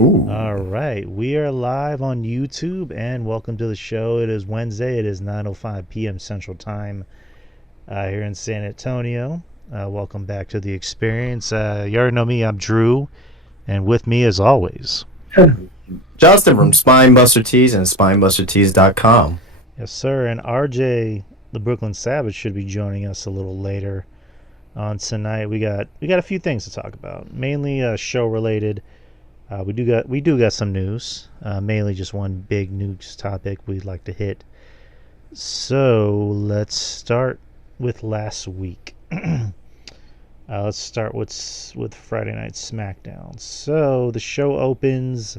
Ooh. All right, we are live on YouTube and welcome to the show. It is Wednesday. It is 9:05 p.m. Central Time here in San Antonio. Welcome back to the experience. You already know me. I'm Drew, and with me, as always, Justin from Spinebuster Tees and SpinebusterTees.com. yes, sir. And RJ, the Brooklyn Savage, should be joining us a little later on tonight. We got a few things to talk about, mainly show related. We do got some news, mainly just one big news topic we'd like to hit. So let's start with last week. Let's start with Friday Night SmackDown. So the show opens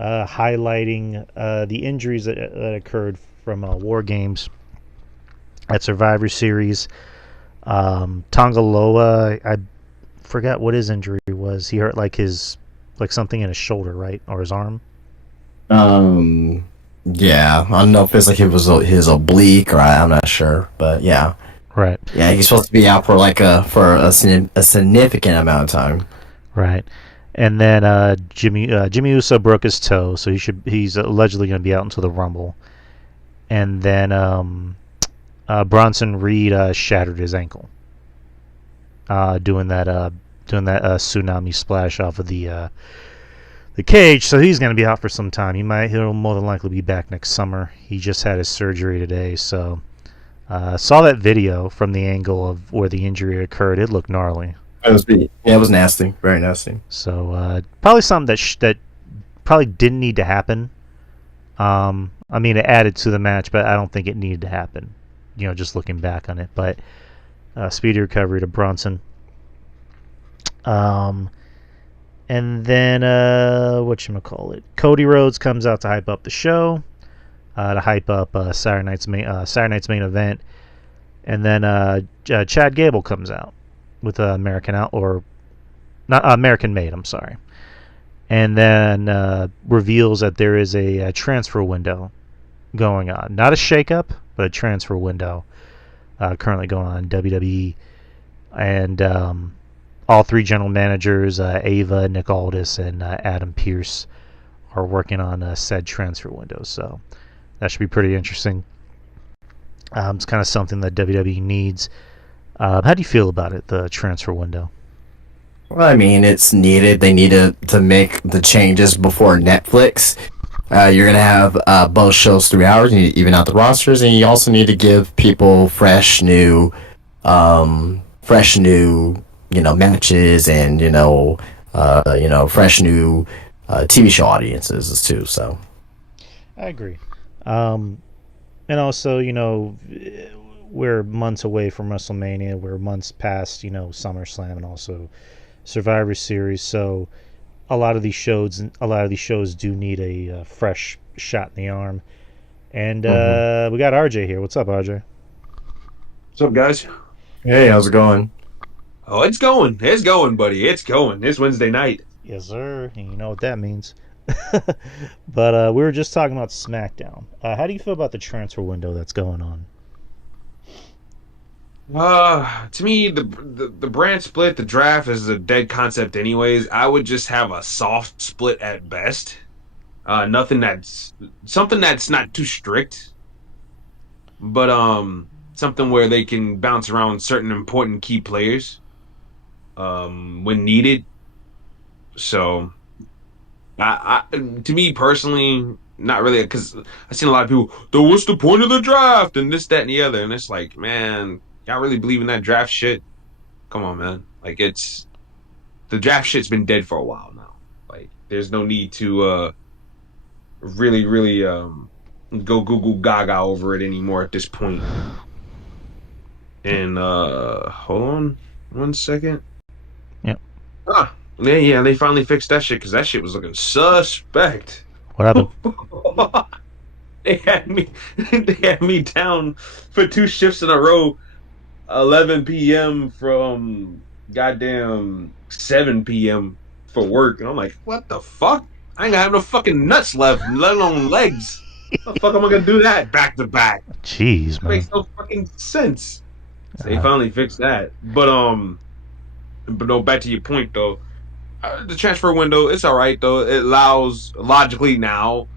highlighting the injuries that occurred from War Games at Survivor Series. Tongaloa, I forgot what his injury was. He hurt like something in his shoulder, right, or his arm. Um, yeah, I don't know if it's like it was his oblique or I'm not sure, but yeah, Right, yeah, he's supposed to be out for like a significant amount of time. right. And then Jimmy Uso broke his toe, so he's allegedly going to be out until the Rumble. And then Bronson Reed shattered his ankle doing that tsunami splash off of the cage. So he's going to be out for some time. He'll more than likely be back next summer. He just had his surgery today, so saw that video from the angle of where the injury occurred. It looked gnarly. Yeah, it was nasty, very nasty. So probably something that probably didn't need to happen. I mean, it added to the match, but I don't think it needed to happen. Just looking back on it. But speedy recovery to Bronson. Um, and then whatchamacallit? Cody Rhodes comes out to hype up the show, to hype up Saturday night's main event, and then Chad Gable comes out with American Out or not American Made. I'm sorry, and then reveals that there is a transfer window going on, not a shakeup, but a transfer window currently going on in WWE, and all three general managers, Ava, Nick Aldis, and Adam Pearce, are working on said transfer windows. So that should be pretty interesting. It's kind of something that WWE needs. How do you feel about it, the transfer window? Well, I mean, it's needed. They need to make the changes before Netflix. You're gonna have both shows 3 hours. You need to even out the rosters, and you also need to give people fresh new, matches, and fresh new TV show audiences too. So I agree. Um, and also, we're months away from WrestleMania. We're months past, SummerSlam and also Survivor Series. So a lot of these shows do need a fresh shot in the arm. And hmm we got RJ here. What's up, RJ? What's up, guys? hey, how's it going? Oh, it's going. It's going, buddy. It's going. It's Wednesday night. Yes, sir. And you know what that means. But we were just talking about SmackDown. How do you feel about the transfer window that's going on? To me, the brand split, the draft is a dead concept, anyways. I would just have a soft split at best. Nothing that's something that's not too strict, but something where they can bounce around certain important key players, when needed. So, to me personally, not really, because I've seen a lot of people. Though, what's the point of the draft and this, that, and the other? And it's like, man, y'all really believe in that draft shit? Come on, man. Like, it's the draft shit's been dead for a while now. Like, there's no need to really, really go Google Gaga over it anymore at this point. And hold on one second. Yep. Ah, yeah, they finally fixed that shit because that shit was looking suspect. What happened? They had me they had me down for two shifts in a row, 11 p.m. from goddamn 7 p.m. for work. And I'm like, what the fuck? I ain't gonna have no fucking nuts left, let alone legs. How the fuck am I gonna do that back to back? Jeez, That man. makes no fucking sense. So they Uh, finally fixed that. But no, back to your point though. The transfer window, it's all right though. It allows logically now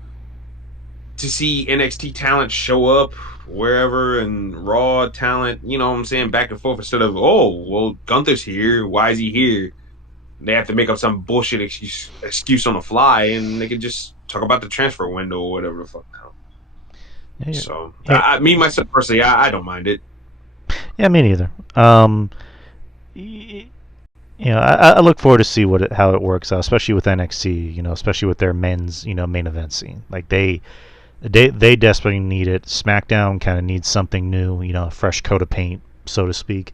to see NXT talent show up wherever and Raw talent, you know what I'm saying, back and forth instead of, oh, well, Gunther's here. Why is he here? They have to make up some bullshit excuse on the fly, and they can just talk about the transfer window or whatever the fuck. Yeah, So, yeah, me myself personally, I don't mind it. yeah, me neither. I look forward to see how it works out, especially with NXT. Especially with their men's main event scene. Like they desperately need it. SmackDown kind of needs something new. A fresh coat of paint, so to speak.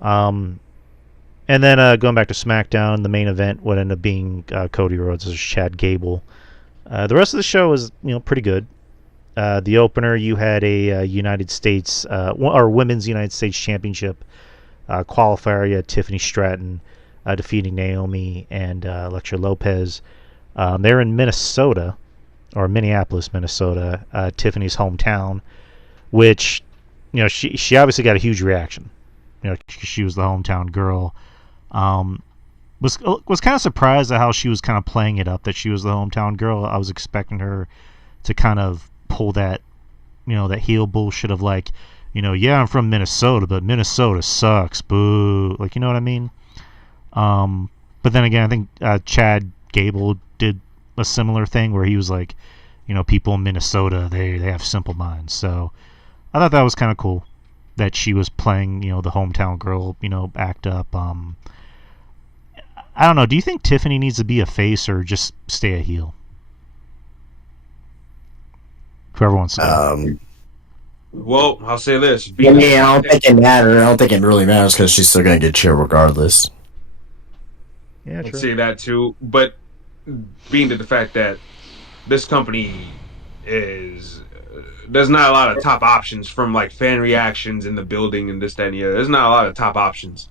Um, and then going back to SmackDown, the main event would end up being Cody Rhodes versus Chad Gable. The rest of the show was pretty good. The opener, you had a United States or Women's United States Championship qualifier. You had Tiffany Stratton defeating Naomi and Elektra Lopez. They're in Minnesota, or Minneapolis, Minnesota, Tiffany's hometown, which she obviously got a huge reaction. She was the hometown girl. Was kind of surprised at how she was kind of playing it up that she was the hometown girl. I was expecting her to kind of pull that that heel bullshit of like, yeah, I'm from Minnesota, but Minnesota sucks, boo, like, you know what I mean. But then again, I think Chad Gable did a similar thing where he was like, people in Minnesota, they have simple minds. So I thought that was kind of cool that she was playing the hometown girl act up. I don't know, do you think Tiffany needs to be a face or just stay a heel? Whoever wants to go. Well, I'll say this. I don't think it matters. I don't think it really matters because she's still going to get cheered regardless. Yeah, I'd true. say that too. But being to the fact that this company is, there's not a lot of top options from like fan reactions in the building and this, that, and the other. There's not a lot of top options.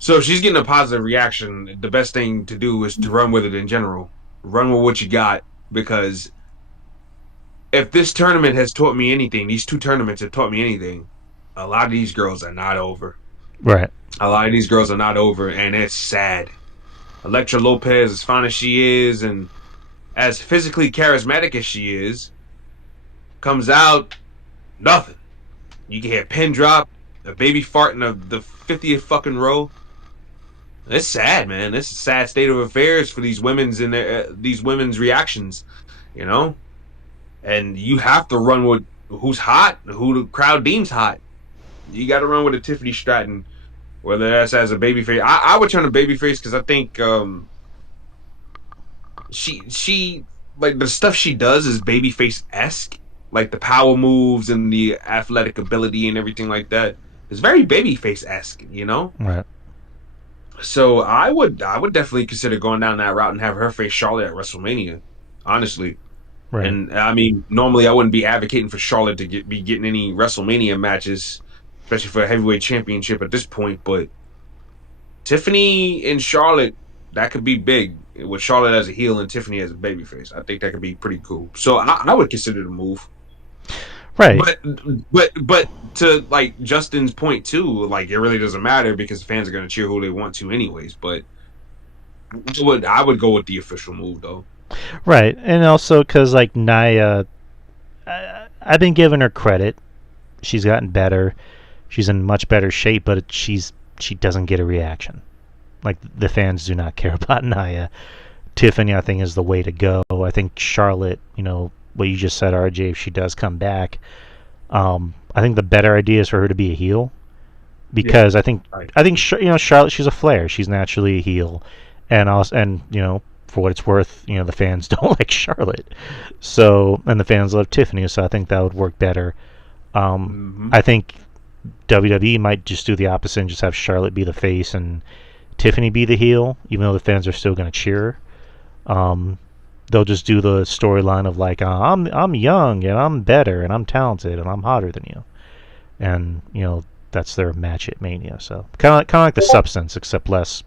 So if she's getting a positive reaction, the best thing to do is to run with it in general. Run with what you got, because if this tournament has taught me anything, these two tournaments have taught me anything, a lot of these girls are not over. Right. A lot of these girls are not over, and it's sad. Elektra Lopez, as fine as she is, and as physically charismatic as she is, comes out, nothing. You can hear a pin drop, a baby fart in the 50th fucking row. It's sad, man. It's a sad state of affairs for these women's in these women's reactions, you know. And you have to run with who's hot, who the crowd deems hot. You got to run with a Tiffany Stratton, whether that's as a babyface. I would turn a babyface because I think she like the stuff she does is babyface esque, like the power moves and the athletic ability and everything like that. It's very babyface esque, you know. Right. So I would definitely consider going down that route and have her face Charlotte at WrestleMania, honestly. Right. And I mean, normally I wouldn't be advocating for Charlotte to be getting any WrestleMania matches, especially for a heavyweight championship at this point. But Tiffany and Charlotte, that could be big with Charlotte as a heel and Tiffany as a babyface. I think that could be pretty cool. So I would consider the move. Right. But to like Justin's point too, like it really doesn't matter because fans are going to cheer who they want to anyways. But I would go with the official move though. Right, and also because like Nia, I've been giving her credit. She's gotten better. She's in much better shape, but she doesn't get a reaction. Like the fans do not care about Nia. Tiffany, I think, is the way to go. I think Charlotte, what you just said, RJ, if she does come back, I think the better idea is for her to be a heel, because I think Charlotte, she's a Flair. She's naturally a heel, and for what it's worth, the fans don't like Charlotte, and the fans love Tiffany, so I think that would work better. I think WWE might just do the opposite and just have Charlotte be the face and Tiffany be the heel, even though the fans are still going to cheer. They'll just do the storyline of like, I'm young and I'm better and I'm talented and I'm hotter than you, and that's their match at Mania. So kind of like the Substance, except less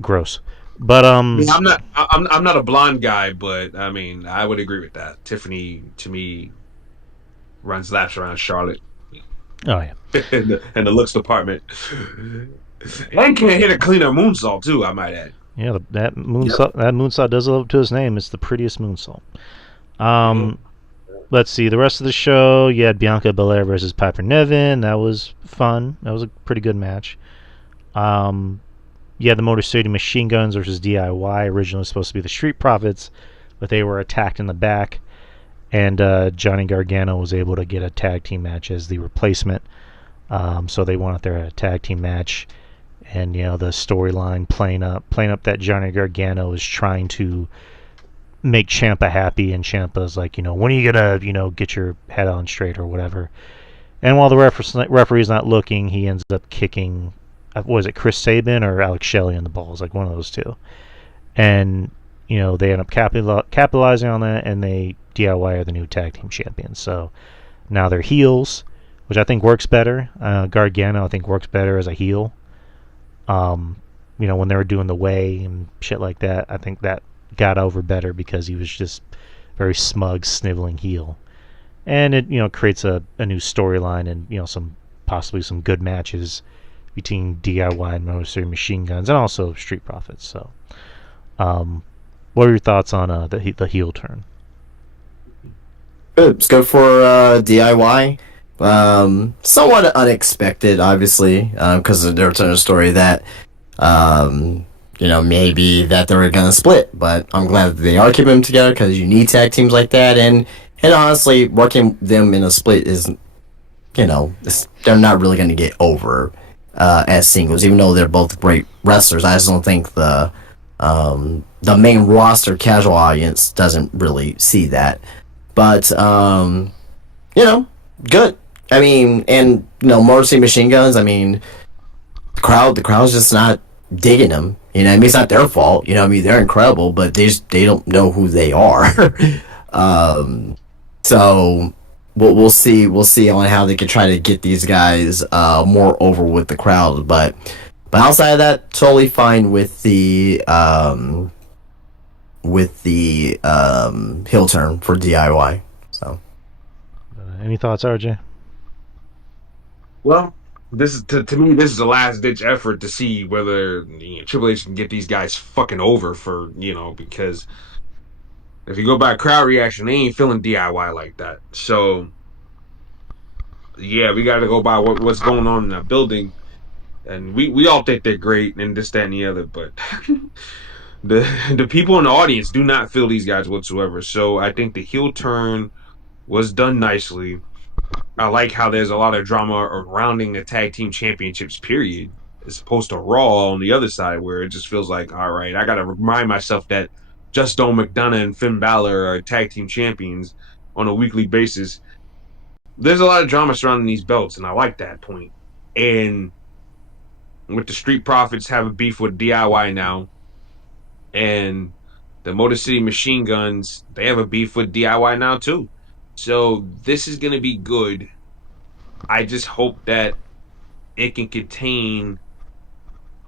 gross. But I'm not a blonde guy, but I mean I would agree with that. Tiffany to me runs laps around Charlotte. Oh yeah, and the looks department, and can hit a cleaner moonsault too. I might add. Yeah, that moonsault does live up to his name. It's the prettiest moonsault. Um, let's see. The rest of the show, you had Bianca Belair versus Piper Niven. That was fun. That was a pretty good match. You had the Motor City Machine Guns versus DIY. Originally supposed to be the Street Profits, but they were attacked in the back, and Johnny Gargano was able to get a tag team match as the replacement. So they won out there at a tag team match, and the storyline playing up that Johnny Gargano is trying to make Ciampa happy, and Ciampa's like, when are you gonna get your head on straight or whatever. And while the referee's not looking, he ends up kicking, was it Chris Sabin or Alex Shelley in the balls, like one of those two. And they end up capitalizing on that, and they DIY are the new tag team champions. So now they're heels, which I think works better. Gargano I think works better as a heel. When they were doing the way and shit like that, I think that got over better because he was just very smug, sniveling heel. And it creates a new storyline and possibly some good matches between DIY and Motor City Machine Guns, and also Street Profits. So, what are your thoughts on the heel turn? Good. Let's go for DIY. Somewhat unexpected, obviously, because they're telling a story that, maybe that they were gonna split. But I'm glad that they are keeping them together because you need tag teams like that, and honestly, working them in a split is, they're not really gonna get over as singles, even though they're both great wrestlers. I just don't think the main roster casual audience doesn't really see that. But good. I mean, and Motor City Machine Guns. I mean, the crowd's just not digging them. I mean, it's not their fault. They're incredible, but they don't know who they are. So we'll see on how they can try to get these guys more over with the crowd. But outside of that, totally fine with the heel turn for DIY. So, any thoughts, RJ? Well, this is to me. This is a last ditch effort to see whether Triple H can get these guys fucking over for because if you go by crowd reaction, they ain't feeling DIY like that. So yeah, we got to go by what's going on in that building, and we all think they're great and this, that, and the other, but the people in the audience do not feel these guys whatsoever. So I think the heel turn was done nicely. I like how there's a lot of drama surrounding the tag team championships, period, as opposed to Raw on the other side, where it just feels like, all right, I got to remind myself that Justin McDonough and Finn Balor are tag team champions on a weekly basis. There's a lot of drama surrounding these belts, and I like that point. And with the Street Profits having beef with DIY now, and the Motor City Machine Guns, they have a beef with DIY now too. So this is going to be good. I just hope that it can contain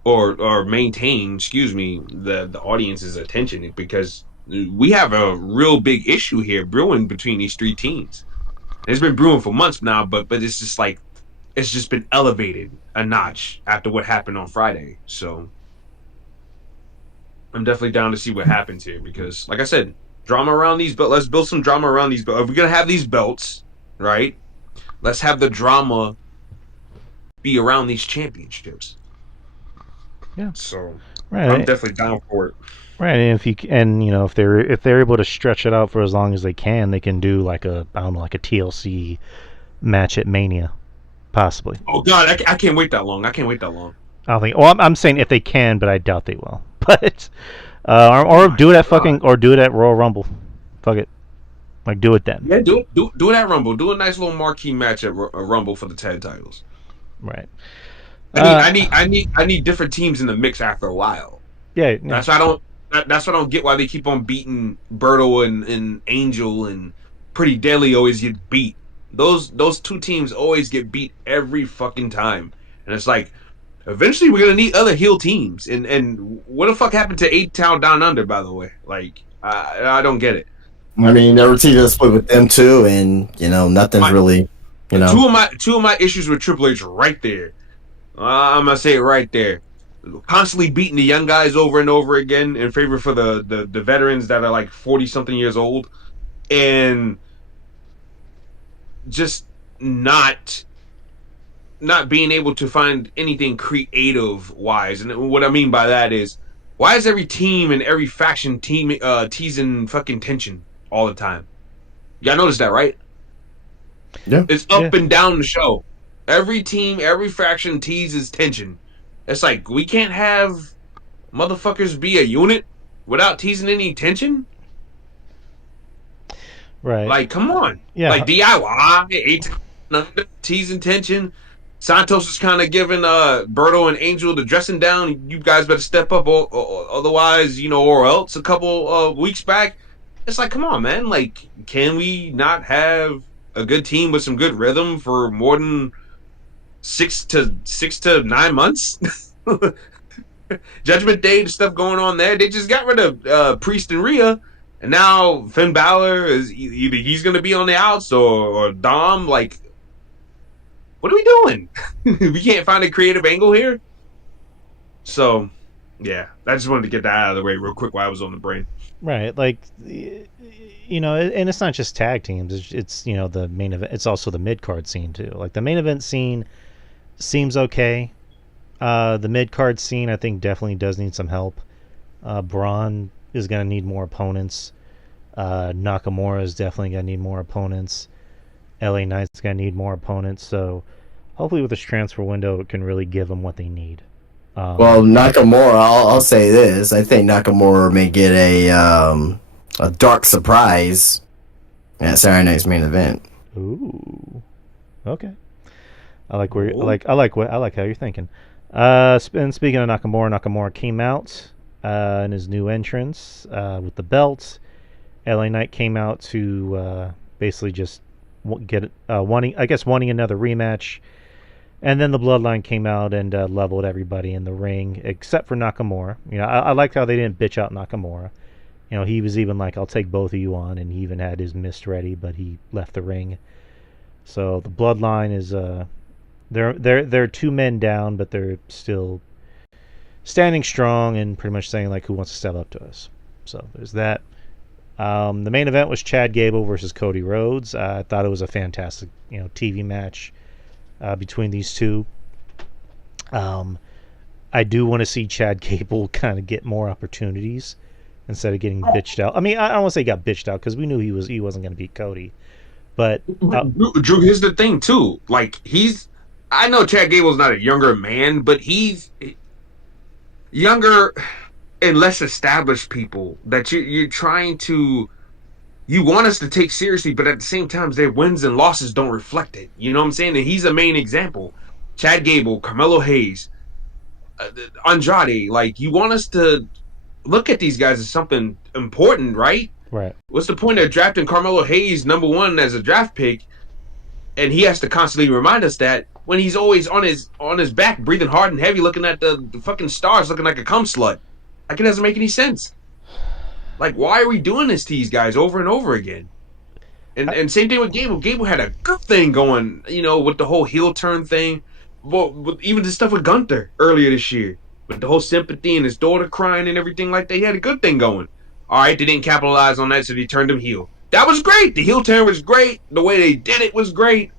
or maintain, the audience's attention, because we have a real big issue here brewing between these three teams. It's been brewing for months now, but it's just like it's just been elevated a notch after what happened on Friday. So I'm definitely down to see what happens here because, like I said, drama around these belts. Let's build some drama around these belts. If we're gonna have these belts, right? Let's have the drama be around these championships. Yeah. So right. I'm definitely down for it. Right, and if they're able to stretch it out for as long as they can do like a TLC match at Mania, possibly. Oh God, I can't wait that long. I don't think. Well, I'm saying if they can, but I doubt they will. But or do it at Royal Rumble. Fuck it, like do it then. Yeah, do it at Rumble. Do a nice little marquee match at Rumble for the tag titles. Right. I need different teams in the mix after a while. Yeah. That's why I don't get why they keep on beating Berto and Angel and Pretty Deadly always get beat. Those two teams always get beat every fucking time, and it's like eventually we're gonna need other heel teams. And what the fuck happened to 8-Town Down Under, by the way? Like I don't get it. I mean, they were teaming split with them too, and nothing's really. Two of my issues with Triple H right there. I'm gonna say it right there. constantly beating the young guys over and over again in favor for the veterans that are like 40 something years old, and just not being able to find anything creative wise. And what I mean by that is, why is every team and every faction teasing fucking tension all the time? Y'all notice that, right? Yeah. It's up and down the show. Every team, every faction teases tension. It's like, we can't have motherfuckers be a unit without teasing any tension? Right. Like, come on. Yeah. Like DIY, teasing tension. Santos is kind of giving Berto and Angel the dressing down. You guys better step up, or otherwise, or else. A couple weeks back, it's like, come on, man. Like, can we not have a good team with some good rhythm for more than 6 to 9 months? Judgment Day, the stuff going on there. They just got rid of Priest and Rhea, and now Finn Balor is either he's going to be on the outs or Dom. Like, what are we doing? We can't find a creative angle here. So, yeah, I just wanted to get that out of the way real quick while I was on the brain. Right, like, and it's not just tag teams. It's the main event. It's also the mid card scene too. Like the main event scene seems okay. The mid card scene, I think, definitely does need some help. Braun is going to need more opponents. Nakamura is definitely going to need more opponents. LA Knight's going to need more opponents. So hopefully with this transfer window, it can really give them what they need. Well, Nakamura, I'll say this. I think Nakamura may get a dark surprise at Saturday night's main event. Ooh. Okay. I like how you're thinking. And speaking of Nakamura came out in his new entrance with the belt. LA Knight came out to basically just wanting another rematch, and then the Bloodline came out and leveled everybody in the ring except for Nakamura. I liked how they didn't bitch out Nakamura. He was even like, "I'll take both of you on," and he even had his mist ready, but he left the ring. So the Bloodline is they're 2 men down, but they're still standing strong and pretty much saying like, "Who wants to step up to us?" So there's that. The main event was Chad Gable versus Cody Rhodes. I thought it was a fantastic, TV match between these two. I do want to see Chad Gable kind of get more opportunities instead of getting bitched out. I mean, I don't want to say he got bitched out because we knew he wasn't going to beat Cody. But Drew, here's the thing too. Like, I know Chad Gable's not a younger man, but he's younger and less established people that you're trying to, you want us to take seriously, but at the same time their wins and losses don't reflect it. You know what I'm saying? And he's a main example. Chad Gable, Carmelo Hayes, Andrade. Like, you want us to look at these guys as something important, right? Right. What's the point of drafting Carmelo Hayes #1 as a draft pick, and he has to constantly remind us that when he's always on his back, breathing hard and heavy, looking at the fucking stars, looking like a cum slut? Like, it doesn't make any sense. Like, why are we doing this to these guys over and over again? And same thing with Gable. Gable had a good thing going, with the whole heel turn thing. Well, even the stuff with Gunther earlier this year, with the whole sympathy and his daughter crying and everything like that. He had a good thing going. All right, they didn't capitalize on that, so they turned him heel. That was great. The heel turn was great. The way they did it was great.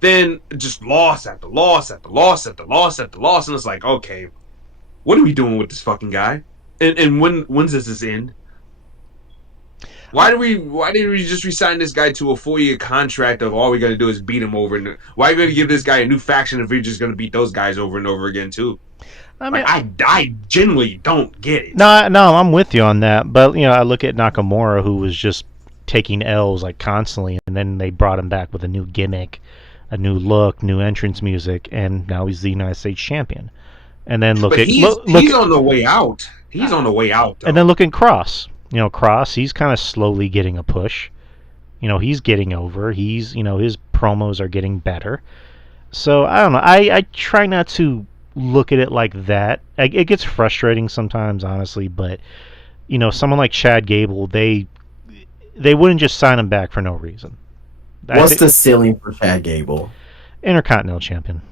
Then just loss after loss after loss after loss after loss, and it's like, okay, what are we doing with this fucking guy? And when does this end? Why did we just resign this guy to a 4-year contract of all we got to do is beat him over? And why are we going to give this guy a new faction if we're just going to beat those guys over and over again too? I mean, I genuinely don't get it. No, I'm with you on that. But I look at Nakamura, who was just taking L's like constantly, and then they brought him back with a new gimmick, a new look, new entrance music, and now he's the United States champion. And then he's on the way out. He's on the way out. Though. And then look at Cross. Cross, he's kind of slowly getting a push. He's getting over. He's, his promos are getting better. So, I don't know. I try not to look at it like that. It gets frustrating sometimes, honestly, but, someone like Chad Gable, they wouldn't just sign him back for no reason. What's the ceiling for Chad Gable? Intercontinental champion.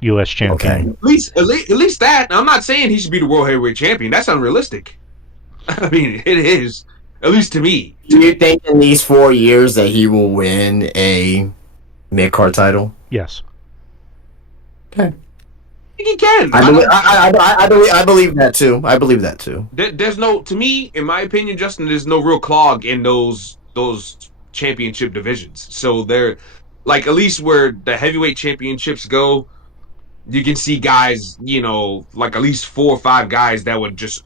U.S. champion. Okay. At least that. I'm not saying he should be the world heavyweight champion. That's unrealistic. I mean, it is. At least to me. Do you think in these 4 years that he will win a mid-card title? Yes. Okay. I think he can. I believe that too. I believe that too. There's no, to me, in my opinion, Justin, there's no real clog in those championship divisions. So they're like, at least where the heavyweight championships go, you can see guys, like at least 4 or 5 guys that would just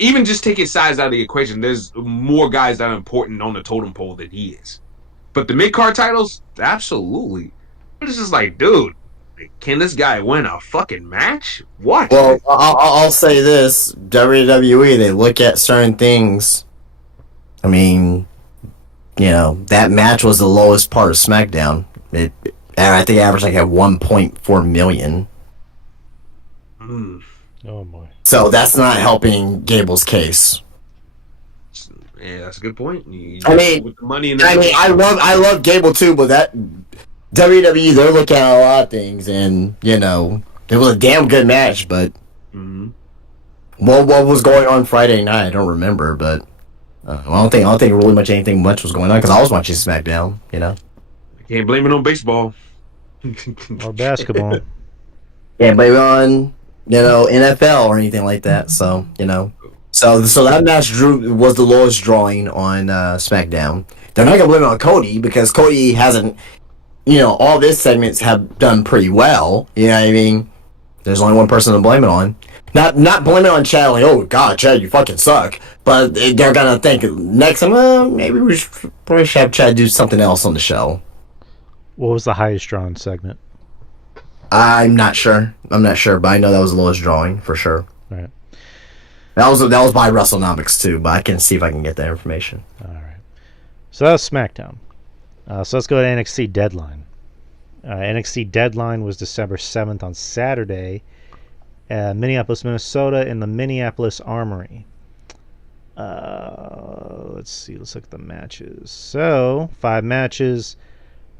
even just take his size out of the equation. There's more guys that are important on the totem pole than he is. But the mid card titles, absolutely. It's just like, dude, can this guy win a fucking match? What? Well, I'll say this: WWE, they look at certain things. I mean, that match was the lowest part of SmackDown. I think it averaged like at 1.4 million. Oh boy. So that's not helping Gable's case. Yeah, that's a good point. I mean, with the money I love Gable too, but that WWE, they're looking at a lot of things, and it was a damn good match. But what was going on Friday night? I don't remember, but I don't think really anything much was going on because I was watching SmackDown. Can't blame it on baseball or basketball. Can't blame it on NFL or anything like that. So So that match was the lowest drawing on SmackDown. They're not gonna blame it on Cody because Cody hasn't. All of his segments have done pretty well. You know what I mean? There's only one person to blame it on. Not blame it on Chad. Like, oh God, Chad, you fucking suck. But they're gonna think next time, maybe we probably should have Chad do something else on the show. What was the highest drawn segment? I'm not sure, but I know that was the lowest drawing for sure. Right. That was by WrestleNomics too, but I can see if I can get that information. All right. So that was SmackDown. So let's go to NXT Deadline. NXT Deadline was December 7th on Saturday, Minneapolis, Minnesota, in the Minneapolis Armory. Let's see. Let's look at the matches. So 5 matches.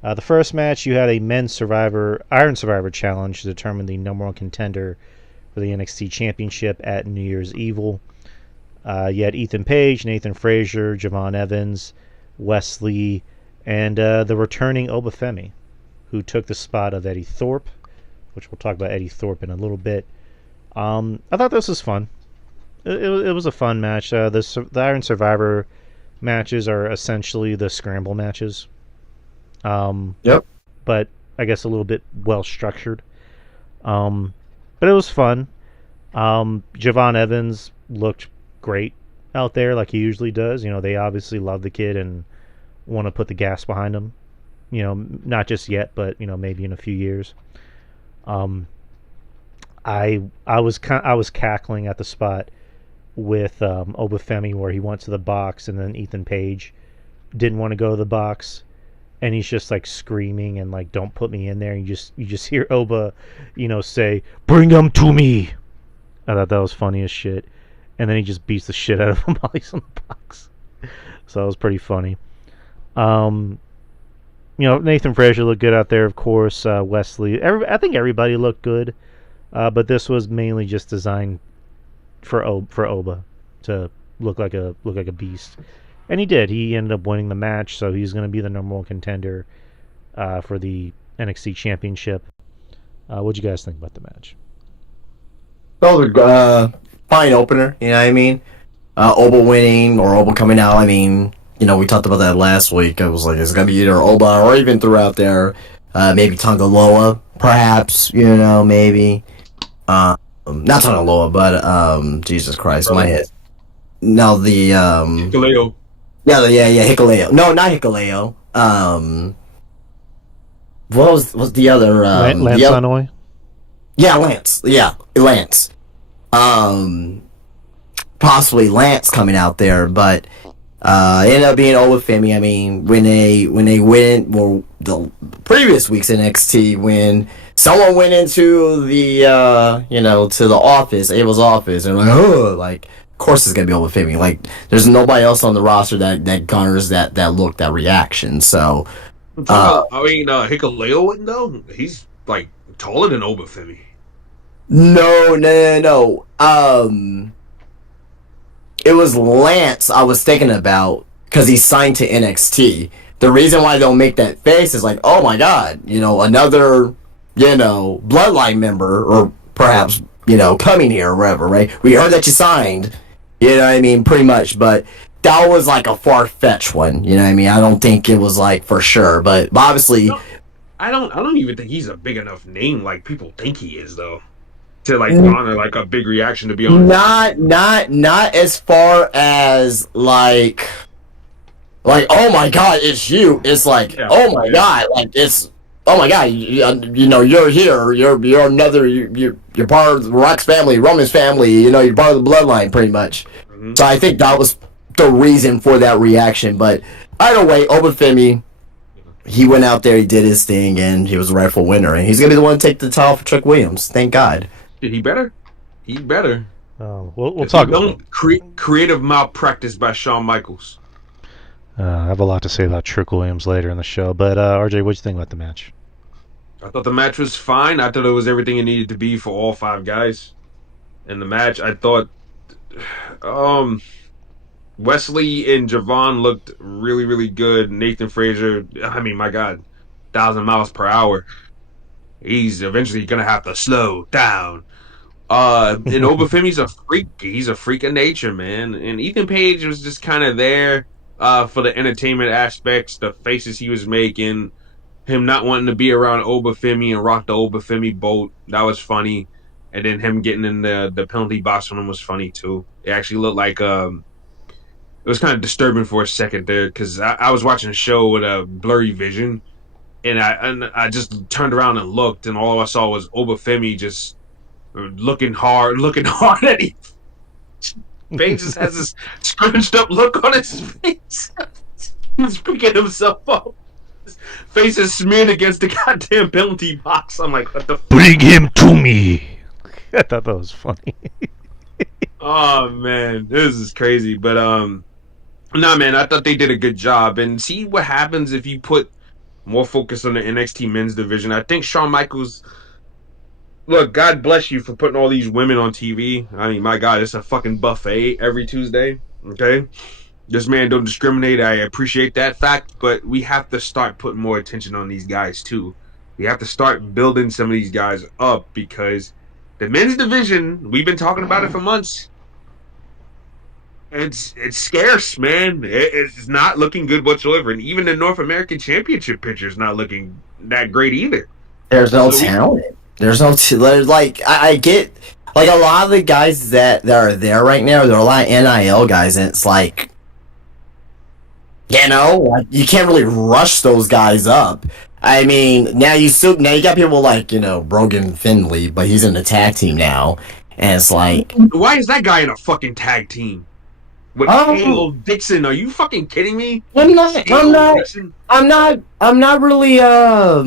The first match, you had a men's Iron Survivor challenge to determine the number 1 contender for the NXT Championship at New Year's Evil. You had Ethan Page, Nathan Frazier, Javon Evans, Wesley, and the returning Obafemi, who took the spot of Eddie Thorpe, which we'll talk about Eddie Thorpe in a little bit. I thought this was fun. It was a fun match. The Iron Survivor matches are essentially the scramble matches. Yep. But I guess a little bit well structured. But it was fun. Javon Evans looked great out there like he usually does. They obviously love the kid and want to put the gas behind him. Not just yet, but maybe in a few years. I was cackling at the spot with Obafemi where he went to the box and then Ethan Page didn't want to go to the box. And he's just like screaming and like, "Don't put me in there!" And you just hear Oba, say, "Bring him to me." I thought that was funny as shit. And then he just beats the shit out of him while he's in the box. So that was pretty funny. Nathan Frazier looked good out there, of course. Wesley, I think everybody looked good, but this was mainly just designed for Oba to look like a beast. And he did. He ended up winning the match, so he's going to be the number 1 contender for the NXT Championship. What'd you guys think about the match? Well, fine opener, you know what I mean? Oba winning or Oba coming out, I mean, we talked about that last week. I was like, it's going to be either Oba or even throughout there, maybe Tongaloa, perhaps, maybe. Not Tongaloa, but, Jesus Christ, my head. No, the, Hikuleo. Yeah, Hikuleo. No, not Hikuleo. What was the other? Lance Anoa'i? Yeah, Lance. Yeah, Lance. Possibly Lance coming out there, but it ended up being Obafemi. I mean, when they went, well, the previous week's NXT, when someone went into the to the office, Abel's office, and like. Of course it's gonna be Obafemi. Like, there's nobody else on the roster that garners that look, that reaction. So I'm talking about, Hikuleo wouldn't though. He's like taller than Obafemi. No. It was Lance I was thinking about because he signed to NXT. The reason why they'll make that face is like, oh my god, another, bloodline member, or perhaps, coming here or whatever, right? We heard that you signed, you know what I mean, pretty much, but that was like a far-fetched one, you know what I mean? I don't think it was like for sure, but obviously... No, I don't even think he's a big enough name like people think he is though. To like Mm. honor like a big reaction, to be honest. Not as far as like, oh my god, it's you. It's like, Yeah. oh my god, like it's, oh my god, you're here. You're another. You're part of the Rock's family, Roman's family. You're part of the bloodline, pretty much. Mm-hmm. So I think that was the reason for that reaction. But either way, Obafemi, he went out there, he did his thing, and he was the rightful winner. And he's gonna be the one to take the title for Trick Williams. Thank God. He better. He better. We'll talk about it. Don't creative malpractice by Shawn Michaels. I have a lot to say about Trick Williams later in the show, but RJ, what'd you think about the match? I thought the match was fine. I thought it was everything it needed to be for all 5 guys. In the match, I thought Wesley and Javon looked really, really good. Nathan Frazier, I mean, my God, 1,000 miles per hour. He's eventually gonna have to slow down. And Obafemi's a freak. He's a freak of nature, man. And Ethan Page was just kind of there for the entertainment aspects, the faces he was making, him not wanting to be around Obafemi and rock the Obafemi boat. That was funny. And then him getting in the penalty box from him was funny too. It actually looked like it was kind of disturbing for a second there because I was watching a show with a blurry vision, and I just turned around and looked, and all I saw was Obafemi just looking hard at him. Page just has this scrunched up look on his face. He's picking himself up. His face is smeared against the goddamn penalty box. I'm like, what the fuck? Bring him to me. I thought that was funny. Oh man, this is crazy. But nah, man, I thought they did a good job. And see what happens if you put more focus on the NXT men's division. I think Shawn Michaels. Look, God bless you for putting all these women on TV. I mean, my God, it's a fucking buffet every Tuesday. Okay, this man don't discriminate. I appreciate that fact, but we have to start putting more attention on these guys too. We have to start building some of these guys up because the men's division, we've been talking about it for months. It's scarce, man. It's not looking good whatsoever, and even the North American Championship picture is not looking that great either. There's no talent. There's no like I get like a lot of the guys that are there right now. There are a lot of NIL guys, and it's like, you can't really rush those guys up. I mean, now you got people like Brogan Finley, but he's in the tag team now, and it's like, why is that guy in a fucking tag team with Halo Dixon? Are you fucking kidding me? I'm not really I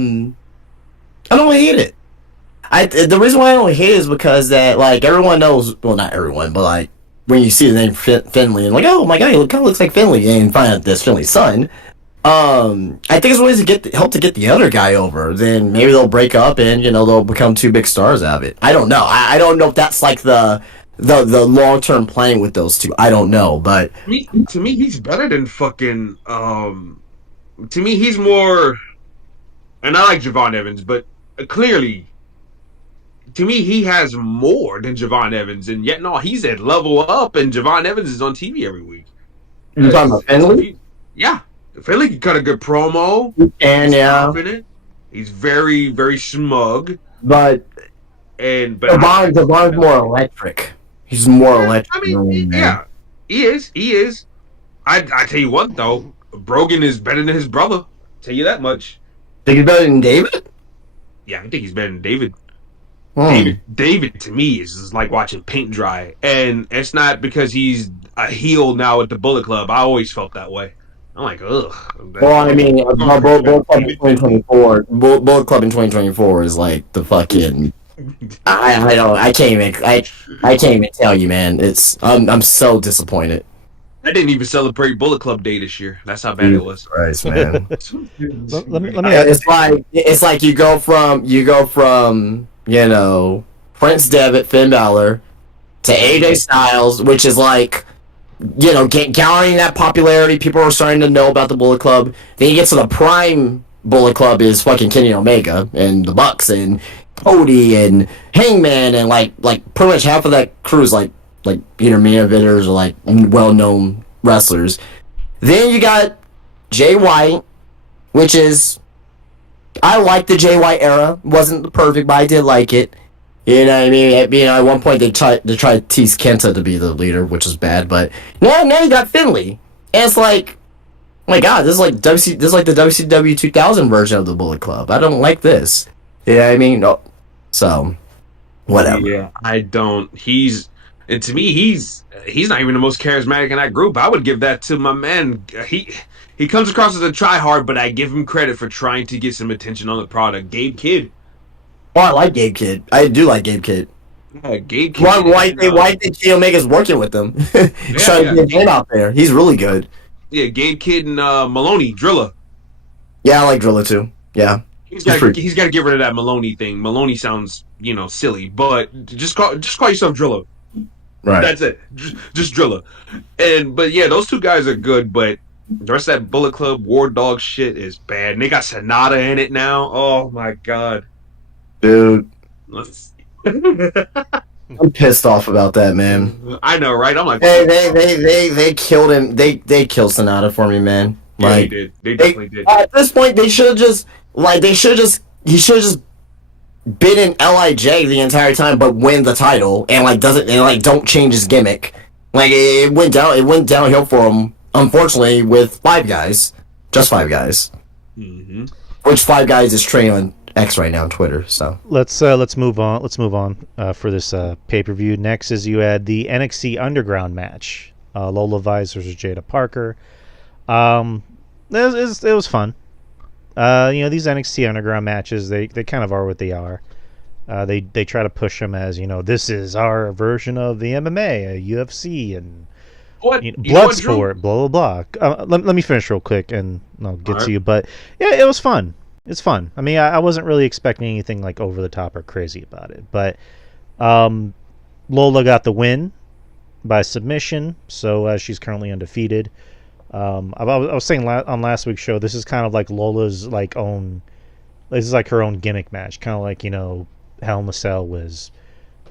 don't hate it. The reason why I don't hate it is because that like everyone knows, well, not everyone, but like when you see the name Finley and like, oh my god, he kind of looks like Finley, and find out that's Finley's son. I think it's ways to help to get the other guy over. Then maybe they'll break up and they'll become 2 big stars out of it. I don't know. I don't know if that's like the long term plan with those 2. I don't know, but to me, he's better than fucking. To me, he's more. And I like Javon Evans, but clearly, to me, he has more than Javon Evans, and yet no, he's at level up, and Javon Evans is on TV every week. You talking about Finley? Yeah, Finley can cut a good promo, and he's confident. He's very, very smug, but Javon's more electric. He's more electric. I mean, yeah, he is. I tell you what though, Brogan is better than his brother. I'll tell you that much. Think he's better than David? Yeah, I think he's better than David. David to me is like watching paint dry, and it's not because he's a heel now at the Bullet Club. I always felt that way. I'm like, ugh. Well, I mean, Bullet Club in 2024. Bullet Club in 2024 is like the fucking. I can't even tell you, man. I'm so disappointed. I didn't even celebrate Bullet Club Day this year. That's how bad it Jesus was. Christ, man. let me It's like you go from Prince Devitt, Finn Balor to AJ Styles, which is like garnering that popularity. People are starting to know about the Bullet Club. Then you get to the prime Bullet Club is fucking Kenny Omega and the Bucks and Cody and Hangman and like pretty much half of that crew is like main eventers or like well known wrestlers. Then you got Jay White, which is I like the Jay White era. Wasn't perfect, but I did like it. You know what I mean? At one point they tried to tease Kenta to be the leader, which was bad. But now you got Finley, and it's like, oh my God, this is like this is like the WCW 2000 version of the Bullet Club. I don't like this. You know what I mean? No. So, whatever. Yeah, I don't. And to me, he's not even the most charismatic in that group. I would give that to my man. He comes across as a tryhard, but I give him credit for trying to get some attention on the product. Gabe Kidd. Oh, I like Gabe Kidd. I do like Gabe Kidd. Yeah, Gabe Kidd. Why think Kenny Omega's working with them? He's trying to get him out there. He's really good. Yeah, Gabe Kidd and Maloney, Drilla. Yeah, I like Drilla too. Yeah. He's got to get rid of that Maloney thing. Maloney sounds, silly, but just call yourself Drilla. Right. That's it. Just Drilla. But yeah, those two guys are good, but the rest of that Bullet Club War Dog shit is bad. And they got Sonata in it now. Oh my God. Dude. Let's I'm pissed off about that, man. I know, right? I'm like, they killed him. They killed Sonata for me, man. yeah, Like, they did. They definitely did. At this point, he should have just been in Lij the entire time, but win the title and don't change his gimmick. Like it went downhill for him. Unfortunately, with Five Guys, just Five Guys, which Five Guys is training on X right now on Twitter. So let's move on. Let's move on for this pay-per-view. Next is you had the NXT Underground match, Lola Vice versus Jada Parker. It was fun. These NXT Underground matches, they kind of are what they are. They try to push them as, this is our version of the MMA, UFC, and blood sport, blah, blah, blah. Let me finish real quick, and I'll get to you. But, yeah, it was fun. It's fun. I mean, I wasn't really expecting anything, like, over the top or crazy about it. But Lola got the win by submission, so she's currently undefeated. I was saying on last week's show, this is kind of like Lola's this is like her own gimmick match, kind of like Hell in a Cell was,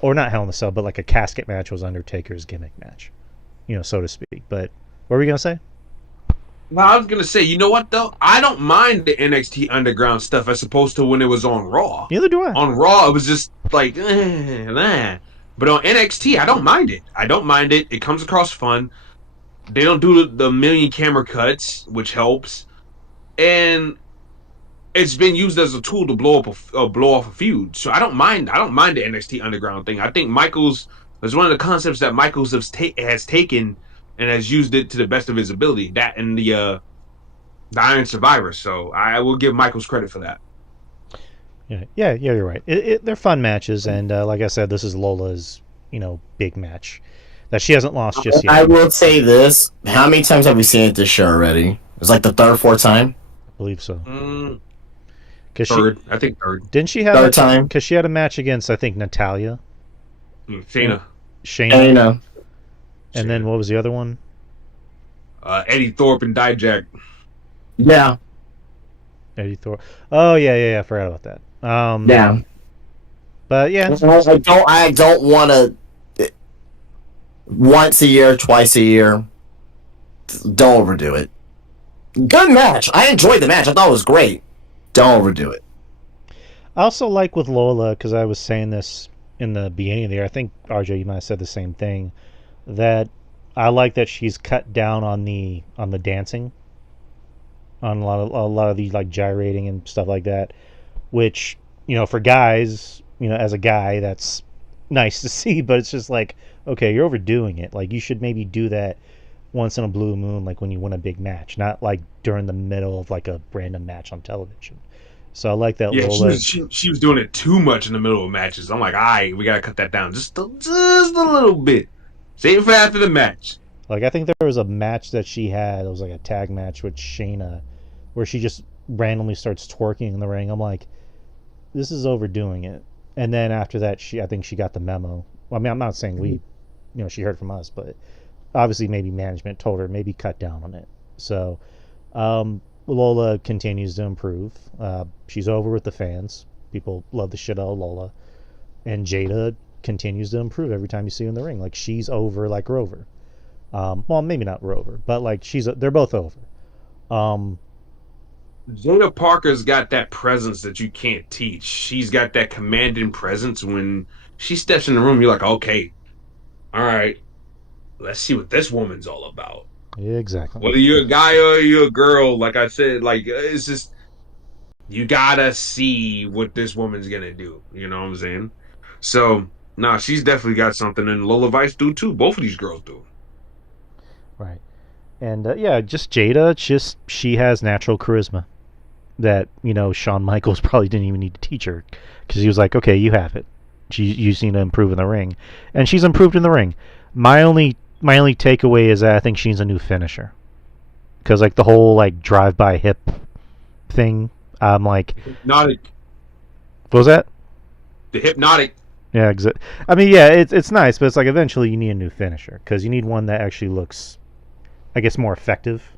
or not Hell in a Cell, but like a casket match was Undertaker's gimmick match, so to speak. But what were we gonna say? Well, I was gonna say, you know what though? I don't mind the NXT Underground stuff as opposed to when it was on Raw. Neither do I. On Raw, it was just like, but on NXT, I don't mind it. It comes across fun. They don't do the million camera cuts, which helps, and it's been used as a tool to blow off a feud. So I don't mind the NXT Underground thing. I think Michaels is one of the concepts that Michaels has taken and has used it to the best of his ability. That and the Iron Survivor. So I will give Michaels credit for that. Yeah, you're right. They're fun matches, and like I said, this is Lola's big match that she hasn't lost just yet. I will say this: how many times have we seen it this show already? It's like the third or fourth time. I believe so. Third. I think third. Didn't she have third time? Because she had a match against, I think, Natalia. Shayna. And then what was the other one? Eddie Thorpe and Dijak. Yeah. Eddie Thorpe. Oh yeah. I forgot about that. Yeah. But yeah. I don't want to. Once a year, twice a year. Don't overdo it. Good match. I enjoyed the match. I thought it was great. Don't overdo it. I also like with Lola, because I was saying this in the beginning of the year. I think RJ, you might have said the same thing. That I like that she's cut down on the dancing, on a lot of these like gyrating and stuff like that. Which for guys, as a guy, that's nice to see. But it's just like, okay, you're overdoing it. Like, you should maybe do that once in a blue moon, like when you win a big match, not like during the middle of like a random match on television. So I like that. Yeah, Lola. She was doing it too much in the middle of matches. I'm like, all right, we gotta cut that down just a little bit. Save it for after the match. Like, I think there was a match that she had. It was like a tag match with Shayna, where she just randomly starts twerking in the ring. I'm like, this is overdoing it. And then after that, I think she got the memo. Well, I mean, I'm not saying she heard from us, but obviously maybe management told her maybe cut down on it. So Lola continues to improve. She's over with the fans. People love the shit out of Lola. And Jada continues to improve every time you see her in the ring. Like, she's over like Rover. Well, maybe not Rover, but like they're both over. Jada Parker's got that presence that you can't teach. She's got that commanding presence. When she steps in the room, you're like, okay, all right, let's see what this woman's all about. Yeah, exactly. Whether you're a guy or you're a girl, like I said, like it's just you gotta see what this woman's gonna do. You know what I'm saying? So, nah, she's definitely got something, and Lola Vice do too. Both of these girls do. Right. And just Jada, she has natural charisma that Shawn Michaels probably didn't even need to teach her, because he was like, okay, you have it. You just need to improve in the ring, and she's improved in the ring. My only takeaway is that I think she's a new finisher, because like the whole like drive-by hip thing, I'm like, Hypnotic. What was that? The hypnotic. Yeah, I mean, yeah, it's nice, but it's like eventually you need a new finisher, because you need one that actually looks, I guess, more effective.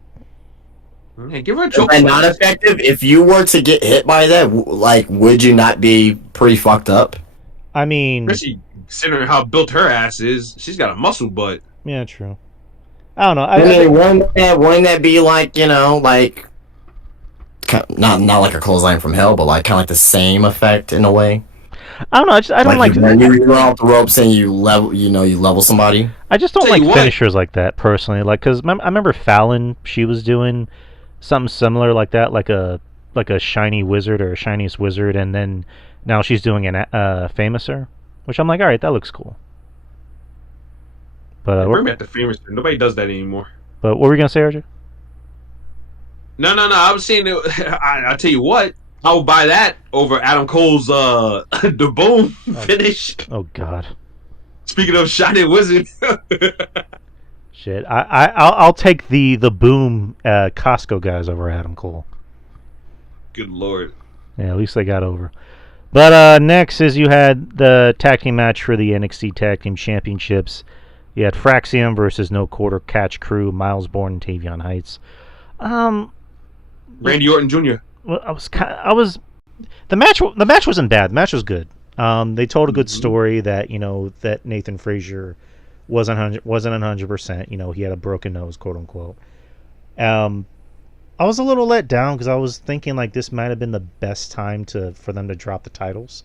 Hey, give her a choke. And not effective. If you were to get hit by that, like, would you not be pretty fucked up? I mean, especially considering how built her ass is, she's got a muscle butt. Yeah, true. I don't know. I mean, wouldn't that be like, like, not like a clothesline from hell, but like kind of like the same effect in a way? I don't know. I don't like when you run off the ropes and you level somebody. I just don't like finishers like that personally. Like, because I remember Fallon, she was doing something similar like that, like a shiny wizard or a shiniest wizard, and then now she's doing an famouser, which I'm like, all right, that looks cool. But we're at the famous. Nobody does that anymore. But what were we gonna say, RJ? No. I was saying, I tell you what, I would buy that over Adam Cole's the boom finish. Oh God. Speaking of shiny wizard. Shit, I'll take the boom Costco guys over Adam Cole. Good Lord. Yeah, at least they got over. But next is you had the tag team match for the NXT Tag Team Championships. You had Fraxium versus No Quarter Catch Crew, Miles Bourne, and Tavion Heights. Randy Orton Jr. Well, the match wasn't bad. The match was good. They told a good story that that Nathan Frazier wasn't 100%. He had a broken nose, quote unquote. I was a little let down because I was thinking like this might have been the best time for them to drop the titles,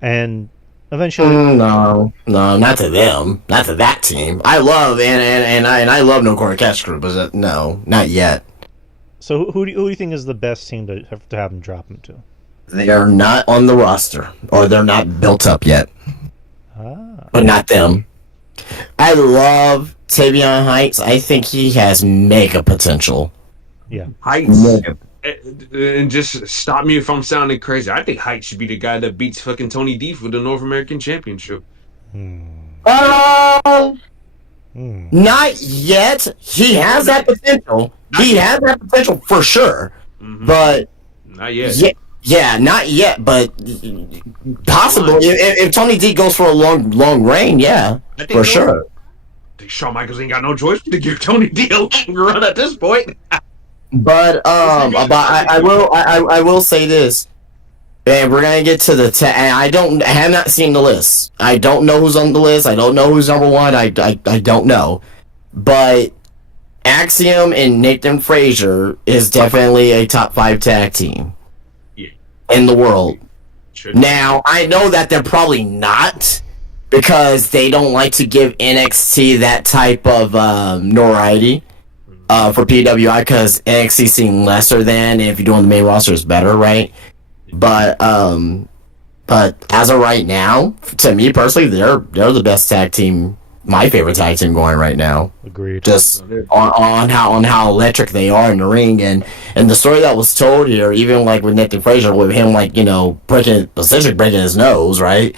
and eventually no, not to them, not to that team. I love and I love No Quarter Catch Crew, but no, not yet. So who do you think is the best team to have them drop them to? They are not on the roster, or they're not built up yet. But not them. I love Tavion Heights. I think he has mega potential. Yeah. Heights. And just stop me if I'm sounding crazy. I think Heights should be the guy that beats fucking Tony D for the North American Championship. Not yet. He has that potential. He has that potential for sure. Mm-hmm. But not yet. Yeah, not yet, but possible. If Tony D goes for a long reign, yeah, for sure. I think Shawn Michaels ain't got no choice but to give Tony D a long run at this point. But I will say this, and we're gonna get to I have not seen the list. I don't know who's on the list. I don't know who's number one. I don't know, but Axiom and Nathan Frazier is definitely a top 5 tag team in the world. Now, I know that they're probably not, because they don't like to give NXT that type of notoriety for PWI, because NXT seems lesser than, if you're doing the main roster, is better, right? But as of right now, to me personally, they're the best tag team, my favorite tag team going right now. Agreed. Just on how electric they are in the ring, and the story that was told here, even like with Nathan Frazier, with him like breaking his nose, right?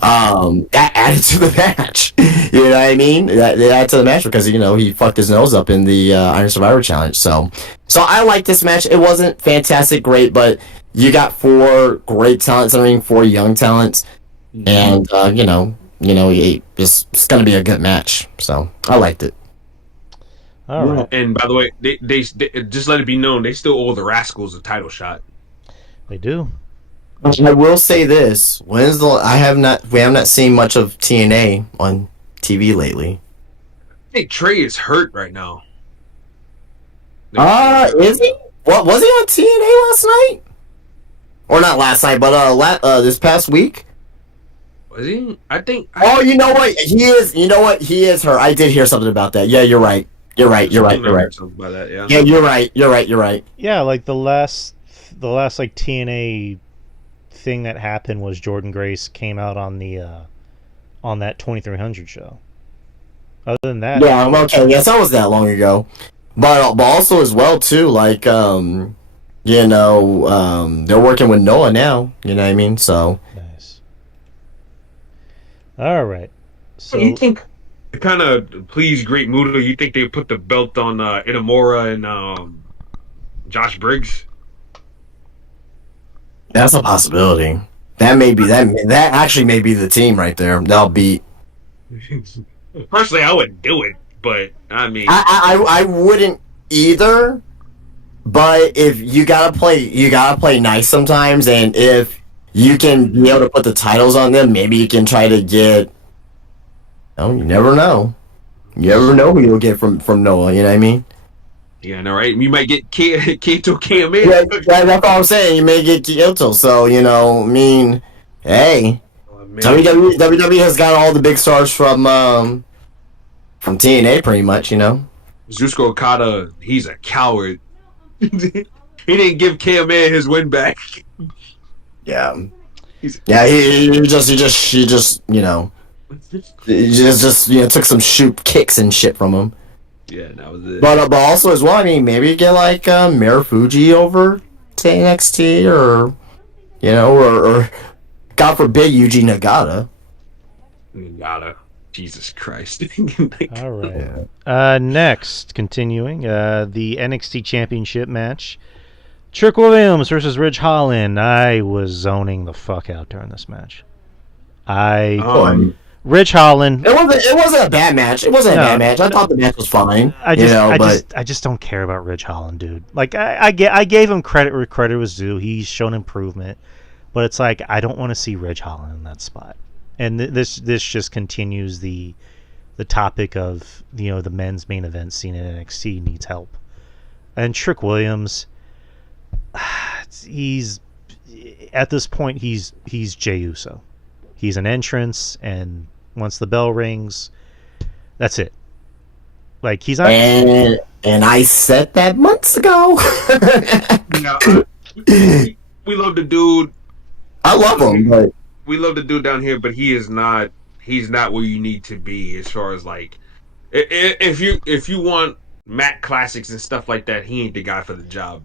That added to the match. You know what I mean? That added to the match because he fucked his nose up in the Iron Survivor Challenge. So I like this match. It wasn't fantastic, great, but you got 4 great talents in the ring, 4 young talents, and it's gonna be a good match. So I liked it. All right. And by the way, they just let it be known they still owe the Rascals a title shot. They do. I will say this: we have not seen much of TNA on TV lately. I think Trey is hurt right now. Is he? What was he on TNA last night? Or not last night, but this past week. Was he? I think. Oh, you know what? He is. You know what? He is hurt. I did hear something about that. Yeah, you're right. You're right. Something about that, yeah. Yeah, you're right. Yeah, like the last like TNA thing that happened was Jordan Grace came out on that 2300 show. Other than that, yeah, okay. Yes, that was that long ago, but also as well too, like they're working with Noah now. You know what I mean? So nice. All right. So you think to kind of please Great Muta, you think they put the belt on Inamura and Josh Briggs? that's a possibility. That may be that actually may be the team right there. They'll beat. Personally, I wouldn't do it, but I mean, I wouldn't either. But if you gotta play nice sometimes, and if you can be able to put the titles on them, maybe you can try to get. Oh, you never know. You never know who you'll get from Noah. You know what I mean? yeah, no, right? You might get Kato KMA. Yeah, that's all I'm saying. You may get Kyoto. So I mean, hey, WWE has got all the big stars from TNA, pretty much. Zusko Okada, he's a coward. He didn't give KMA his win back. Yeah. He just took some shoot kicks and shit from him. Yeah, that was it. But also as well, I mean, maybe get like Marufuji over to NXT, or or God forbid Yuji Nagata. Jesus Christ. all right. Next, continuing the NXT Championship match. Trick Williams versus Ridge Holland. I was zoning the fuck out during this match. Ridge Holland. It wasn't a bad match. It wasn't a bad match. I thought the match was fine. I just don't care about Ridge Holland, dude. Like I gave him credit where credit was due. He's shown improvement, but it's like I don't want to see Ridge Holland in that spot. And this just continues the topic of the men's main event scene in NXT needs help. And Trick Williams, he's at this point he's Jey Uso. He's an entrance, and once the bell rings, that's it. Like he's not. And I said that months ago. We love the dude. I love him, but we love the dude down here, but he's not where you need to be as far as like if you want Matt classics and stuff like that, he ain't the guy for the job.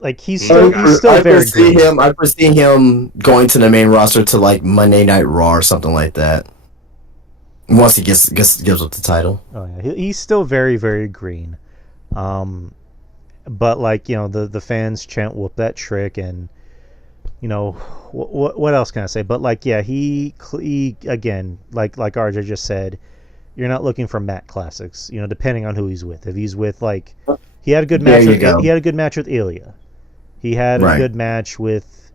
Like he's still very good. I foresee him going to the main roster to like Monday Night Raw or something like that. Once he gives up the title. Oh yeah, he's still very, very green. But like the fans chant "whoop that trick," and what else can I say? But like he again, like RJ just said, you're not looking for Matt classics. Depending on who he's with. If he's with like he had a good match. He had a good match with Ilya. He had a good match with,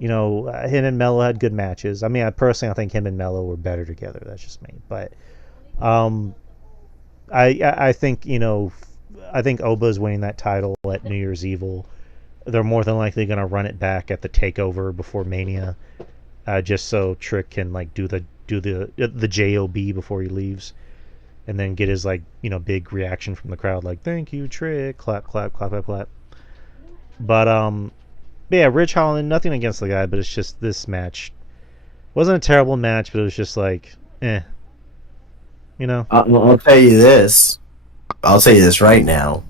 him and Mello had good matches. I mean, I think him and Mello were better together. That's just me. But, I think I think Oba's winning that title at New Year's Evil. They're more than likely going to run it back at the Takeover before Mania, just so Trick can like do the JOB before he leaves, and then get his like big reaction from the crowd like thank you Trick, clap clap clap clap clap. But yeah, Ridge Holland, nothing against the guy, but it's just this match wasn't a terrible match, but it was just like I'll tell you this. I'll tell you this right now.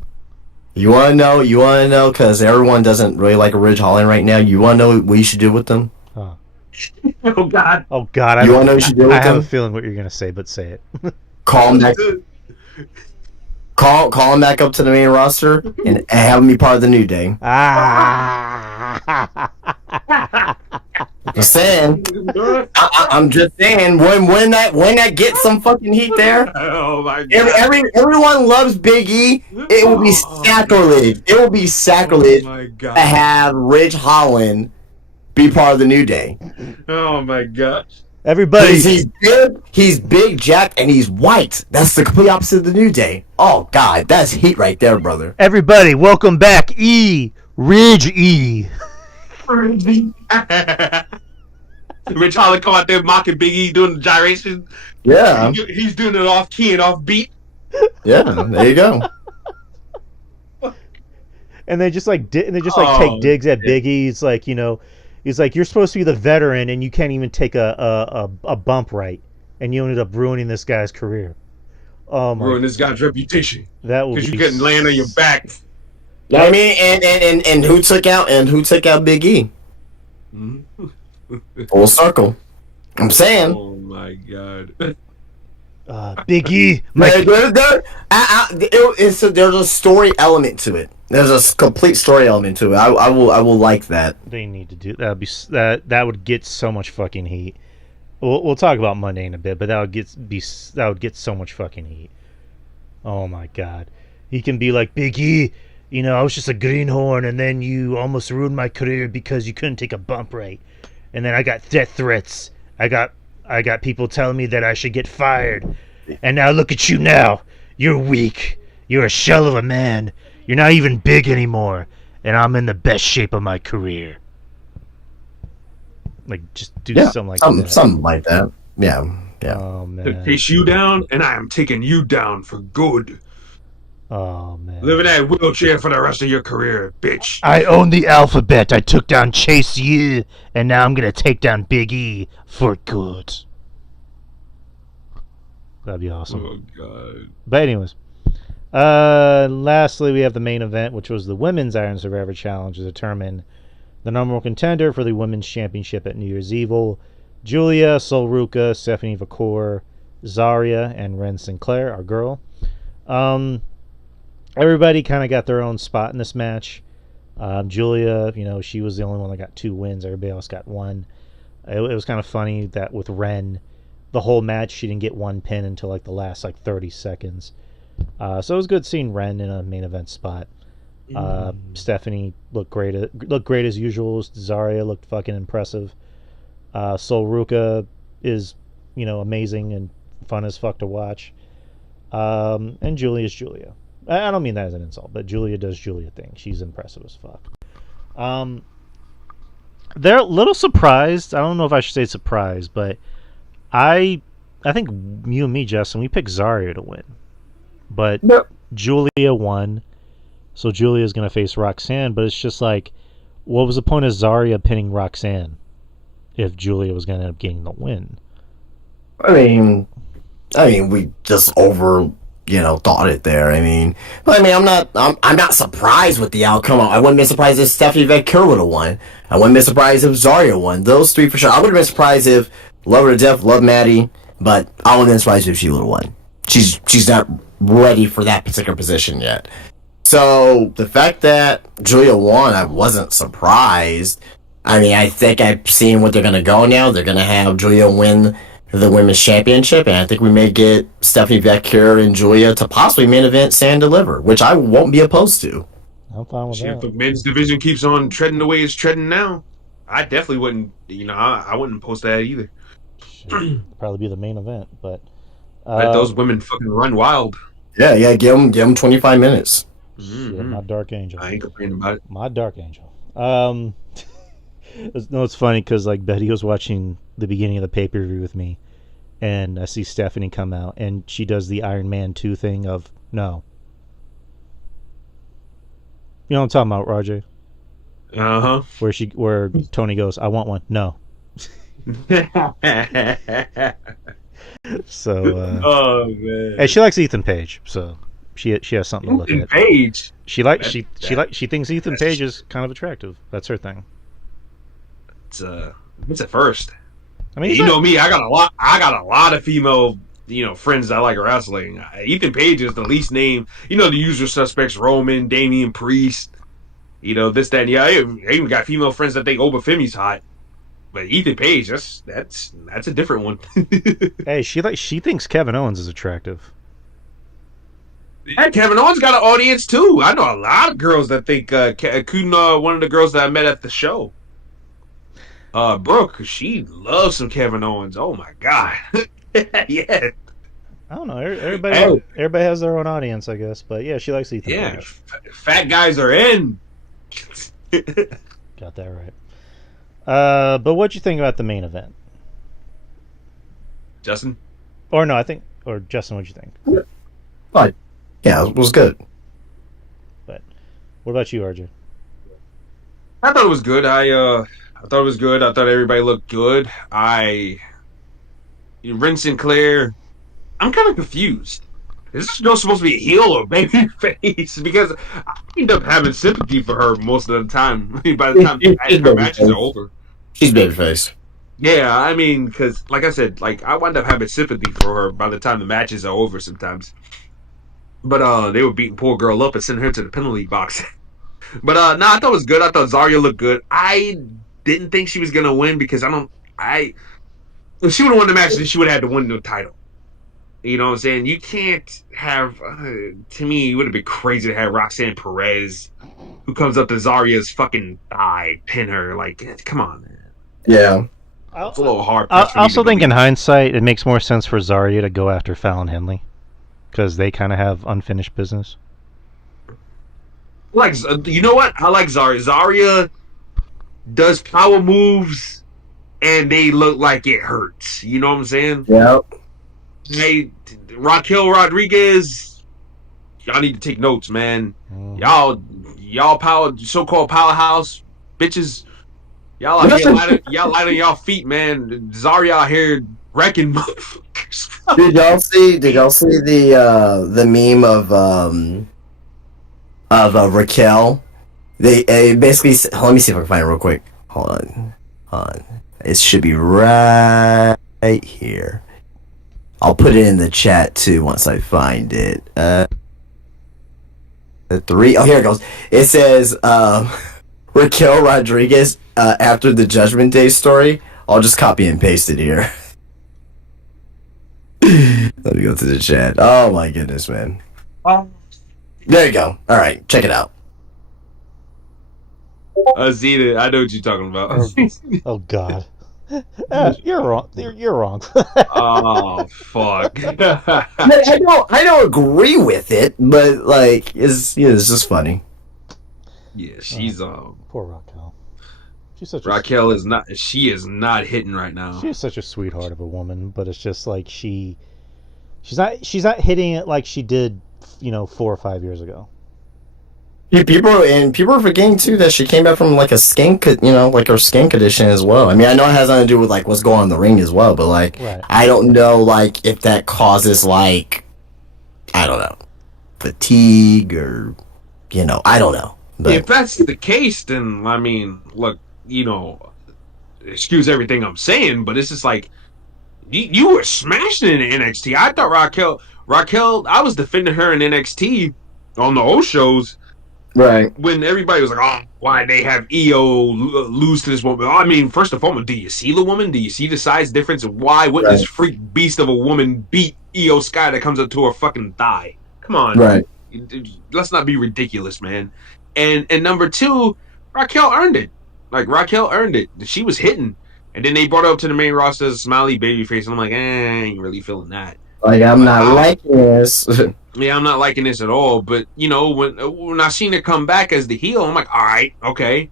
You want to know, because everyone doesn't really like Ridge Holland right now. You want to know what you should do with them? Huh. Oh God. Oh God, You want to know what she did with I have a him? feeling what you're gonna say, but say it. Call him back. Call him back up to the main roster and have him be part of the New Day. Ah. Just saying. I'm just saying. When that gets some fucking heat there. Oh my God. Everyone loves Big E. It will be sacrilege. It will be sacrilege Oh my to God. have Ridge Holland be part of the New Day. Oh my God. Everybody, He's big, jacked, and he's white. That's the complete opposite of the New Day. Oh God, that's heat right there, brother. everybody, welcome back, Ridge E. Rich Holland come out there mocking Big E doing the gyration. Yeah, He's doing it off key and off beat. yeah. There you go. And they just like take digs at yeah. Big E. It's like, he's like, you're supposed to be the veteran, and you can't even take a bump right, and you ended up ruining this guy's career. Oh my! Ruin this guy's reputation That will because be you couldn't land on your back. Yeah, I mean, and who took out Big E? Full circle. I'm saying. Oh my God. Big E. There's a story element to it. There's a complete story element to it. I will like that. They need to do that. That would get so much fucking heat. We'll talk about Monday in a bit, but that would get so much fucking heat. Oh my God, he can be like, Big E. I was just a greenhorn, and then you almost ruined my career because you couldn't take a bump right, and then I got death threats. I got people telling me that I should get fired, and now look at you now. You're weak. You're a shell of a man. You're not even big anymore, and I'm in the best shape of my career. Like, just do something like that. Something like that. Yeah. Oh man. Chase you down, and I am taking you down for good. Oh man. Live in that wheelchair for the rest of your career, bitch. I own the alphabet. I took down Chase U, and now I'm gonna take down Big E for good. That'd be awesome. Oh God. But anyways, lastly, we have the main event, which was the Women's Iron Survivor Challenge to determine the number one contender for the Women's Championship at New Year's Evil. Julia, Solruka, Stephanie Vakor, Zarya, and Ren Sinclair, our girl. Everybody kind of got their own spot in this match. Julia, she was the only one that got 2 wins. Everybody else got 1. It was kind of funny that with Ren, the whole match she didn't get 1 pin until like the last 30 seconds. So it was good seeing Ren in a main event spot. Stephanie looked great as usual. Zarya looked fucking impressive. Solruka is, amazing and fun as fuck to watch. And Julia's Julia. I don't mean that as an insult, but Julia does Julia thing. She's impressive as fuck. They're a little surprised. I don't know if I should say surprised, but I think you and me, Justin, we picked Zarya to win. But Julia won. So Julia's going to face Roxanne, but it's just like, what was the point of Zarya pinning Roxanne if Julia was going to end up getting the win? I mean, we just thought it there. I'm not surprised with the outcome. I wouldn't be surprised if Stephanie Vakir would have won. I wouldn't be surprised if Zarya won. Those 3 for sure. I would have been surprised if Love Her to Death, Love Maddie, but I wouldn't have been surprised if she would have won. She's not ready for that particular position yet. So the fact that Julia won, I wasn't surprised. I think I've seen what they're going to go now. They're going to have Julia win the Women's Championship, and I think we may get Stephanie Vakir and Julia to possibly main event Stand Deliver, which I won't be opposed to. I'm fine with that. If the men's division keeps on treading the way it's treading now, I definitely wouldn't. I wouldn't post that either. Probably be the main event, but let those women fucking run wild. Yeah, give them 25 minutes. Shit, my Dark Angel. I ain't complaining about it. My Dark Angel. It's funny because like Betty was watching the beginning of the pay-per-view with me, and I see Stephanie come out, and she does the Iron Man 2 thing of no. You know what I'm talking about, Roger? Where Tony goes, I want one. No. So. Oh man. Hey, she likes Ethan Page, so she has something to look Ethan at. Page. She thinks Ethan Page is kind of attractive. That's her thing. It's a first. I mean, You know me, I got a lot of female, friends that like wrestling. Ethan Page is the least name. The usual suspects: Roman, Damian Priest. This, that, and yeah. I even got female friends that think Obafemi's hot. But Ethan Page, that's a different one. hey, she thinks Kevin Owens is attractive. Yeah, Kevin Owens got an audience too. I know a lot of girls that think, including one of the girls that I met at the show, Brooke. She loves some Kevin Owens. Oh my god, yeah. I don't know. Everybody, Oh, everybody has their own audience, I guess. But yeah, she likes Ethan yeah. Page. Fat guys are in. Got that right. But what'd you think about the main event? Justin, Or no, or Justin, what'd you think? But yeah, it was good. But what about you, RJ? I thought it was good. I thought it was good. I thought everybody looked good. Ren Sinclair. I'm kind of confused. Is this girl supposed to be a heel or baby face? Because I end up having sympathy for her most of the time. By the time her matches are over. She's babyface. Yeah, I mean, because like I said, like I wind up having sympathy for her by the time the matches are over sometimes. But they were beating poor girl up and sending her to the penalty box. But no, I thought it was good. I thought Zarya looked good. I didn't think she was gonna win because if she would have won the match, then she would have had to win the title. You know what I'm saying? You can't have. To me, it would have been crazy to have Roxanne Perez, who comes up to Zarya's fucking thigh, pin her. Like, come on, man. Yeah. It's a little hard. I also think in hindsight, it makes more sense for Zarya to go after Fallon Henley because they kind of have unfinished business. Like, you know what? I like Zarya. Zarya does power moves, and they look like it hurts. You know what I'm saying? Yep. Hey, Raquel Rodriguez, y'all need to take notes, man. Mm. Y'all so-called powerhouse bitches. Y'all out here lighting y'all feet, man. Zarya out here wrecking motherfuckers. Did y'all see the meme of Raquel? They basically, let me see if I can find it real quick. Hold on. It should be right here. I'll put it in the chat too once I find it. Here it goes. It says Raquel Rodriguez after the Judgment Day story. I'll just copy and paste it here. Let me go to the chat. Oh my goodness, man. There you go. All right, check it out. Zeta, I know what you're talking about. Oh God. You're wrong. You're wrong. Oh fuck. I don't agree with it, but like, it's just funny. Yeah, she's Poor Raquel. She's such Raquel is not. She is not hitting right now. She's such a sweetheart of a woman, but it's just like she's not hitting it like she did, 4 or 5 years ago. Yeah, people are forgetting too that she came back from like a skin, like her skin condition as well. I mean, I know it has nothing to do with like what's going on in the ring as well, but like, right. I don't know like if that causes like, I don't know, fatigue or, I don't know. But If that's the case, then I mean, look, excuse everything I'm saying, but it's just like you were smashing in NXT. I thought Raquel, I was defending her in NXT on the old shows. right. When everybody was like, "Oh, why they have EO lose to this woman?" I mean, first and foremost, do you see the woman? Do you see the size difference? Why wouldn't this freak beast of a woman beat EO Sky that comes up to her fucking thigh? Come on, Right. Let's not be ridiculous, man. And number two, Raquel earned it. Like Raquel earned it. She was hitting, and then they brought her up to the main roster as a smiley baby face. And I'm like, I ain't really feeling that. Like, I'm not liking this. Yeah, I'm not liking this at all. But when I seen her come back as the heel, I'm like, all right, okay.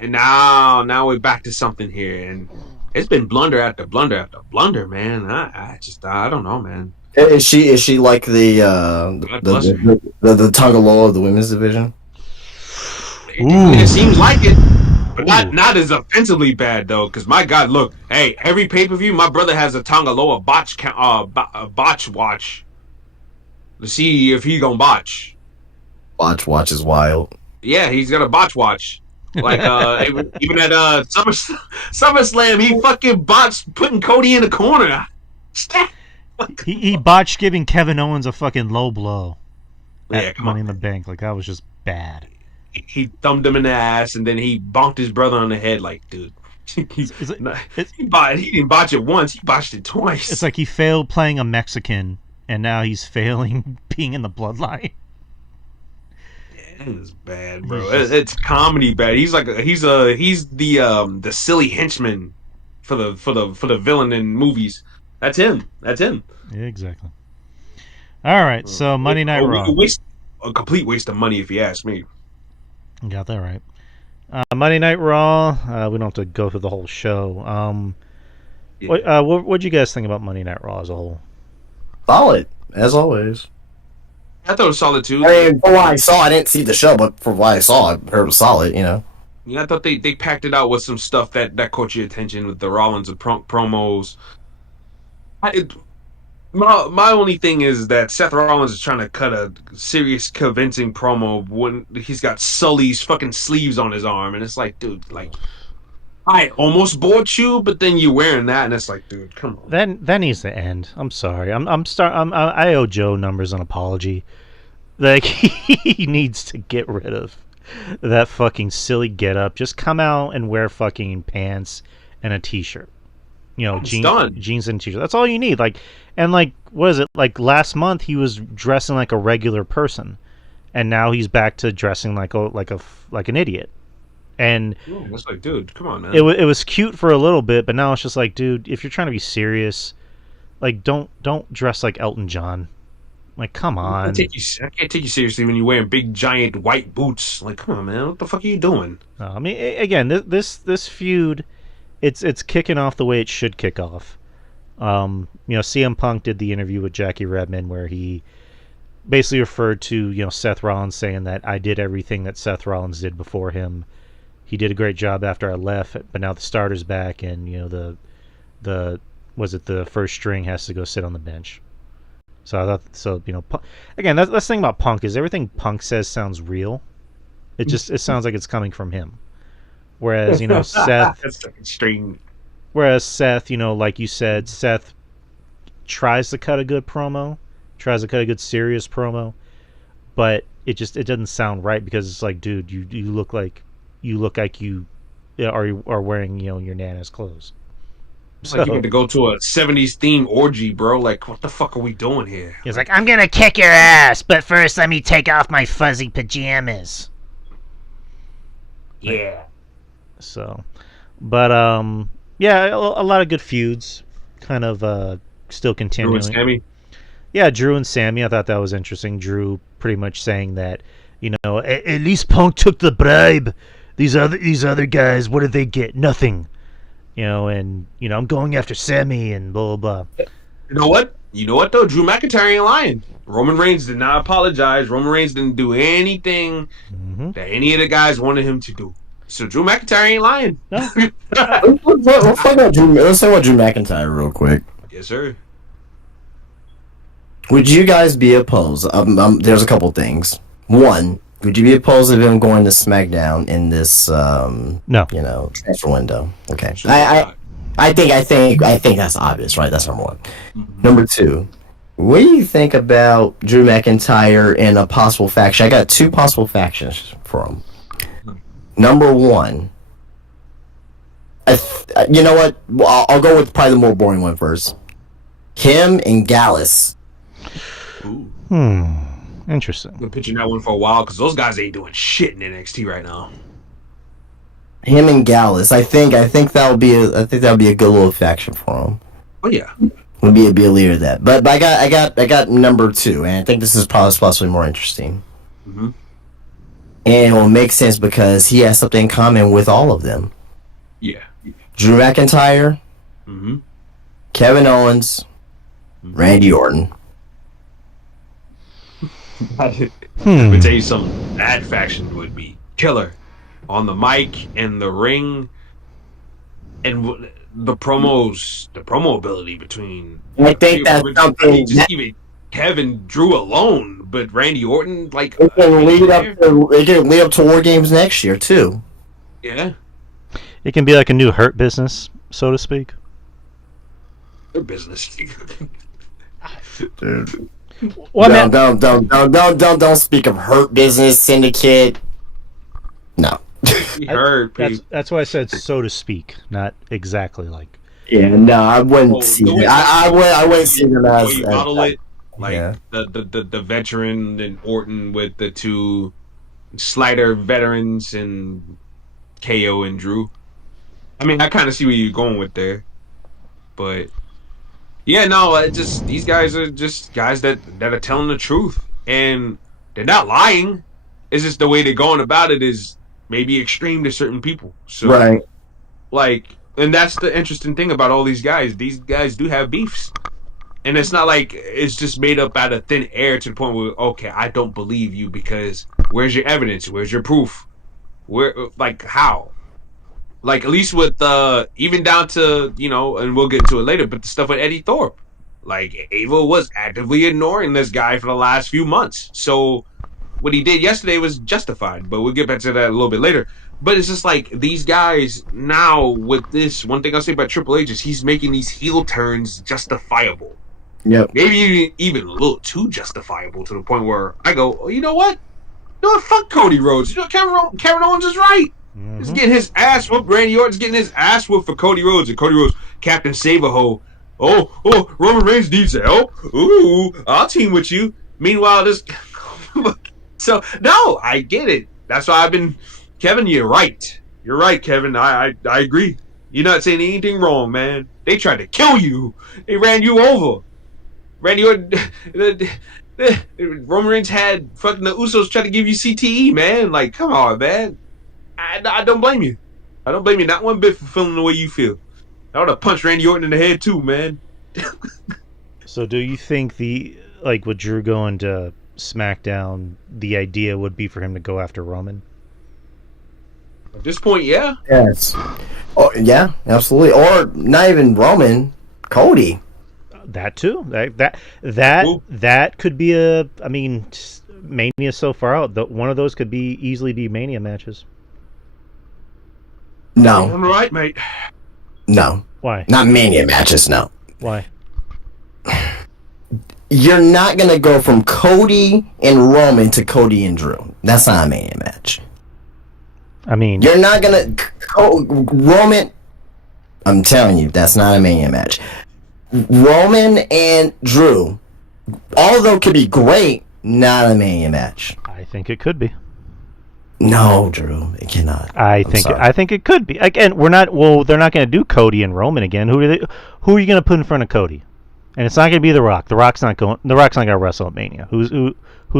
And now we're back to something here, and it's been blunder after blunder after blunder, man. I don't know, man. Is she like the Tongaloa of the women's division? It seems like it, but not as offensively bad though. Because my God, look, hey, every pay per view, my brother has a Tongaloa botch watch to see if he gonna botch. Watch is wild. Yeah, he's got a botch watch. Like even at SummerSlam, he fucking botched putting Cody in the corner. he botched giving Kevin Owens a fucking low blow Yeah, at come Money on. in the Bank. Like, that was just bad. He thumbed him in the ass, and then he bonked his brother on the head. Like, dude, he, It's, it's, he didn't botch it once. He botched it it's twice. like he failed playing a Mexican, and now he's failing being in the bloodline. It is bad, bro. It's comedy bad. He's like he's the silly henchman for the villain in movies. That's him. That's him. Yeah, exactly. All right, so Monday Night Raw. A complete waste of money, if you ask me. You got that right. Monday Night Raw. We don't have to go through the whole show. Yeah. What'd you guys think about Monday Night Raw as a whole? Solid, as always. I thought it was solid too. I mean, for what I saw, I didn't see the show, but for what I saw, I heard it was solid, you know. Yeah, I thought they packed it out with some stuff that caught your attention with the Rollins and promos. My only thing is that Seth Rollins is trying to cut a serious convincing promo when he's got Sully's fucking sleeves on his arm, and it's like, dude, like I almost bought you, but then you're wearing that, and it's like, dude, come on. That needs to end. I'm sorry. I owe Joe Numbers an apology. Like, he needs to get rid of that fucking silly getup. Just come out and wear fucking pants and a t-shirt. You know, jeans and t-shirt. That's all you need. Like, and like, what is it? Like last month he was dressing like a regular person, and now he's back to dressing like an idiot. And it's like, dude, come on, man. It was cute for a little bit, but now it's just like, dude, if you're trying to be serious, like don't dress like Elton John. Like, come on. I can't take you seriously when you're wearing big giant white boots. Like, come on, man, what the fuck are you doing? I mean, again, this feud, it's kicking off the way it should kick off. CM Punk did the interview with Jackie Redmond where he basically referred to Seth Rollins, saying that I did everything that Seth Rollins did before him. He did a great job after I left, but now the starter's back, and the first string has to go sit on the bench. So I thought again, that's the thing about Punk is everything Punk says sounds real. It sounds like it's coming from him. Whereas Seth, that's extreme. Whereas Seth, like you said, Seth tries to cut a good promo, tries to cut a good serious promo, but it doesn't sound right because it's like, dude, you look like you are wearing your nana's clothes. Like you had to go to a 70s theme orgy, bro. Like, what the fuck are we doing here? He's like, I'm gonna kick your ass, but first let me take off my fuzzy pajamas. Yeah. So, but yeah, a lot of good feuds, kind of still continuing. Drew and Sammy? Yeah, Drew and Sammy. I thought that was interesting. Drew pretty much saying that, at least Punk took the bribe. These other guys, what did they get? Nothing. And I'm going after Sammy and blah blah blah. You know what? Though? Drew McIntyre ain't lying. Roman Reigns did not apologize. Roman Reigns didn't do anything that any of the guys wanted him to do. So Drew McIntyre ain't lying. No. Let's talk about Drew McIntyre real quick. Yes, sir. Would you guys be opposed? There's a couple things. One, would you be opposed to him going to SmackDown in this No. transfer window? Okay. I think that's obvious, right? That's number one. Mm-hmm. Number two, what do you think about Drew McIntyre in a possible faction? I got two possible factions for him. Number one, you know what? I'll go with probably the more boring one first. Him and Gallus. Ooh. Interesting. I've been pitching that one for a while because those guys ain't doing shit in NXT right now. Him and Gallus. I think that'll be a good little faction for him. Oh yeah. Would be a leader of that. But I got number two, and I think this is possibly more interesting. Mm-hmm. And it will make sense because he has something in common with all of them. Yeah. Drew McIntyre, Kevin Owens, Randy Orton. Let me tell you something. That faction would be killer on the mic and the ring, and the promo ability between. I think that's something. Even Kevin, Drew alone, but Randy Orton, like it can lead up to War Games next year too. Yeah, It can be like a new Hurt business, so to speak. their business. Dude. Well, I mean, Don't speak of Hurt Business Syndicate. No. He heard people. that's why I said so to speak, not exactly like. Yeah, no, I wouldn't Oh, see the it. way I wouldn't see them the way as, you as model it, like yeah. the veteran and Orton with the two slider veterans and KO and Drew. I mean, I kind of see where you're going with there, but yeah, no, it just these guys are just guys that are telling the truth, and they're not lying. It's just the way they're going about it is maybe extreme to certain people. So Right. like, and that's the interesting thing about all these guys. These guys do have beefs. And it's not like it's just made up out of thin air to the point where, okay, I don't believe you because where's your evidence? Where's your proof? Where, like, how? Like, at least with, even down to, and we'll get to it later, but the stuff with Eddie Thorpe. Like, Ava was actively ignoring this guy for the last few months. So, what he did yesterday was justified, but we'll get back to that a little bit later. But it's just like these guys now with this one thing I'll say about Triple H is he's making these heel turns justifiable. Yep. Maybe even a little too justifiable to the point where I go, oh, you know what? You know what? Fuck Cody Rhodes. You know, Kevin Owens is right. He's getting his ass whooped. Randy Orton's getting his ass whooped for Cody Rhodes. And Cody Rhodes, Captain Save-A-Ho. Oh, Roman Reigns needs help. Ooh, I'll team with you. Meanwhile, this... So, no, I get it. That's why I've been... Kevin, you're right. You're right, Kevin. I agree. You're not saying anything wrong, man. They tried to kill you. They ran you over. Randy Orton, Roman Reigns had fucking the Usos try to give you CTE, man. Like, come on, man. I don't blame you. I don't blame you not one bit for feeling the way you feel. I would have punched Randy Orton in the head too, man. So, do you think with Drew going to SmackDown, the idea would be for him to go after Roman? At this point, yeah. Yes. Oh, yeah, absolutely. Or not even Roman, Cody. That too. That could be a. I mean, Mania so far out. One of those could easily be Mania matches. No. I'm right, mate. No. Why? Not Mania matches, no. Why? You're not going to go from Cody and Roman to Cody and Drew. That's not a Mania match. I mean... You're not going to... Roman... I'm telling you, that's not a Mania match. Roman and Drew, although could be great, not a Mania match. I think it could be. No, Drew, it cannot. I think it could be. Again, we're not. Well, they're not going to do Cody and Roman again. Who are you going to put in front of Cody? And it's not going to be The Rock. The Rock's not going to wrestle at Mania. Who's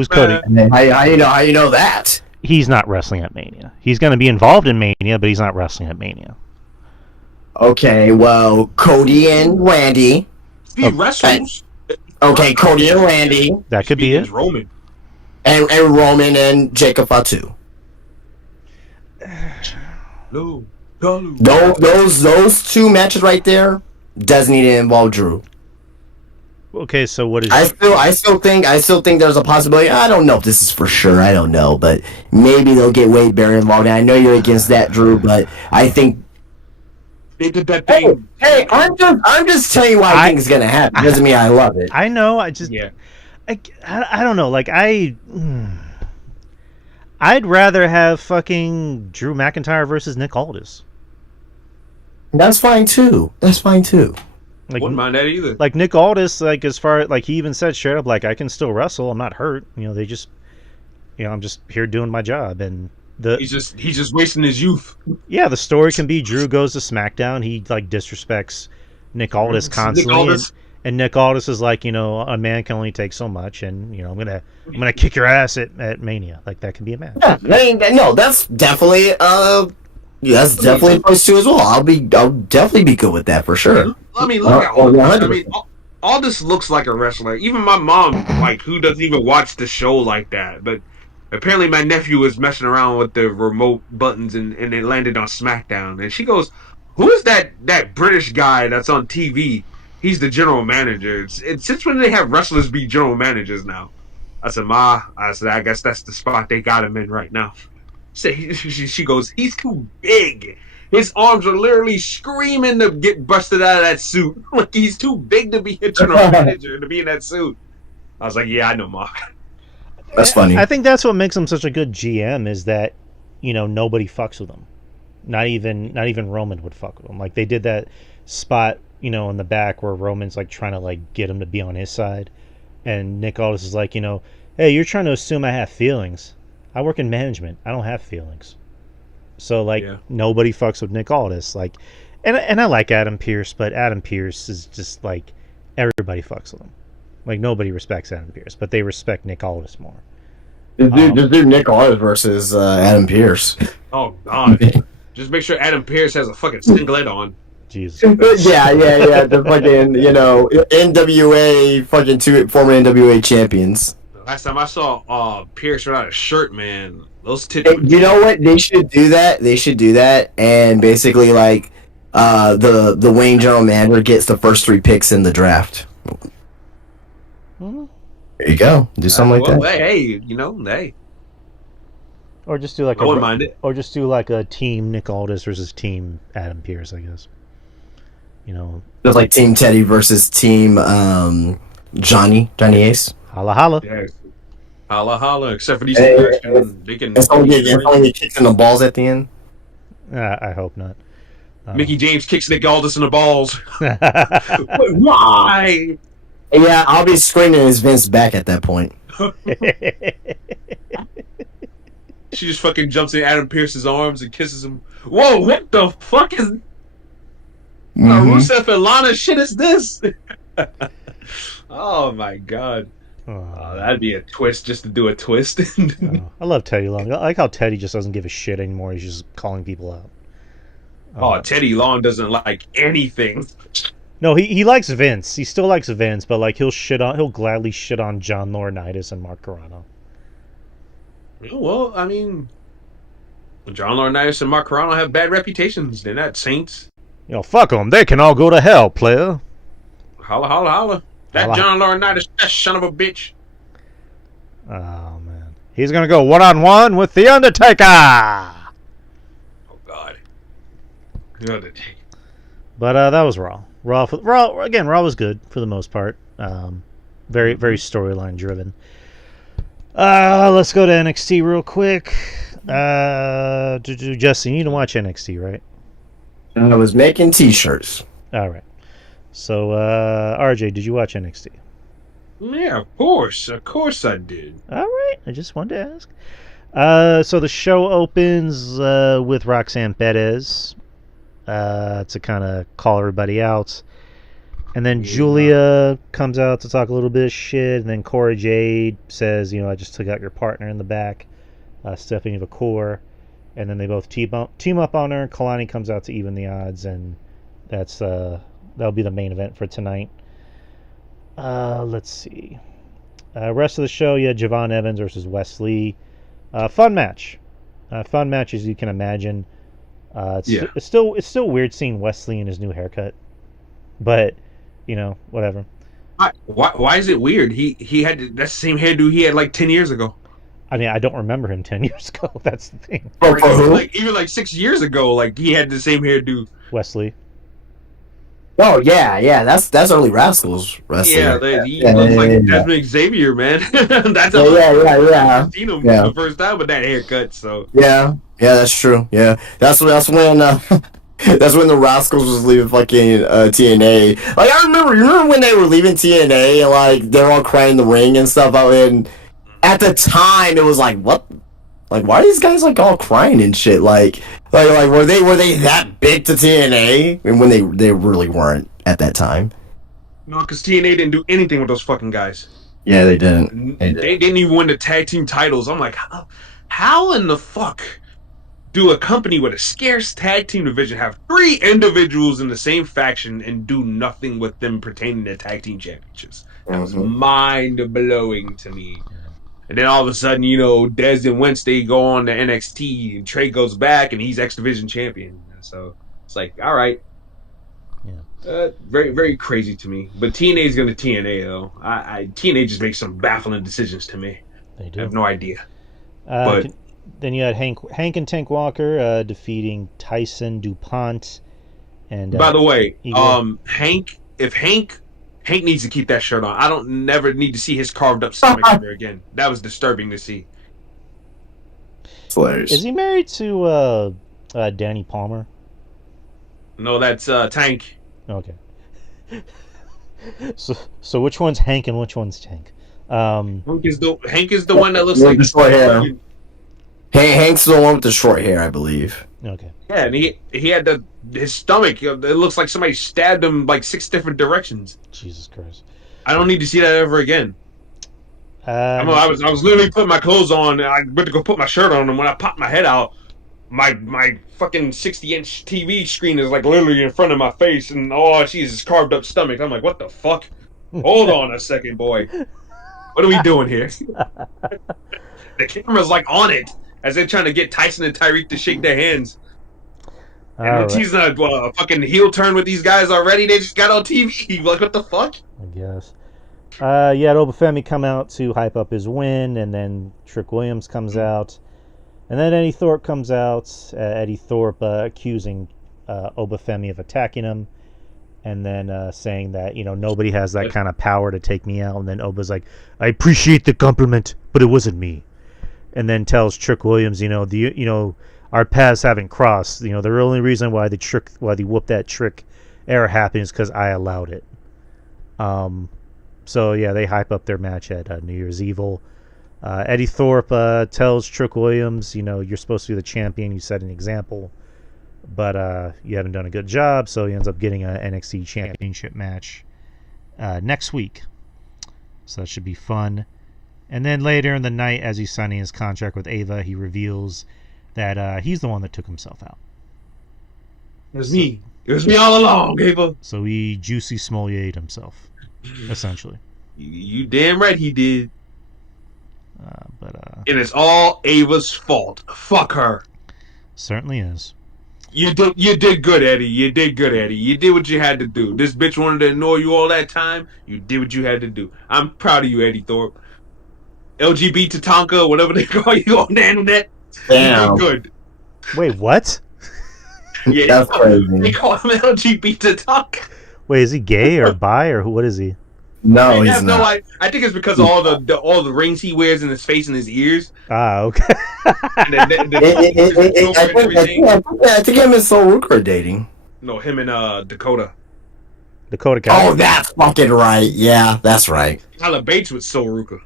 Cody? How you know that? He's not wrestling at Mania. He's going to be involved in Mania, but he's not wrestling at Mania. Okay, well, Cody and Randy. He wrestles. Okay, Cody and Randy. That could be it. Roman. And Roman and Jacob Fatu. No. Those two matches right there doesn't need to involve Drew. Okay, so what is? I still think there's a possibility. I don't know if this is for sure. I don't know, but maybe they'll get Wade Barrett involved. And I know you're against that, Drew, but I think they did that thing. Hey, I'm just telling you why I think it's gonna happen. Doesn't mean I love it. I know. I don't know. Like I'd rather have fucking Drew McIntyre versus Nick Aldis. That's fine too. Like, wouldn't mind that either. Like Nick Aldis, he even said straight up, like, I can still wrestle. I'm not hurt. They just, I'm just here doing my job. And he's just wasting his youth. Yeah, the story can be Drew goes to SmackDown. He disrespects Nick Aldis constantly, and Nick Aldis is like, a man can only take so much, and I'm gonna kick your ass at Mania. Like that can be a match. Yeah, no, that's definitely that's definitely a plus two as well. I'll definitely be good with that for sure. I mean, look at all this. I mean, all this looks like a wrestler. Even my mom, who doesn't even watch the show like that, but apparently my nephew was messing around with the remote buttons and it landed on SmackDown. And she goes, "Who is that British guy that's on TV? He's the general manager. It's since when they have wrestlers be general managers now?" I said, I guess that's the spot they got him in right now. She goes, he's too big. His arms are literally screaming to get busted out of that suit. Like he's too big to be hitching a manager to be in that suit. I was like, yeah, I know, Mark. That's I funny. think that's what makes him such a good GM is that nobody fucks with him. Not even Roman would fuck with him. Like they did that spot in the back where Roman's like trying to like get him to be on his side, and Nick Aldis is like, hey, you're trying to assume I have feelings. I work in management. I don't have feelings. So like Yeah. nobody fucks with Nick Aldis. Like, and I like Adam Pearce, but Adam Pearce is just like everybody fucks with him. Like nobody respects Adam Pearce, but they respect Nick Aldis more. Just do Nick Aldis versus Adam Pearce. Oh God. Just make sure Adam Pearce has a fucking singlet on. Jesus. Yeah. The fucking NWA fucking two former NWA champions. Last time I saw Pierce without a shirt, man, those tits. Hey, you know what? They should do that. And basically like the Wayne general manager gets the first 3 picks in the draft. Hmm. There you go. Do something like that. Hey, hey. Or just do like I wouldn't mind it. Or just do like a team Nick Aldis versus team Adam Pearce, I guess. Just like Team Teddy versus Team Johnny Ace. Holla holla. Yeah. Holla holla. Except for these Hey, they can. And someone get kicked in the balls at the end. I hope not. Mickey James kicks Nick Aldis in the balls. Wait, why? Yeah, I'll be screaming his Vince back at that point. She just fucking jumps in Adam Pearce's arms and kisses him. Whoa, what the fuck is Rusev and Lana shit is this? Oh my god. That'd be a twist just to do a twist. I love Teddy Long. I like how Teddy just doesn't give a shit anymore. He's just calling people out. Teddy Long doesn't like anything. No, he likes Vince. He still likes Vince, but like he'll gladly shit on John Laurinaitis and Mark Carrano. Well, I mean, John Laurinaitis and Mark Carrano have bad reputations. They're not saints. Fuck them. They can all go to hell, player. Holla, holla, holla. That Holla. John Laurinaitis, that son of a bitch. Oh man, he's gonna go 1-on-1 with the Undertaker. Oh God. The Undertaker. But that was Raw. Raw was good for the most part. Very very storyline driven. Let's go to NXT real quick. Justin, you need to watch NXT, right? I was making T-shirts. All right. So, RJ, did you watch NXT? Yeah, of course I did. All right. I just wanted to ask. So the show opens with Roxanne Perez to kind of call everybody out. And then Julia comes out to talk a little bit of shit. And then Cora Jade says, I just took out your partner in the back, Stephanie Vacour. And then they both team up on her. Kalani comes out to even the odds. And that'll be the main event for tonight. Let's see. Rest of the show, you had Javon Evans versus Wesley. Fun match. Fun match as you can imagine. It's still weird seeing Wesley in his new haircut. But, whatever. Why is it weird? He had that same hairdo he had like 10 years ago. I mean, I don't remember him 10 years ago. That's the thing. For who? Like even like 6 years ago, like he had the same hairdo. Wesley. Oh yeah, that's early Rascals wrestling. Yeah, he looks like Desmond Xavier, man. That's yeah. I've seen him Yeah. the first time with that haircut. So Yeah, that's true. Yeah, that's when that's when the Rascals was leaving fucking TNA. Like you remember when they were leaving TNA and like they're all crying in the ring and stuff. And at the time it was like, what? Like, why are these guys like all crying and shit? Like were they that big to TNA? And when they really weren't at that time. no, because TNA didn't do anything with those fucking guys. Yeah, they didn't. They didn't even win the tag team titles. I'm like, how in the fuck do a company with a scarce tag team division have 3 individuals in the same faction and do nothing with them pertaining to tag team championships? That was mind blowing to me. And then all of a sudden, Dez and Wednesday go on to NXT, and Trey goes back, and he's X Division champion. So it's like, all right, very very crazy to me. But TNA is going to TNA though. TNA just makes some baffling decisions to me. They do. I have no idea. But Then you had Hank and Tank Walker defeating Tyson DuPont and By the way, Igor. Hank needs to keep that shirt on. I don't never need to see his carved up stomach ever again. That was disturbing to see. Is he married to Danny Palmer? No, that's Tank. Okay. So which one's Hank and which one's Tank? Hank is the one that looks like the short hair. Hank's the one with the short hair, I believe. Okay. Yeah, and he had his stomach. It looks like somebody stabbed him like 6 different directions. Jesus Christ. I don't need to see that ever again. I was literally putting my clothes on, and I went to go put my shirt on, and when I popped my head out, my fucking 60-inch TV screen is like literally in front of my face, and all I see is his carved up stomach. I'm like, what the fuck? Hold on a second, boy. What are we doing here? The camera's like on it as they're trying to get Tyson and Tyreek to shake their hands. And he's a fucking heel turn with these guys already. They just got on TV. Like, what the fuck? I guess. You had Obafemi come out to hype up his win, and then Trick Williams comes out. And then Eddie Thorpe comes out. Eddie Thorpe accusing Obafemi of attacking him. And then saying that, nobody has that kind of power to take me out. And then Oba's like, I appreciate the compliment, but it wasn't me. And then tells Trick Williams, our paths haven't crossed. The only reason why they whooped that trick ever happened is because I allowed it. So yeah, they hype up their match at New Year's Evil. Eddie Thorpe tells Trick Williams, you're supposed to be the champion. You set an example, but you haven't done a good job. So he ends up getting an NXT Championship match next week. So that should be fun. And then later in the night, as he's signing his contract with Ava, he reveals that he's the one that took himself out. It was me. It was me all along, Ava. So he juicy smoliered himself, essentially. You damn right he did. But and it's all Ava's fault. Fuck her. Certainly is. You did good, Eddie. You did good, Eddie. You did what you had to do. This bitch wanted to ignore you all that time. You did what you had to do. I'm proud of you, Eddie Thorpe. LGBT Tatanka, whatever they call you on the internet. Damn. You did good. Wait, what? Yeah, that's crazy. They call him LGBT Tatanka. Wait, is he gay or bi or what is he? No, he's not. I think it's because of all the rings he wears in his face and his ears. Ah, okay. And I think him and Sol Ruka are dating. No, him and Dakota. Dakota Kai. Oh, that's fucking right. Yeah, that's right. Tyler Bates with Sol Ruka.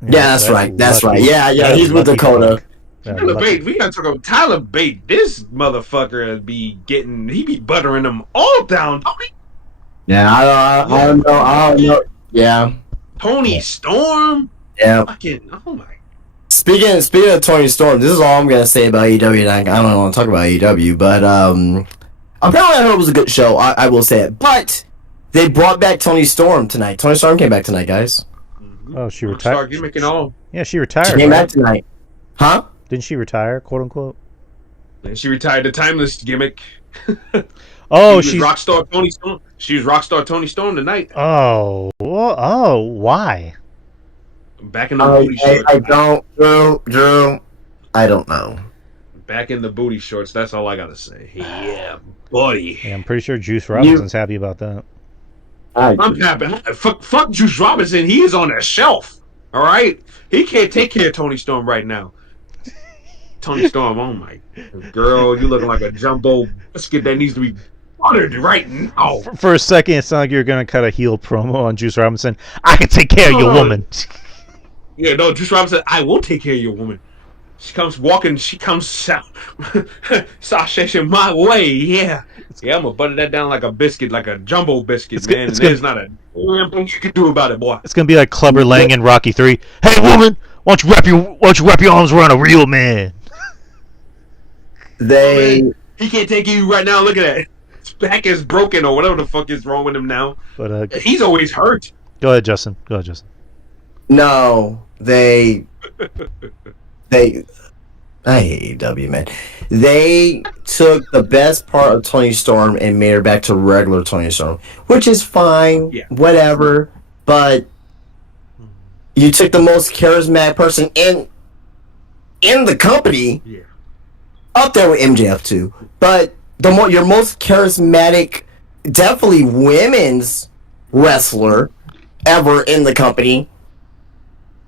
Yeah, that's right. That's right. Yeah, he's with Dakota. Tyler Bates, we gotta talk about Tyler Bates. This motherfucker he be buttering them all down. Yeah, I don't know. Yeah. Tony Storm. Yeah. Fucking, oh my. Speaking of Tony Storm, this is all I'm gonna say about AEW. And I don't want to talk about AEW, but apparently I heard it was a good show. I will say it, but they brought back Tony Storm tonight. Tony Storm came back tonight, guys. Oh, she retired. Start gimmicking all. Yeah, she retired. She came back tonight, huh? Didn't she retire, quote unquote? And she retired the timeless gimmick. Oh, she's Rockstar Tony Storm. She was Rockstar Tony Storm tonight. Oh, why? Back in the booty shorts. I don't, Drew. I don't know. Back in the booty shorts. That's all I gotta say. Yeah, buddy. Yeah, I'm pretty sure Juice Robinson's happy about that. I'm happy. Fuck Juice Robinson. He is on a shelf. All right, he can't take care of Tony Storm right now. Tony Storm, oh my girl, you looking like a jumbo biscuit that needs to be buttered right now. For a second, it sounded like you were gonna cut a heel promo on Juice Robinson. I can take care of your woman. Yeah, no, Juice Robinson, I will take care of your woman. She comes walking, sashaying my way, yeah. Yeah, I'm gonna butter that down like a biscuit, like a jumbo biscuit, man. And there's not a damn thing you can do about it, boy. It's gonna be like Clubber Lang in Rocky 3. Hey, woman, why don't you wrap your arms around a real man? They. He can't take you right now. Look at that. His back is broken or whatever the fuck is wrong with him now. But he's always hurt. Go ahead, Justin. No, they. I hate AEW, man. They took the best part of Tony Storm and made her back to regular Tony Storm, which is fine, whatever. But you took the most charismatic person, and in the company, Yeah. up there with MJF too. But your most charismatic, definitely women's wrestler ever in the company,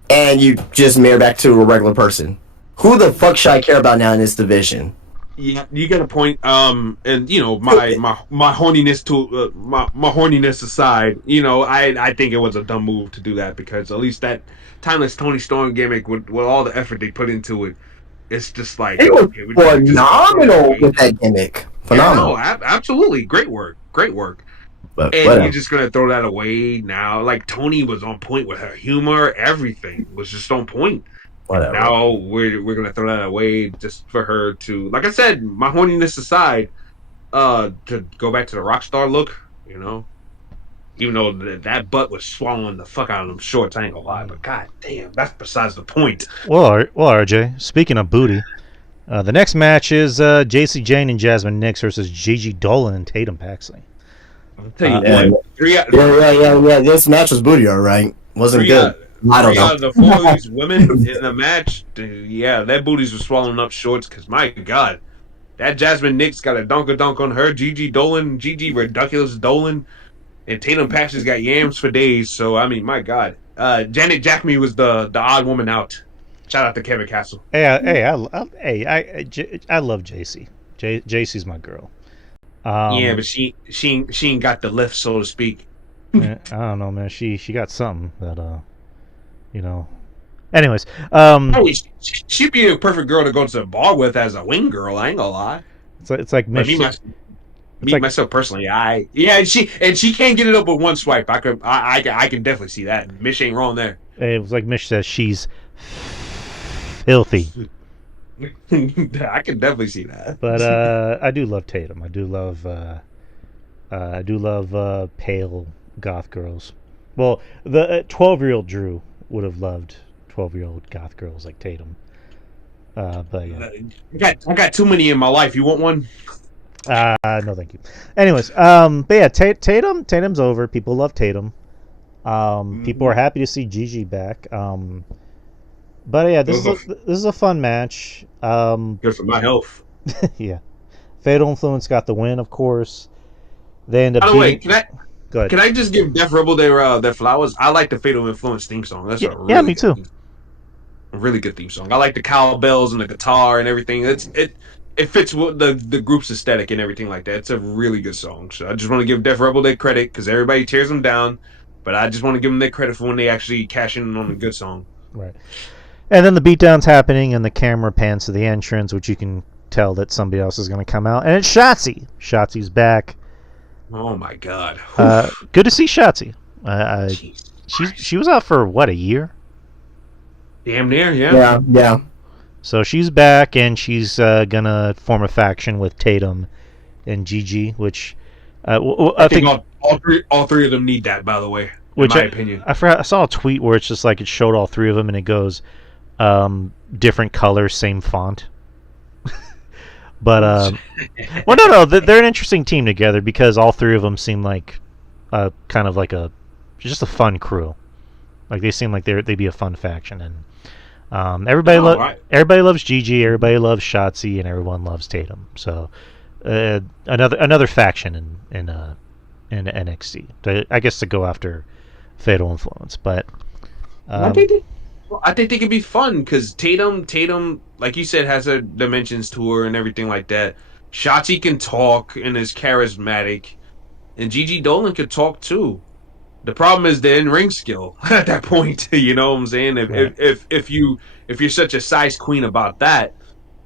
and you just mirror back to a regular person. Who the fuck should I care about now in this division? Yeah, you got a point. And you know, my horniness my horniness aside, you know, I think it was a dumb move to do that because at least that timeless Tony Storm gimmick with all the effort they put into it, it's just like It was okay, we just throw that phenomenal away. with that gimmick. Yeah, no, Phenomenal. absolutely, great work, great work. But And you're whatever. just gonna throw that away now? Like Tony was on point with her humor, everything was just on point. And Whatever. now we're gonna throw that away just for her to, like I said, my horniness aside, to go back to the rock star look, you know. Even though that butt was swallowing the fuck out of them shorts, I ain't gonna lie. But god damn, that's besides the point. Well, RJ. Speaking of booty, the next match is JC Jane and Jasmine Nix versus Gigi Dolan and Tatum Paxley. I'll tell you Yeah, what, three out, yeah. This match was booty, all right. Wasn't three good. out, I don't three out know. of the four of these women in the match, yeah, that booties was swallowing up shorts. Cause my god, that Jasmine Nix got a dunk on her. Gigi ridiculous Dolan, and Tatum Paxley's got yams for days. So I mean, my god, Janet Jackme was the odd woman out. Shout out to Kevin Castle. I love JC. JC's my girl. Yeah, but she ain't got the lift, so to speak. I don't know, man. She got something that you know. Anyways, Oh, she'd be a perfect girl to go to the bar with as a wing girl. I ain't gonna lie. it's like But Mish. Like myself personally, and she can't get it up with one swipe. I can definitely see that. Mish ain't wrong there. it was like Mish says, she's filthy. I can definitely see that. But I do love Tatum. I do love pale goth girls. Well, the 12-year-old Drew would have loved 12-year-old goth girls like Tatum. But yeah. I got too many in my life. You want one? No, thank you. Anyways, but yeah, Tatum's over. People love Tatum. People are happy to see Gigi back. But yeah, this is a fun match. Good for my health. Yeah, Fatal Influence got the win, of course. They end up. By the way, Go ahead. can I just give Def Rebel their flowers? I like the Fatal Influence theme song. That's a really me too. a really good theme song. I like the cowbells and the guitar and everything. It fits with the group's aesthetic and everything like that. It's a really good song. So I just want to give Def Rebel their credit because everybody tears them down, but I just want to give them their credit for when they actually cash in on a good song. Right. And then the beatdown's happening, and the camera pans to the entrance, which you can tell that somebody else is going to come out, and it's Shotzi. Shotzi's back. Oh my god! Good to see Shotzi. Jesus she was out for what, a year? Damn near, yeah. Yeah. So she's back, and she's gonna form a faction with Tatum and Gigi, which I think all three of them need that. By the way, in my opinion. I saw a tweet where it's just like it showed all three of them, and it goes different colors, same font. But well, no, they're an interesting team together because all three of them seem like kind of like just a fun crew. Like they seem like they'd be a fun faction, and everybody loves Gigi, everybody loves Shotzi, and everyone loves Tatum. So another faction in NXT. I guess to go after Fatal Influence, but I think they could be fun because Tatum, like you said, has a dimensions to her and everything like that. Shotzi can talk and is charismatic, and Gigi Dolan could talk too. The problem is the in-ring skill at that point. You know what I'm saying? If you're such a size queen about that,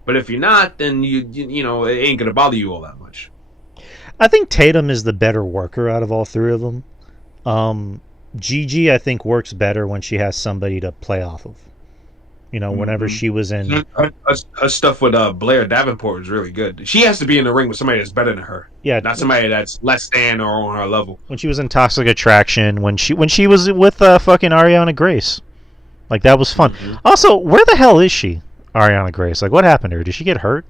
but if you're not, then you know it ain't gonna bother you all that much. I think Tatum is the better worker out of all three of them. Gigi, I think, works better when she has somebody to play off of. You know, whenever she was in... Her stuff with Blair Davenport was really good. She has to be in the ring with somebody that's better than her. Yeah. Not somebody that's less than or on her level. When she was in Toxic Attraction, when she was with fucking Ariana Grace. Like, that was fun. Mm-hmm. Also, where the hell is she, Ariana Grace? Like, what happened to her? Did she get hurt?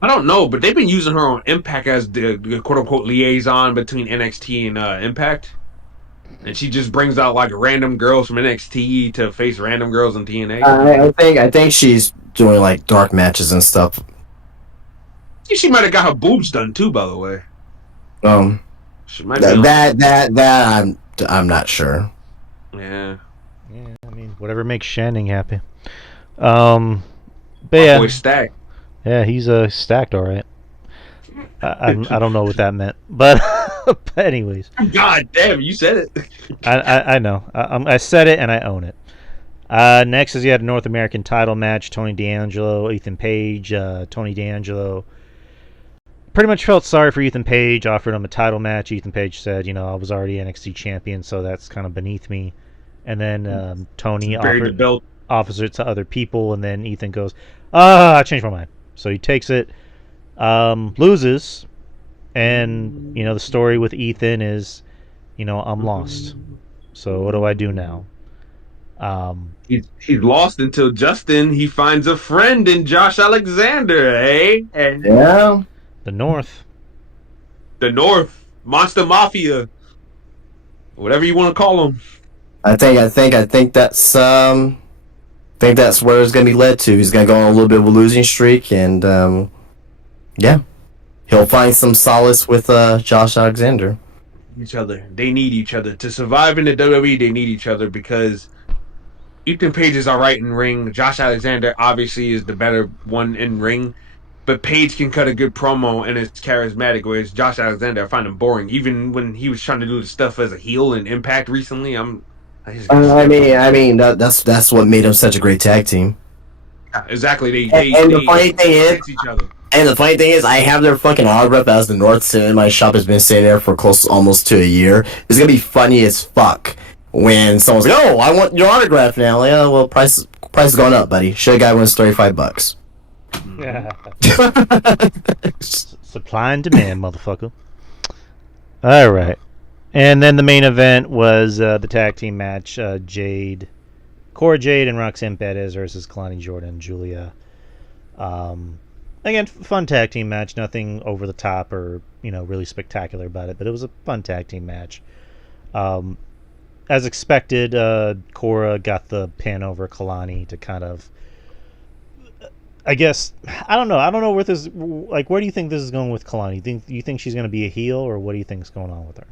I don't know, but they've been using her on Impact as the quote-unquote liaison between NXT and Impact. And she just brings out like random girls from NXT to face random girls in TNA. I think she's doing like dark matches and stuff. She might have got her boobs done too, by the way. Um, She might be that on. I'm not sure. Yeah. Yeah, I mean, whatever makes Shanning happy. But My yeah, boy Stack. yeah, he's stacked all right. I don't know what that meant, but but anyways, God damn, you said it. I know. I said it and I own it. Next is you had a North American title match: Tony D'Angelo, Ethan Page. Tony D'Angelo pretty much felt sorry for Ethan Page, offered him a title match. Ethan Page said, I was already NXT champion, so that's kind of beneath me. And then Tony Buried the belt. offers it to other people, and then Ethan goes, I changed my mind. So he takes it, loses, and the story with Ethan is, I'm lost. So what do I do now? He's lost until Justin he finds a friend in Josh Alexander, eh? And Yeah, The North. the North Monster Mafia, whatever you want to call them. I think that's where it's gonna be led to. He's gonna go on a little bit of a losing streak, and yeah, he'll find some solace with Josh Alexander. Each other. They need each other to survive in the WWE. They need each other because Ethan Page is all right in ring. Josh Alexander obviously is the better one in ring, but Page can cut a good promo and is charismatic. Whereas Josh Alexander, I find him boring. Even when he was trying to do the stuff as a heel in Impact recently, I just got That's what made him such a great tag team. exactly. And the funny thing is, fix each other. And the funny thing is, I have their fucking autograph as the North sitting in my shop. Has been sitting there for almost to a year. It's gonna be funny as fuck when someone's like, "Oh, I want your autograph now." Yeah, well, price is going up, buddy. Should have got wins $35. Yeah. Supply and demand, motherfucker. All right. And then the main event was the tag team match: Cora Jade, and Roxanne Perez versus Kalani Jordan and Julia. Again, fun tag team match. Nothing over the top or really spectacular about it, but it was a fun tag team match. As expected, Cora got the pin over Kalani to kind of. I guess I don't know. I don't know where this where do you think this is going with Kalani? You think she's going to be a heel, or what do you think is going on with her?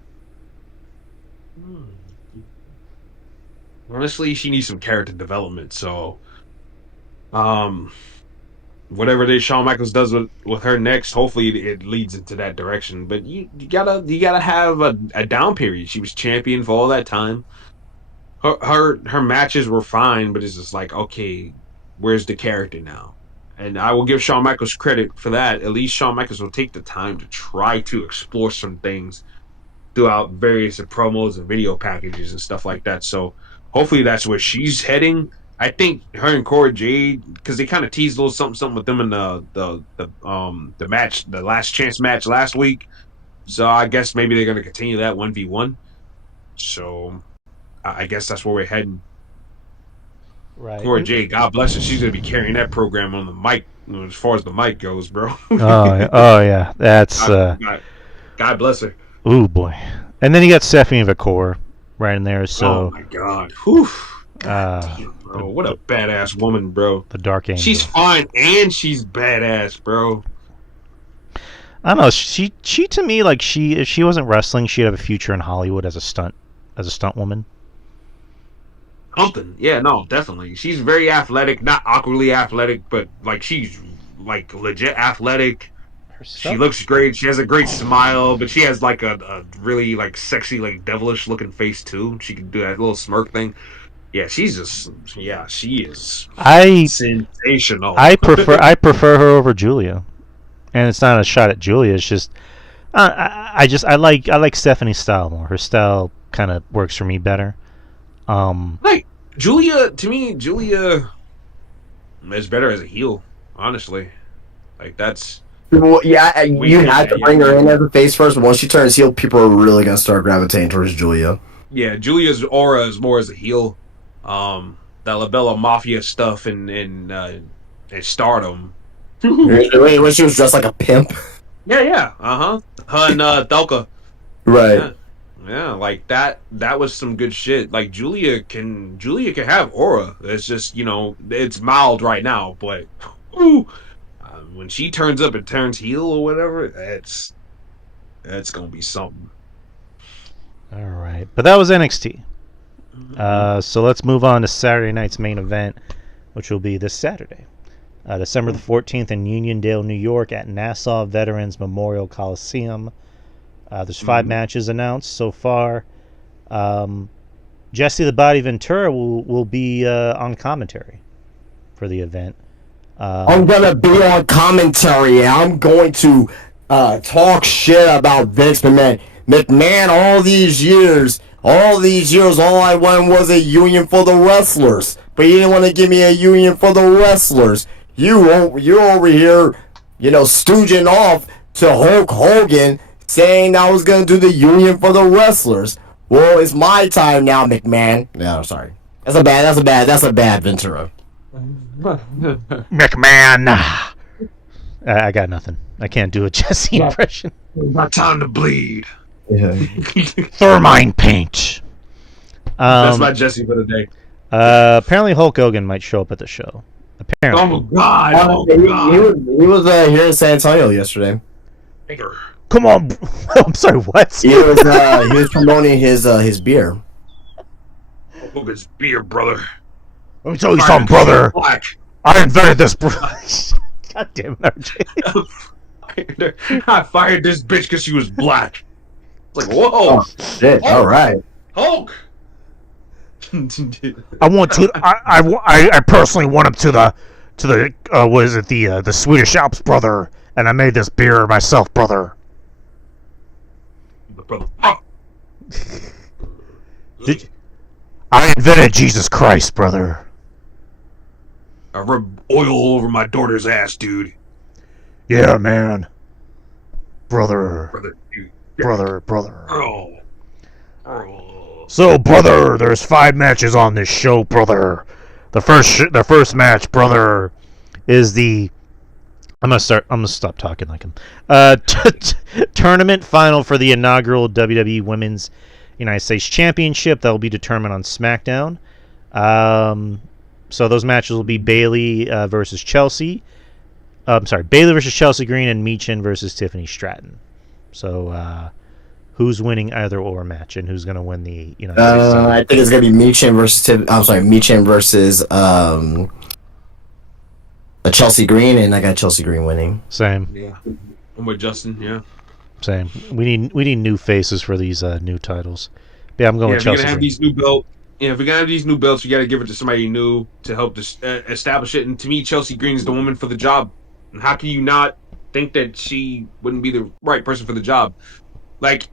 Honestly, she needs some character development. So, whatever it is Shawn Michaels does with her next, hopefully it leads into that direction. But you gotta have a down period. She was champion for all that time. Her matches were fine, but it's just like, okay, where's the character now? And I will give Shawn Michaels credit for that. At least Shawn Michaels will take the time to try to explore some things throughout various promos and video packages and stuff like that. So hopefully that's where she's heading. I think her and Cora Jade, because they kind of teased a little something with them in the match, the last chance match last week. So I guess maybe they're gonna continue that 1v1. So I guess that's where we're heading. Right. Cora Jade, God bless her, she's gonna be carrying that program on the mic, as far as the mic goes, bro. oh yeah, that's God bless her. Ooh boy. And then you got Stephanie Vicor right in there. So oh my God. Whew. Damn, bro. What a badass woman, bro. The Dark Angel. She's fine and she's badass, bro. I don't know. She to me, like, if she wasn't wrestling, she'd have a future in Hollywood as a stunt woman. Something. Yeah, no, definitely. She's very athletic, not awkwardly athletic, but like she's like legit athletic. She looks great. She has a great smile, but she has like a really like sexy, like devilish looking face too. She can do that little smirk thing. Yeah, she is sensational. I prefer her over Julia, and it's not a shot at Julia. It's just I like Stephanie's style more. Her style kind of works for me better. Like Julia, to me, Julia is better as a heel. Honestly, like that's. Well, yeah, you had to bring her in as a face first, but once she turns heel, people are really gonna start gravitating towards Julia. Yeah, Julia's aura is more as a heel. That Labella Mafia stuff and Stardom. When she was dressed like a pimp. Yeah. Her and Thelka. Right. Yeah. Yeah, like that was some good shit. Like Julia can have aura. It's just, it's mild right now, but ooh, when she turns up and turns heel or whatever, that's gonna be something. All right, but that was NXT. Mm-hmm. So let's move on to Saturday night's main event, which will be this Saturday, December the 14th in Uniondale, New York, at Nassau Veterans Memorial Coliseum. There's 5 Mm-hmm. matches announced so far. Jesse the Body Ventura will be on commentary for the event. I'm gonna be on commentary. I'm going to talk shit about Vince McMahon. McMahon, all these years, all I wanted was a union for the wrestlers. But you didn't want to give me a union for the wrestlers. You're over here, stooging off to Hulk Hogan, saying I was gonna do the union for the wrestlers. Well, it's my time now, McMahon. No, sorry. That's a bad Ventura. McMahon. I got nothing. I can't do a Jesse impression. My time to bleed. Yeah. Thermine paint. That's my Jesse for the day. Apparently Hulk Hogan might show up at the show. Apparently. Oh God! Oh He God! was here in San Antonio yesterday. Come on. I'm sorry, what? He was promoting his beer. Hogan's beer, brother. Let me tell you something, brother. Black. I invented this, bro. God damn it, RJ. I fired this bitch because she was black. It's like, whoa, Oh shit! All right. Hulk. I want to. I personally want him to the what is it, the Swedish Alps, brother, and I made this beer myself, brother. Brother. I invented Jesus Christ, brother. I rub oil all over my daughter's ass, dude. Yeah, man. Brother. Brother, dude. Brother. Oh. So, brother, there's 5 matches on this show, brother. The first match, brother, is the I'm gonna stop talking like him. Tournament final for the inaugural WWE Women's United States Championship that will be determined on SmackDown. So those matches will be Bayley versus Chelsea. Bayley versus Chelsea Green and Meechin versus Tiffany Stratton. So who's winning either or match and who's gonna win the United States title? I think it's gonna be Meechin versus Chelsea Green, and I got Chelsea Green winning. Same. Yeah. I'm with Justin. Yeah. Same. We need new faces for these new titles. But yeah, I'm going with Chelsea. If you're gonna have these new belts, if you're gonna have these new belts, you got to give it to somebody new to help establish it. And to me, Chelsea Green is the woman for the job. And how can you not think that she wouldn't be the right person for the job? Like,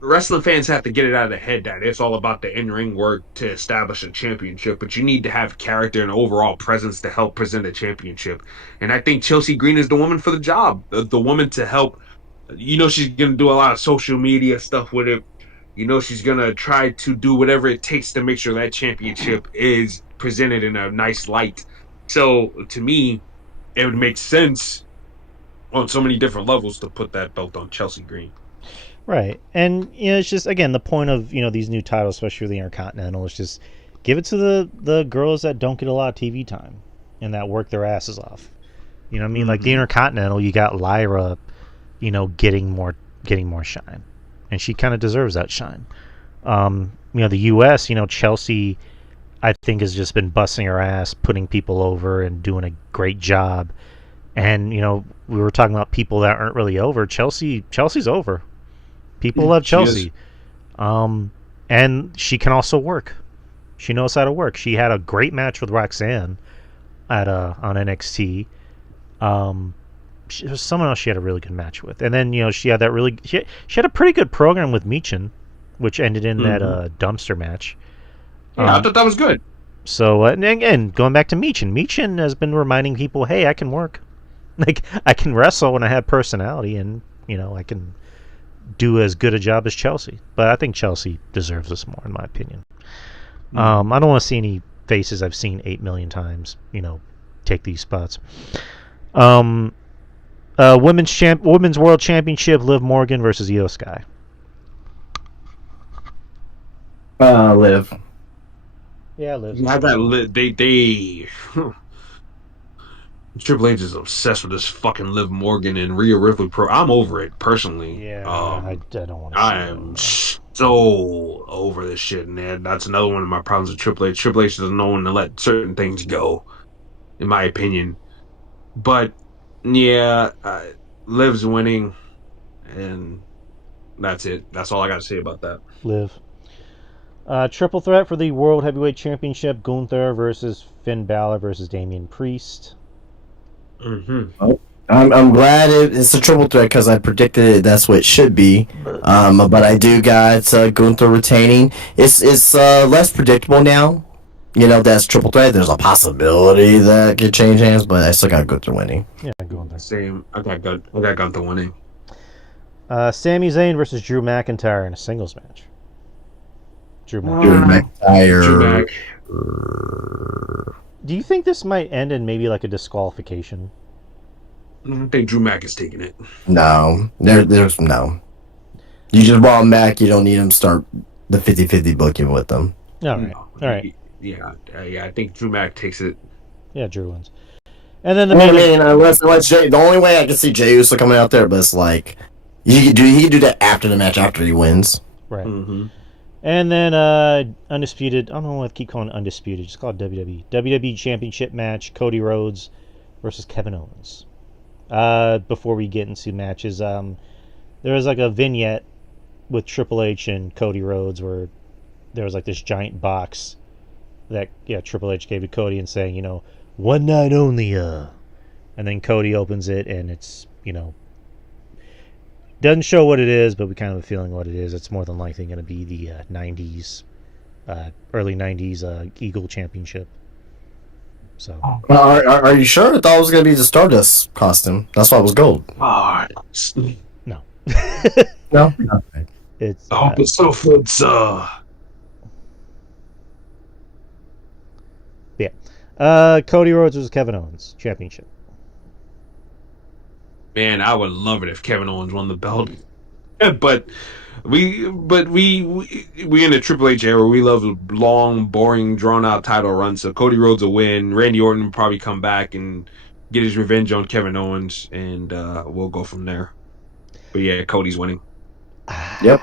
wrestling fans have to get it out of their head that it's all about the in-ring work to establish a championship, but you need to have character and overall presence to help present a championship. And I think Chelsea Green is the woman for the job, the woman to help. She's gonna do a lot of social media stuff with it. She's gonna try to do whatever it takes to make sure that championship is presented in a nice light. So to me, it would make sense on so many different levels to put that belt on Chelsea Green. Right. And it's just, again, the point of these new titles, especially the Intercontinental, is just give it to the girls that don't get a lot of TV time and that work their asses off. You know what I mean? Mm-hmm. Like the Intercontinental, you got Lyra, getting more shine, and she kind of deserves that shine. The U.S., Chelsea, I think, has just been busting her ass, putting people over, and doing a great job. And we were talking about people that aren't really over. Chelsea's over. People love Chelsea. And she can also work. She knows how to work. She had a great match with Roxanne on NXT. There was someone else she had a really good match with. And then, she had that she had a pretty good program with Meechin, which ended in that dumpster match. Yeah, I thought that was good. So, and again, going back to Meechin has been reminding people, hey, I can work. Like, I can wrestle and I have personality, and, I can do as good a job as Chelsea. But I think Chelsea deserves this more, in my opinion. I don't want to see any faces I've seen 8 million times, take these spots. Women's World Championship, Liv Morgan versus Io Sky. Live. Yeah, Liv. I got they Triple H is obsessed with this fucking Liv Morgan and Rhea Ripley pro. I'm over it personally. Yeah, I don't want to see I that am anymore. so over this shit, man. That's another one of my problems with Triple H. Triple H doesn't know when to let certain things go, in my opinion. But yeah, Liv's winning, and that's it. That's all I got to say about that. Liv. Triple threat for the World Heavyweight Championship: Gunther versus Finn Balor versus Damian Priest. Mm-hmm. Oh, I'm glad it's a triple threat because I predicted that's what it should be. But I do got Gunther retaining. It's less predictable now. You know, that's triple threat. There's a possibility that could change hands, but I still got Gunther winning. Yeah, Gunther. Same. I got Gunther winning. Sami Zayn versus Drew McIntyre in a singles match. Drew McIntyre. Drew Mac. Do you think this might end in maybe like a disqualification? I don't think Drew Mac is taking it. No, there's no. You just brought him back. You don't need him to start the 50-50 booking with them. All right. No. All right. Yeah. I think Drew Mac takes it. Yeah, Drew wins. And then unless Jay, the only way I can see Jey Uso coming out there, but it's like he could do that after the match after he wins. Right. Mm-hmm. And then Undisputed. I don't know why I keep calling it Undisputed. Just call it WWE. WWE Championship match: Cody Rhodes versus Kevin Owens. Before we get into matches, there was like a vignette with Triple H and Cody Rhodes where there was like this giant box that Triple H gave to Cody and saying, one night only, and then Cody opens it and it's, doesn't show what it is, but we kind of have a feeling what it is. It's more than likely going to be the 90s, early 90s Eagle Championship. So. Are you sure? I thought it was going to be the Stardust costume. That's why it was gold. No. No? It's Cody Rhodes versus Kevin Owens championship. Man, I would love it if Kevin Owens won the belt. but we in the Triple H era. We love long, boring, drawn out title runs. So Cody Rhodes will win. Randy Orton will probably come back and get his revenge on Kevin Owens, and we'll go from there. But yeah, Cody's winning. Yep.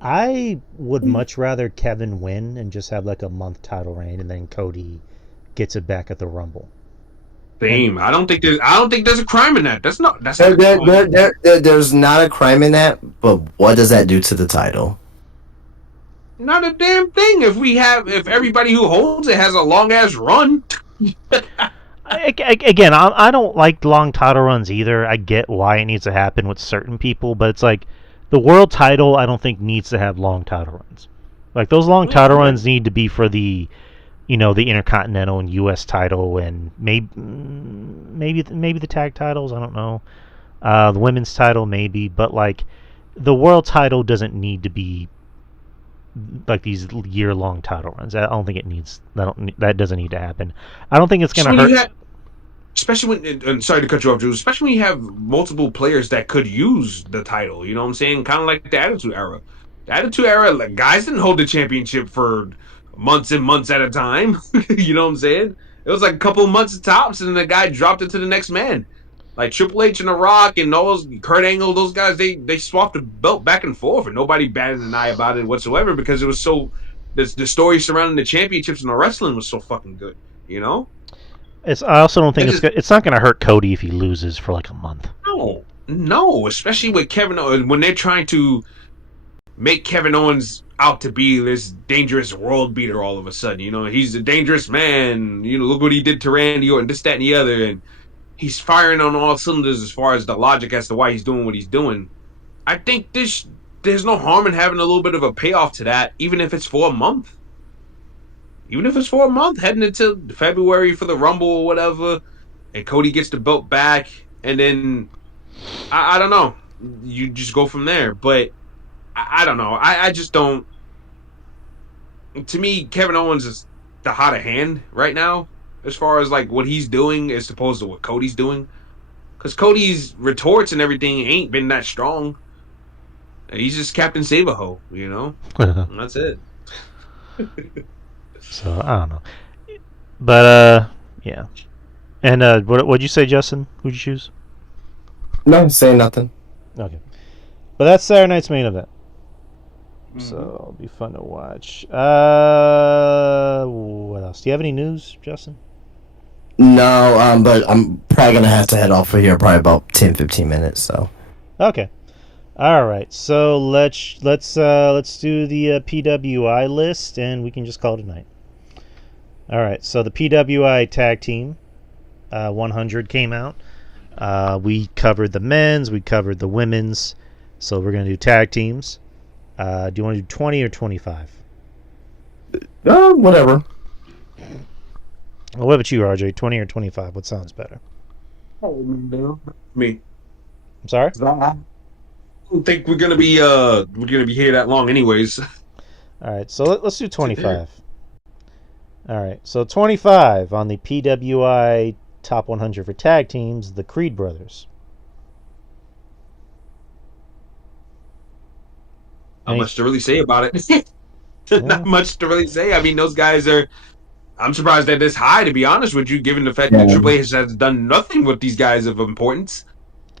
I would much rather Kevin win and just have like a month title reign, and then Cody gets it back at the Rumble. Same. I don't think there's a crime in that. That's not there's not a crime in that. But what does that do to the title? Not a damn thing. If everybody who holds it has a long ass run. Again, I don't like long title runs either. I get why it needs to happen with certain people, but it's like the world title I don't think needs to have long title runs. Like those long title runs need to be for the the Intercontinental and U.S. title and maybe the tag titles. I don't know. The women's title maybe, but like the world title doesn't need to be like these year-long title runs. I don't think it needs. That doesn't need to happen. I don't think it's going to hurt. Especially when, sorry to cut you off, Drew, especially when you have multiple players that could use the title. You know what I'm saying? Kind of like the Attitude Era. The Attitude Era, like, guys didn't hold the championship for months and months at a time. You know what I'm saying? It was like a couple of months tops, and the guy dropped it to the next man. Like Triple H and The Rock and those Kurt Angle, those guys, they swapped the belt back and forth, and nobody batted an eye about it whatsoever because it was so the story surrounding the championships and the wrestling was so fucking good. You know? I also don't think it's not going to hurt Cody if he loses for like a month. No, especially with Kevin Owens when they're trying to make Kevin Owens out to be this dangerous world beater all of a sudden. He's a dangerous man. Look what he did to Randy Orton, this, that, and the other, and he's firing on all cylinders as far as the logic as to why he's doing what he's doing. I think there's no harm in having a little bit of a payoff to that, even if it's for a month. Even if it's for a month, heading into February for the Rumble or whatever, and Cody gets the belt back, and then, I don't know, you just go from there. But, I don't know. I just don't. To me, Kevin Owens is the hotter hand right now, as far as, like, what he's doing as opposed to what Cody's doing. Because Cody's retorts and everything ain't been that strong. He's just Captain Save-A-Ho, you know? And that's it. So I don't know, but yeah. And what'd you say, Justin? Who'd you choose? No, saying nothing. Okay, but that's Saturday night's main event. Mm-hmm. So it'll be fun to watch. What else? Do you have any news, Justin? No, but I'm probably gonna have to head off of here probably about 10-15 minutes. So. Okay. All right. So let's do the PWI list, and we can just call it a night. All right. So the PWI tag team 100 came out. We covered the men's, we covered the women's. So we're gonna do tag teams. Do you want to do 20 or 25? Whatever. Well, what about you, RJ? 20 or 25? What sounds better? Me. I'm sorry? I don't think we're gonna be here that long, anyways. All right, so let's do 25. All right, so 25 on the PWI Top 100 for tag teams, the Creed brothers. Not much to really say about it. Not much to really say. I mean, those guys are. I'm surprised they're this high, to be honest with you, given the fact that Triple H has done nothing with these guys of importance.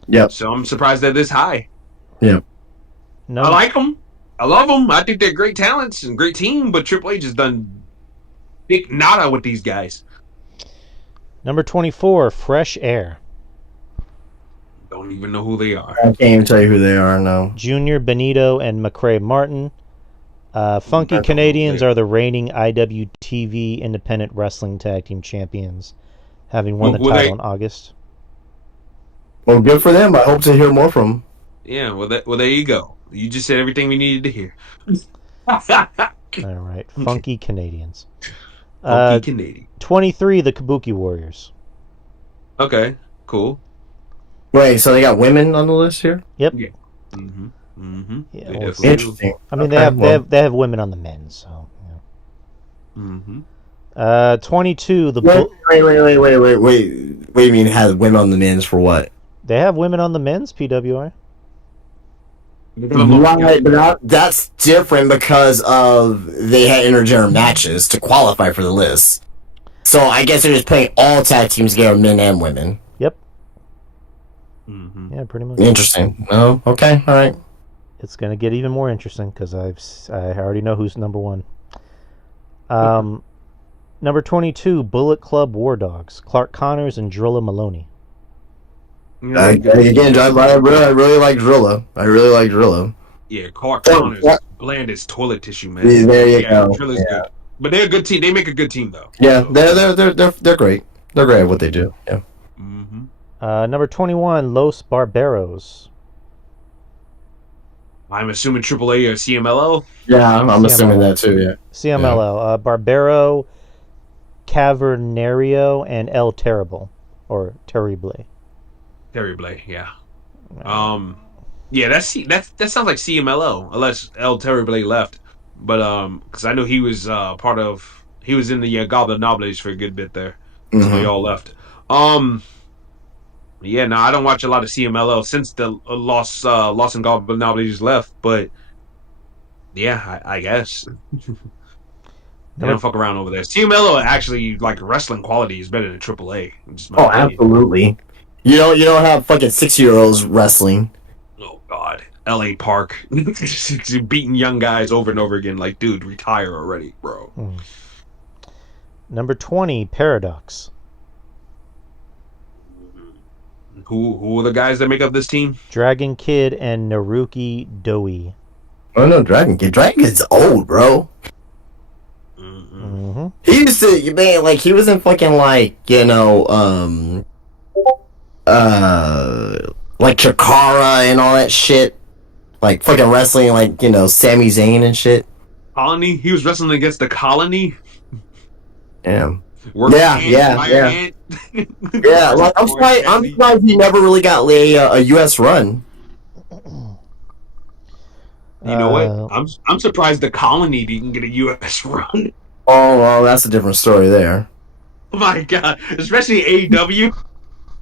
Yep. So I'm surprised they're this high. Yep. No. I like them. I love them. I think they're great talents and great team, but Triple H has done big nada with these guys. Number 24, Fresh Air. Don't even know who they are. I can't even tell you who they are, no. Junior Benito and McCrae Martin. Funky Canadians are the reigning IWTV Independent Wrestling Tag Team Champions, having won the title in August. Well, good for them. I hope to hear more from them. Yeah, well, there you go. You just said everything we needed to hear. All right, Funky Canadians. Funky Canadian. 23, the Kabuki Warriors. Okay, cool. Wait, so they got women on the list here? Yep. Yeah. Mm-hmm. Mm-hmm. Yeah, They well, definitely do. Interesting. I mean, Okay, they have women on the men's. So. Yeah. Mm-hmm. 22, the Wait. What do you mean has women on the men's for what? They have women on the men's PWI. Right, but that's different because of they had intergender matches to qualify for the list. So I guess they're just playing all tag teams together, men and women. Yep. Mm-hmm. Yeah, pretty much. Interesting. Oh, okay, all right. It's gonna get even more interesting because I already know who's number one. Number 22, Bullet Club War Dogs, Clark Connors and Drilla Maloney. Again, I really like Drilla. Yeah, Clark Connors bland as toilet tissue, man. There you go. Drilla's good. But they're a good team. They make a good team, though. Yeah, they're great. They're great at what they do. Yeah. Mm-hmm. Number 21, Los Barberos. I'm assuming AAA or CMLL. Yeah, I'm assuming that too. Yeah. CMLL, Barbero, Cavernario, and El Terrible, or Terrible. Terrible, yeah. Yeah, that sounds like CMLO, unless El Terrible left. But because I know he was he was in the Goblin Nobles for a good bit there. So they all left. Yeah, no, I don't watch a lot of CMLL since the Lost and Goblin Nobles left. But yeah, I guess they don't fuck around over there. CMLL actually, like, wrestling quality is better than AAA. Oh, absolutely. You don't have fucking 6-year-olds wrestling. Oh God, L.A. Park, beating young guys over and over again. Like, dude, retire already, bro. Number 20, Paradox. Who are the guys that make up this team? Dragon Kid and Naruki Doi. Oh no, Dragon Kid. Dragon Kid's old, bro. Mm-hmm. He used to, man, like he was in fucking like like Chikara and all that shit. Like fucking wrestling like, Sami Zayn and shit. Colony? He was wrestling against the Colony? Yeah. Yeah. Yeah, like I'm surprised he never really got a US run. You know what? I'm surprised the Colony didn't get a US run. Oh, well, that's a different story there. Oh my God. Especially AEW.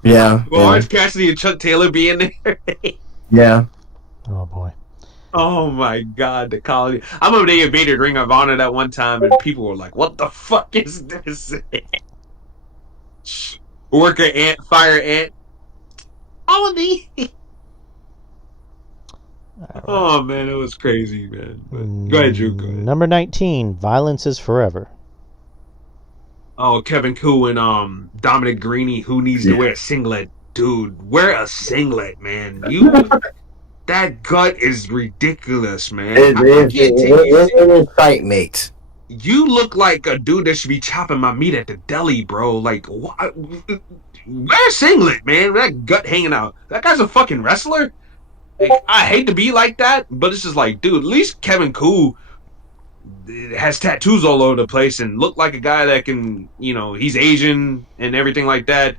Yeah. Well, Orange Cassidy and Chuck Taylor being there. Yeah. Oh boy. Oh my god, the quality. I remember they invaded Ring of Honor that one time, and people were like, "What the fuck is this?" Worker ant, fire ant. All me. Oh man, it was crazy, man. But go ahead, Drew. Go ahead. Number 19, Violence is Forever. Oh, Kevin Koo and Dominic Greeny, who needs to wear a singlet, dude? Wear a singlet, man. That gut is ridiculous, man. I can't take you. It is fight mate. You look like a dude that should be chopping my meat at the deli, bro. Like, what? Wear a singlet, man. That gut hanging out. That guy's a fucking wrestler. Like, I hate to be like that, but it's just like, dude, at least Kevin Koo has tattoos all over the place and look like a guy that can, he's Asian and everything like that.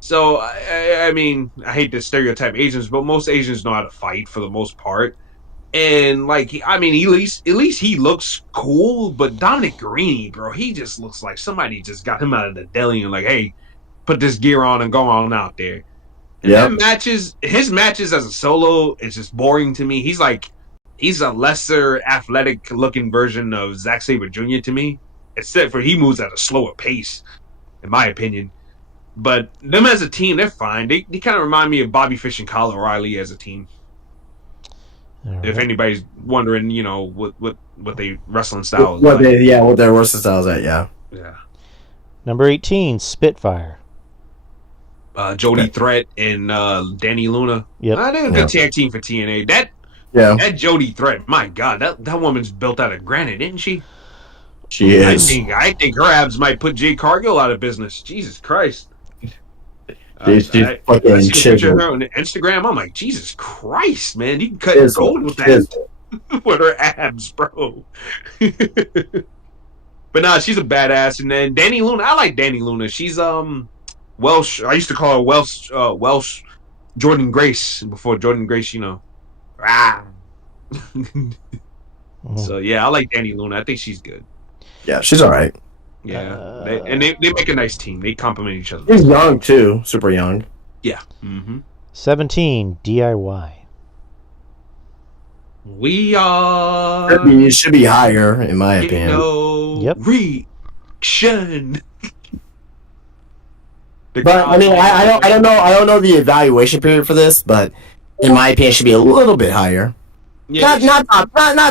So, I mean, I hate to stereotype Asians, but most Asians know how to fight for the most part. And like, I mean, at least he looks cool. But Dominic Greeny, bro, he just looks like somebody just got him out of the deli and like, hey, put this gear on and go on out there. And his matches as a solo, it's just boring to me. He's a lesser athletic looking version of Zack Sabre Jr. to me, except for he moves at a slower pace, in my opinion. But them as a team, they're fine. They kind of remind me of Bobby Fish and Kyle O'Reilly as a team. Right. If anybody's wondering, what they wrestling style is what their wrestling style is at, yeah. Number 18, Spitfire. Jody Threat and Danny Luna. Yep. They're a good tag team for TNA. That Jody Threat, my God, that woman's built out of granite, isn't she? She is. I think her abs might put Jay Cargill out of business. Jesus Christ. She's fucking picture her on Instagram. I'm like, Jesus Christ, man! You can cut gold with that, with her abs, bro. But nah, she's a badass. And then Danny Luna, I like Danny Luna. She's Welsh. I used to call her Welsh Jordan Grace before Jordan Grace, So yeah, I like Danny Luna. I think she's good. Yeah, she's all right. Yeah, they make a nice team. They complement each other. He's young too, super young. Yeah. Mm-hmm. 17, DIY. We are. It should be higher, in my opinion. Yep. Reaction. But I mean, I don't know the evaluation period for this, but in my opinion, it should be a little bit higher. Yeah, not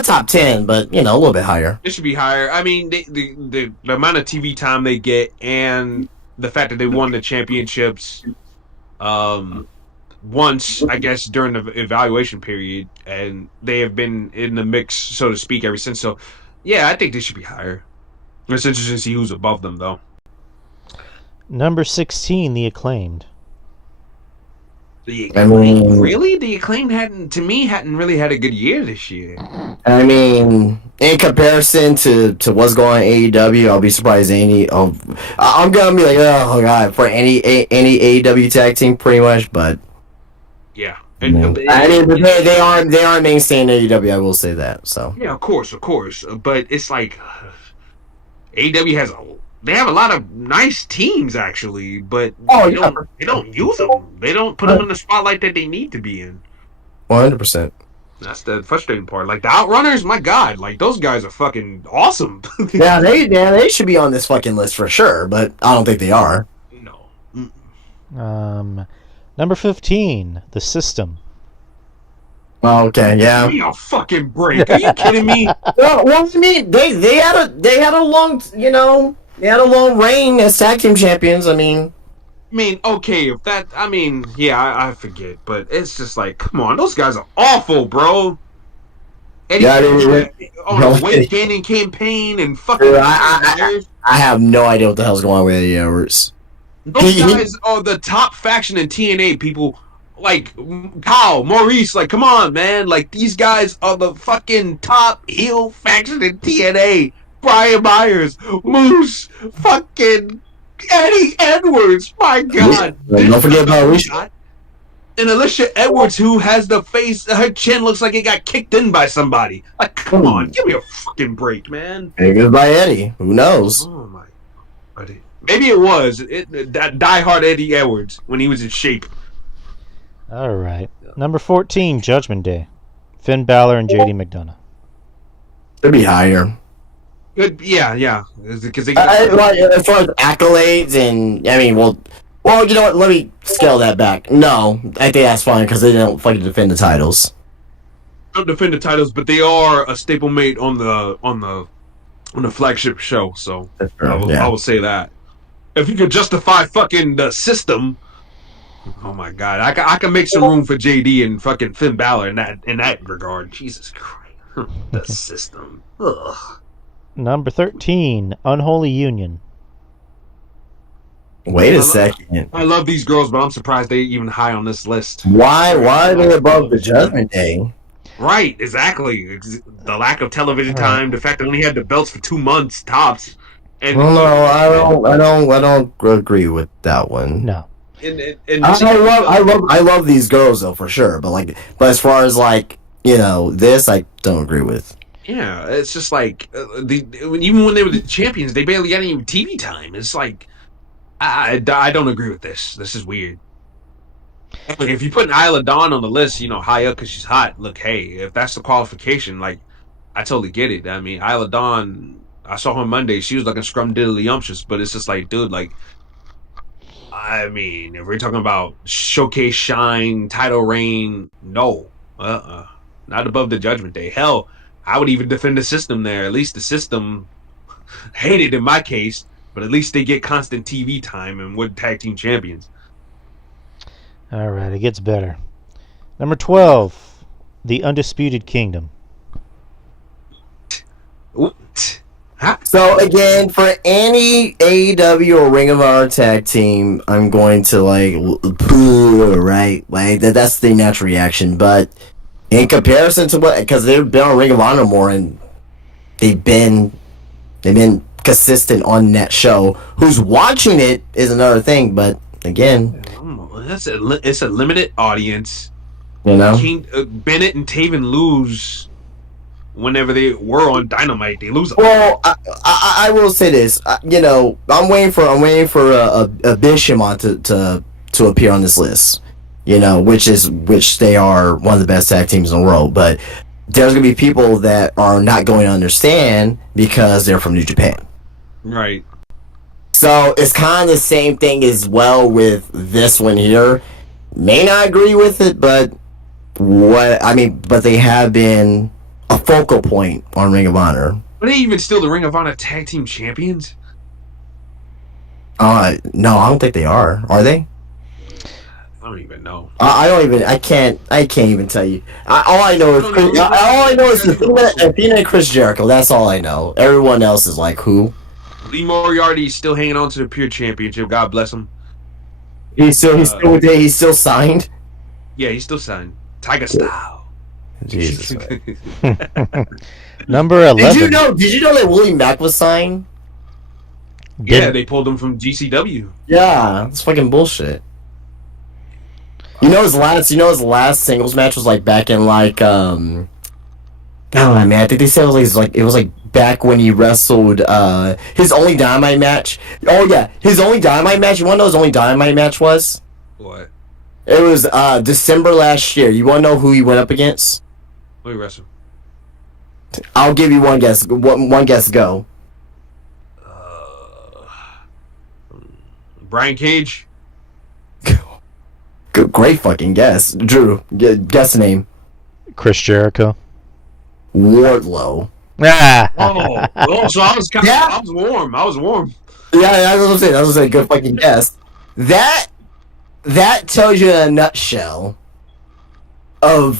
top 10, but a little bit higher. It should be higher. I mean, the amount of TV time they get, and the fact that they won the championships, once I guess during the evaluation period, and they have been in the mix, so to speak, ever since. So, yeah, I think they should be higher. It's interesting to see who's above them, though. Number 16, The Acclaimed. The Acclaimed hadn't really had a good year this year. I mean, in comparison to what's going on in AEW, I'll be surprised I'm gonna be like, oh god, for any AEW tag team, pretty much. But yeah, I mean, they are mainstaying AEW. I will say that. So yeah, of course, but it's like AEW They have a lot of nice teams, actually, but they don't use them. They don't put them in the spotlight that they need to be in. 100%. That's the frustrating part. Like, the Outrunners, my God, like, those guys are fucking awesome. Yeah, they should be on this fucking list for sure, but I don't think they are. No. Number 15, The System. Oh, okay, yeah. Give me a fucking break. Are you kidding me? Well, I mean, they had a long, they had a long reign as tag team champions. I mean, okay, I forget, but it's just like, come on, those guys are awful, bro. Eddie on a weight gaining campaign and fucking. Dude, I have no idea what the hell's going on with Eddie Edwards. Those guys are the top faction in TNA, people. Like, Kyle, Maurice, like, come on, man. Like, these guys are the fucking top heel faction in TNA. Brian Myers, Moose, fucking Eddie Edwards. My God. Don't forget about Alicia. And Alicia Edwards, who has the face, her chin looks like it got kicked in by somebody. Like, come on, give me a fucking break, man. Maybe it was by Eddie. Who knows? Oh, my God. Maybe it was that diehard Eddie Edwards when he was in shape. All right. Number 14, Judgment Day. Finn Balor and JD McDonough. It'd be higher. Good, yeah. Because they Like, as far as accolades and I mean, well, you know what? Let me scale that back. No, I think that's fine because they don't fucking defend the titles. don't defend the titles, but they are a staple mate on the flagship show. So I will say that. If you could justify fucking the system, oh my god, I can make some room for JD and fucking Finn Balor in that regard. Jesus Christ, the system. Ugh. Number 13, Unholy Union. Wait a second. I love these girls, but I'm surprised they even high on this list. Why are they above the Judgment Day? Right, exactly. The lack of television time, the fact that they only had the belts for 2 months tops. And No, I don't agree with that one. No. I love these girls though for sure, but as far as this, I don't agree with. Yeah, it's just like even when they were the champions, they barely got any TV time. It's like I don't agree with this. This is weird. Like, if you put Isla Dawn on the list, high up because she's hot. Look, hey, if that's the qualification, I totally get it. I mean, Isla Dawn, I saw her Monday. She was looking scrumdiddlyumptious, but it's just like, dude, I mean, if we're talking about showcase, shine, title reign, no, not above the Judgment Day. Hell, I would even defend the system there. At least the system hated in my case, but at least they get constant TV time and would tag team champions. All right, it gets better. Number 12, The Undisputed Kingdom. So again, for any AEW or Ring of Honor tag team, I'm going to poo, right? That's the natural reaction. But in comparison to because they've been on Ring of Honor more and they've been consistent on that show. Who's watching it is another thing, but again, it's a limited audience. Bennett and Taven lose whenever they were on Dynamite. They lose. Well, I will say this. I'm waiting for a Bishamon to appear on this list. Which they are one of the best tag teams in the world, but there's gonna be people that are not going to understand because they're from New Japan. Right. So it's kind of the same thing as well with this one here. May not agree with it, but but they have been a focal point on Ring of Honor. Are they even still the Ring of Honor tag team champions? No, I don't think they are. Are they? I don't even know. I can't even tell you. All I know is Athena and Chris Jericho. That's all I know. Everyone else is like who? Lee Moriarty is still hanging on to the Pure Championship. God bless him. He's still signed. Yeah, he's still signed. Tiger Style. Jesus. Number 11. Did you know that Willie Mack was signed? Yeah, they pulled him from GCW. Yeah, it's fucking bullshit. His last singles match was back in oh man, I think they said it was back when he wrestled his only Dynamite match. Oh yeah, his only Dynamite match. You wanna know his only Dynamite match was? What? It was December last year. You wanna know who he went up against? Who he wrestled? I'll give you one guess. One guess, go. Brian Cage. Great fucking guess, Drew. Guess name. Chris Jericho. Wardlow. So I was I was warm. Yeah, that's what I'm saying. That was a good fucking guess. That tells you in a nutshell of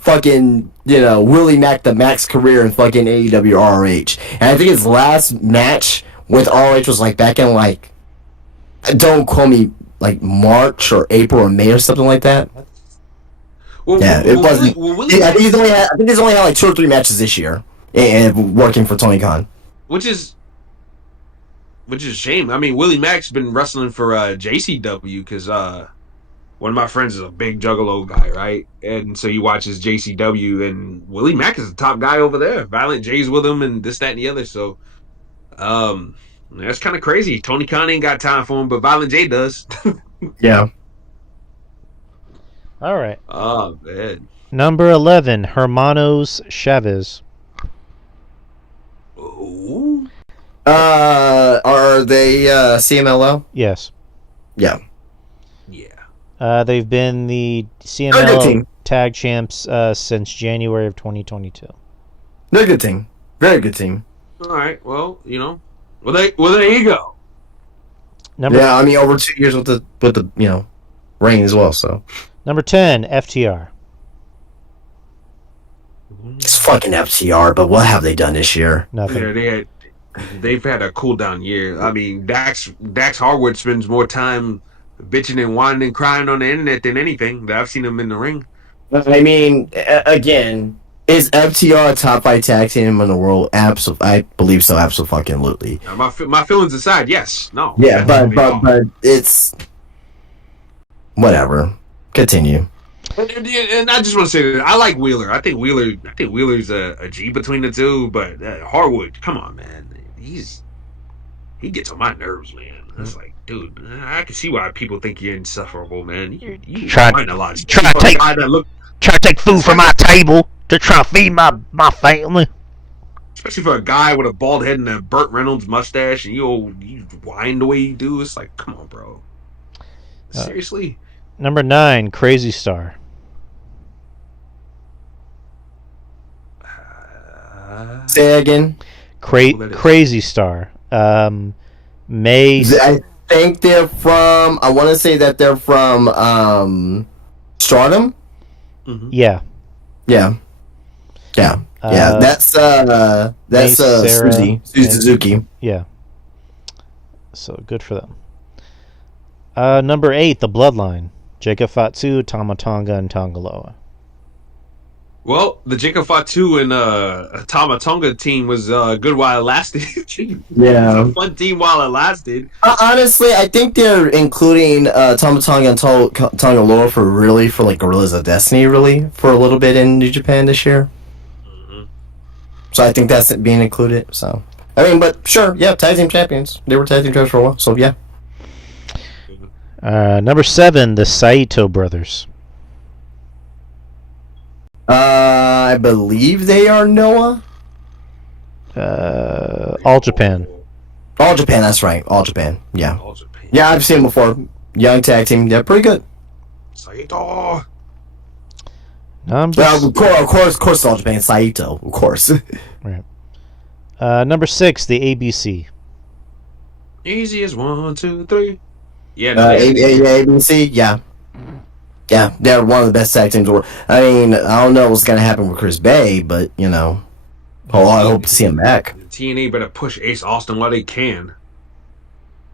fucking Willie Mack, the Max career in fucking AEW ROH. And I think his last match with ROH was back in don't quote me, March or April or May or something like that. It wasn't. I think he's only had 2 or 3 matches this year, and working for Tony Khan. Which is a shame. I mean, Willie Mack's been wrestling for JCW because one of my friends is a big Juggalo guy, right? And so he watches JCW, and Willie Mack is the top guy over there. Violent J's with him, and this, that, and the other. So, that's kind of crazy. Tony Khan ain't got time for him, but Violent J does. Yeah. All right. Oh man. Number 11, Hermanos Chavez. Ooh. Are they CMLL? Yes. Yeah. Yeah. They've been the They're a good CMLL team. tag champs since January of 2022. They're a good team. Very good team. All right. Well, well, there you go. Yeah, I mean over 2 years with the reign as well. So Number 10, FTR. it's fucking FTR, but what have they done this year? Nothing. Yeah, they've had a cool down year. I mean, Dax Harwood spends more time bitching and whining and crying on the internet than anything that I've seen him in the ring. I mean, again, is FTR a top 5 tag team in the world? I believe so. Absolutely. My feelings aside, yes, no. Yeah, definitely no. but it's whatever. Continue. And I just want to say that I like Wheeler. I think Wheeler's a G between the two, but Harwood, come on, man, he gets on my nerves, man. It's like, dude, I can see why people think you're insufferable, man. You whine a lot. Try to take food from my table to try to feed my family. Especially for a guy with a bald head and a Burt Reynolds mustache, and you whine the way you do. It's like, come on, bro. Seriously. Number 9, Crazy Star. Say again. Crazy Star. May. I think they're from. I want to say that they're from Stardom. Mm-hmm. Yeah. Yeah. That's Susie Suzuki. Yeah. So good for them. Number 8, the Bloodline. Jacob Fatu, Tama Tonga, and Tongaloa. Well, the Jacob Fatu and Tama Tonga team was good while it lasted. Yeah, it was a fun team while it lasted. Honestly, I think they're including Tama Tonga and Tongaloa for like Gorillas of Destiny, really, for a little bit in New Japan this year. Mm-hmm. So I think that's being included. So I mean, but sure, yeah, tag team champions. They were tag team champions for a while. So yeah. Number 7, the Saito brothers. I believe they are Noah. All Japan. All Japan, that's right. All Japan. Yeah. All Japan. Yeah, I've seen them before. Young tag team. They're pretty good. Saito. Of course, All Japan. Saito, of course. Right. Number 6, the ABC. Easy as 1, 2, 3. Yeah. ABC. Yeah. Yeah, they're one of the best tag teams in the world. I mean, I don't know what's gonna happen with Chris Bay, but I hope to see him back. TNA better push Ace Austin while they can.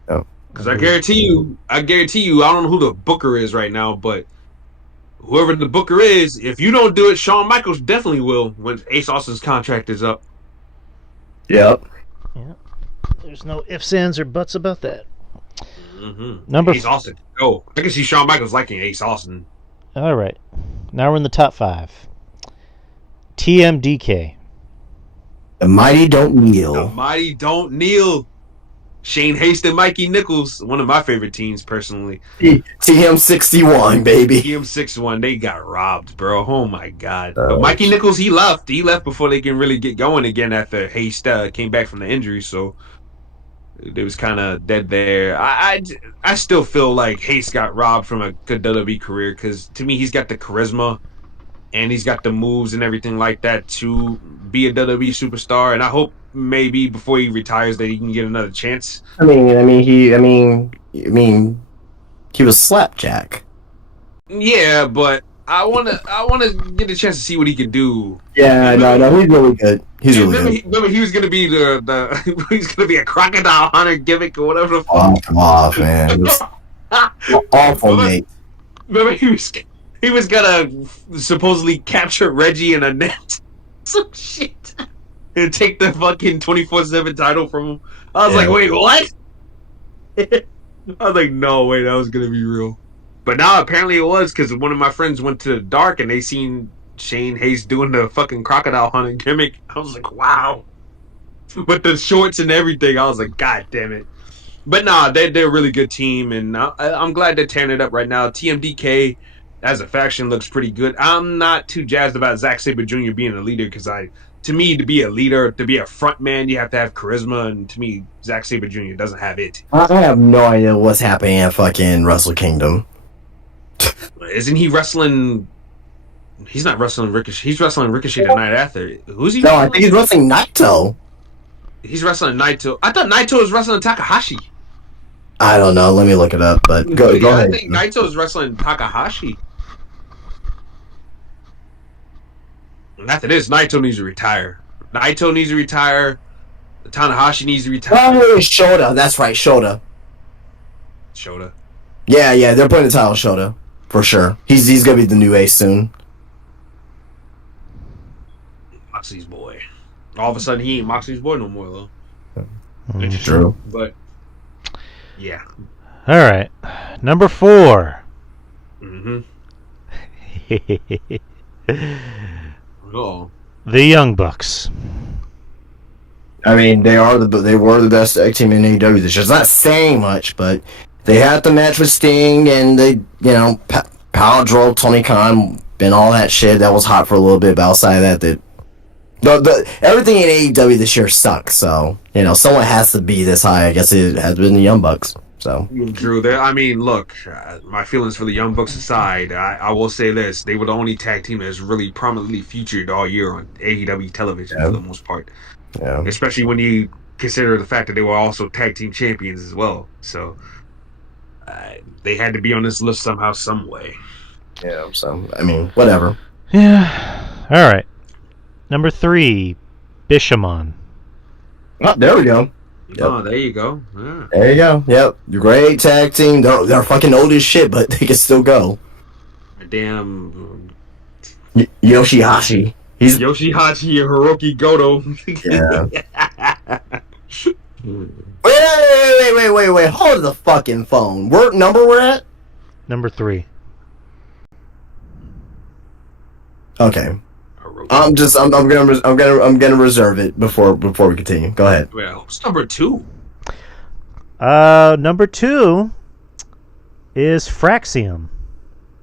Oh. Because I guarantee you, I don't know who the booker is right now, but whoever the booker is, if you don't do it, Shawn Michaels definitely will when Ace Austin's contract is up. Yep. Yeah. There's no ifs, ands, or buts about that. Mm-hmm. Number Ace Austin. Oh, I can see Shawn Michaels liking Ace Austin. All right. Now we're in the top 5. TMDK. The mighty don't The kneel. mighty don't kneel. Shane Haste and Mikey Nichols, one of my favorite teams personally. TM61, baby. TM61, they got robbed, bro. Oh my god. But Mikey Nichols, he left. He left before they can really get going again after Haste came back from the injury, so they was kind of dead there. I still feel like Haste got robbed from a good WWE career because to me he's got the charisma and he's got the moves and everything like that to be a WWE superstar. And I hope maybe before he retires that he can get another chance. I mean, he was Slapjack. Yeah, but I wanna get a chance to see what he can do. Yeah, no, he's really good. He's really good. Remember, he was gonna be the he's gonna be a crocodile hunter gimmick or whatever the fuck. Oh, come off, man. Just awful, mate. Remember, he was gonna supposedly capture Reggie in a net. Some shit. And take the fucking 24/7 title from him. I was like, wait, what? I was like, no way, that was gonna be real. But now apparently it was because one of my friends went to the dark and they seen Shane Haste doing the fucking crocodile hunting gimmick. I was like, wow. With the shorts and everything, I was like, god damn it. But nah, they're a really good team, and I'm glad they're tearing it up right now. TMDK, as a faction looks pretty good. I'm not too jazzed about Zack Sabre Jr. being a leader because to me, to be a leader, to be a front man, you have to have charisma, and to me, Zack Sabre Jr. doesn't have it. I have no idea what's happening at fucking Wrestle Kingdom. Isn't he wrestling? He's not wrestling Ricochet. He's wrestling Ricochet the night after. Who's he? No, I think he's wrestling Naito. He's wrestling Naito. I thought Naito was wrestling Takahashi. I don't know. Let me look it up. But go ahead. I think Naito is wrestling Takahashi. And after this, Naito needs to retire. Naito needs to retire. Tanahashi needs to retire. Oh, Shota. That's right, Shota. Shota. Yeah, they're putting the title on Shota for sure. He's gonna be the new ace soon. Moxley's boy. All of a sudden, he ain't Moxley's boy no more, though. True. But, yeah. All right. Number 4. Mm-hmm. Oh. The Young Bucks. I mean, they were the best tag team in AEW this year. It's not saying much, but they had the match with Sting, and they, power drove Tony Khan and all that shit. That was hot for a little bit, but outside of that, everything in AEW this year sucks. So, someone has to be this high. I guess it has been the Young Bucks. So, Drew, I mean, look, my feelings for the Young Bucks aside, I will say this: they were the only tag team that's really prominently featured all year on AEW television for the most part. Yeah. Especially when you consider the fact that they were also tag team champions as well. So they had to be on this list somehow, some way. Yeah. So, I mean, whatever. Yeah. All right. Number 3, Bishamon. Oh, there we go. Yep. Oh, there you go. Yeah. There you go. Yep. Great tag team. They're fucking old as shit, but they can still go. Damn. Yoshihashi. He's Yoshihashi and Hiroki Goto. Yeah. Wait. Hold the fucking phone. What number we're at? Number 3. Okay. I'm gonna reserve it before we continue. Go ahead. Well, what's number 2? Number 2 is Fraxium.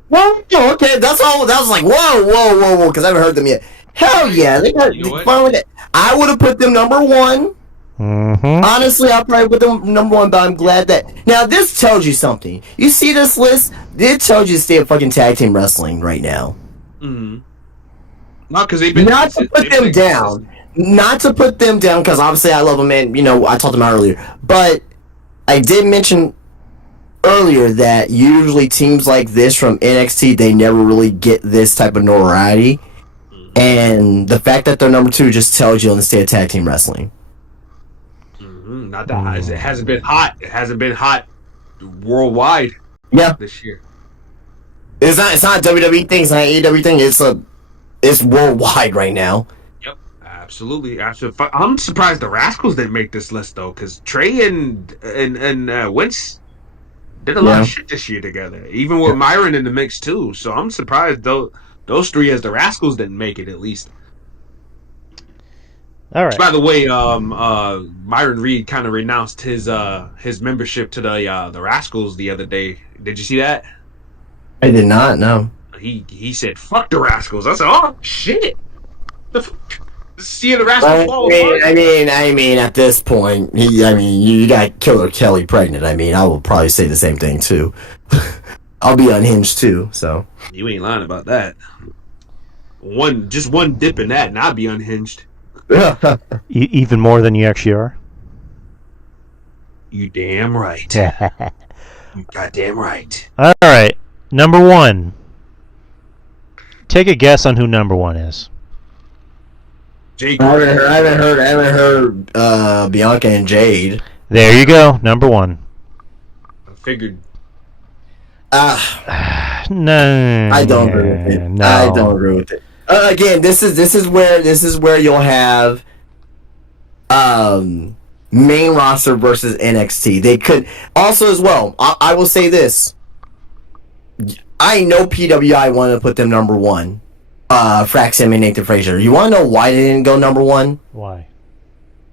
Well, okay, that's all. That was like, whoa, because I haven't heard them yet. Hell yeah, they got fun with it. I would have put them number 1. Mm-hmm. Honestly, I'll probably put them number 1, but I'm glad that. Now, this tells you something. You see this list? It tells you to stay at fucking tag team wrestling right now. Mm-hmm. Not because they've been. Not to put them down. Not to put them down, because obviously I love them, and I talked about earlier. But I did mention earlier that usually teams like this from NXT, they never really get this type of notoriety. And the fact that they're number 2 just tells you on the state of tag team wrestling. Mm-hmm. Not that it hasn't been hot. It hasn't been hot worldwide. Yeah, this year. It's not a WWE thing. It's not an AEW thing. It's worldwide right now. Yep, absolutely. I'm surprised the Rascals didn't make this list though, because Trey and Wentz did a lot of shit this year together. Even with Myron in the mix too. So I'm surprised though. Those 3 as the Rascals didn't make it, at least. All right. By the way, Myron Reed kind of renounced his membership to the Rascals the other day. Did you see that? I did not. No. He said, "Fuck the Rascals." I said, "Oh shit!" Seeing the Rascals fall apart. I mean, at this point, you got Killer Kelly pregnant. I mean, I will probably say the same thing too. I'll be unhinged too. So you ain't lying about that. Just one dip in that, and I'd be unhinged. Even more than you actually are. You damn right. You goddamn right. All right, number 1. Take a guess on who number 1 is. Jake. I haven't heard Bianca and Jade. There you go, number 1. I figured. No, I don't agree with it. No. I don't agree with it. Again, this is where you'll have main roster versus NXT. They could also as well. I will say this. I know PWI wanted to put them number 1. Fraxium and Nathan Frazier. You want to know why they didn't go number 1? Why?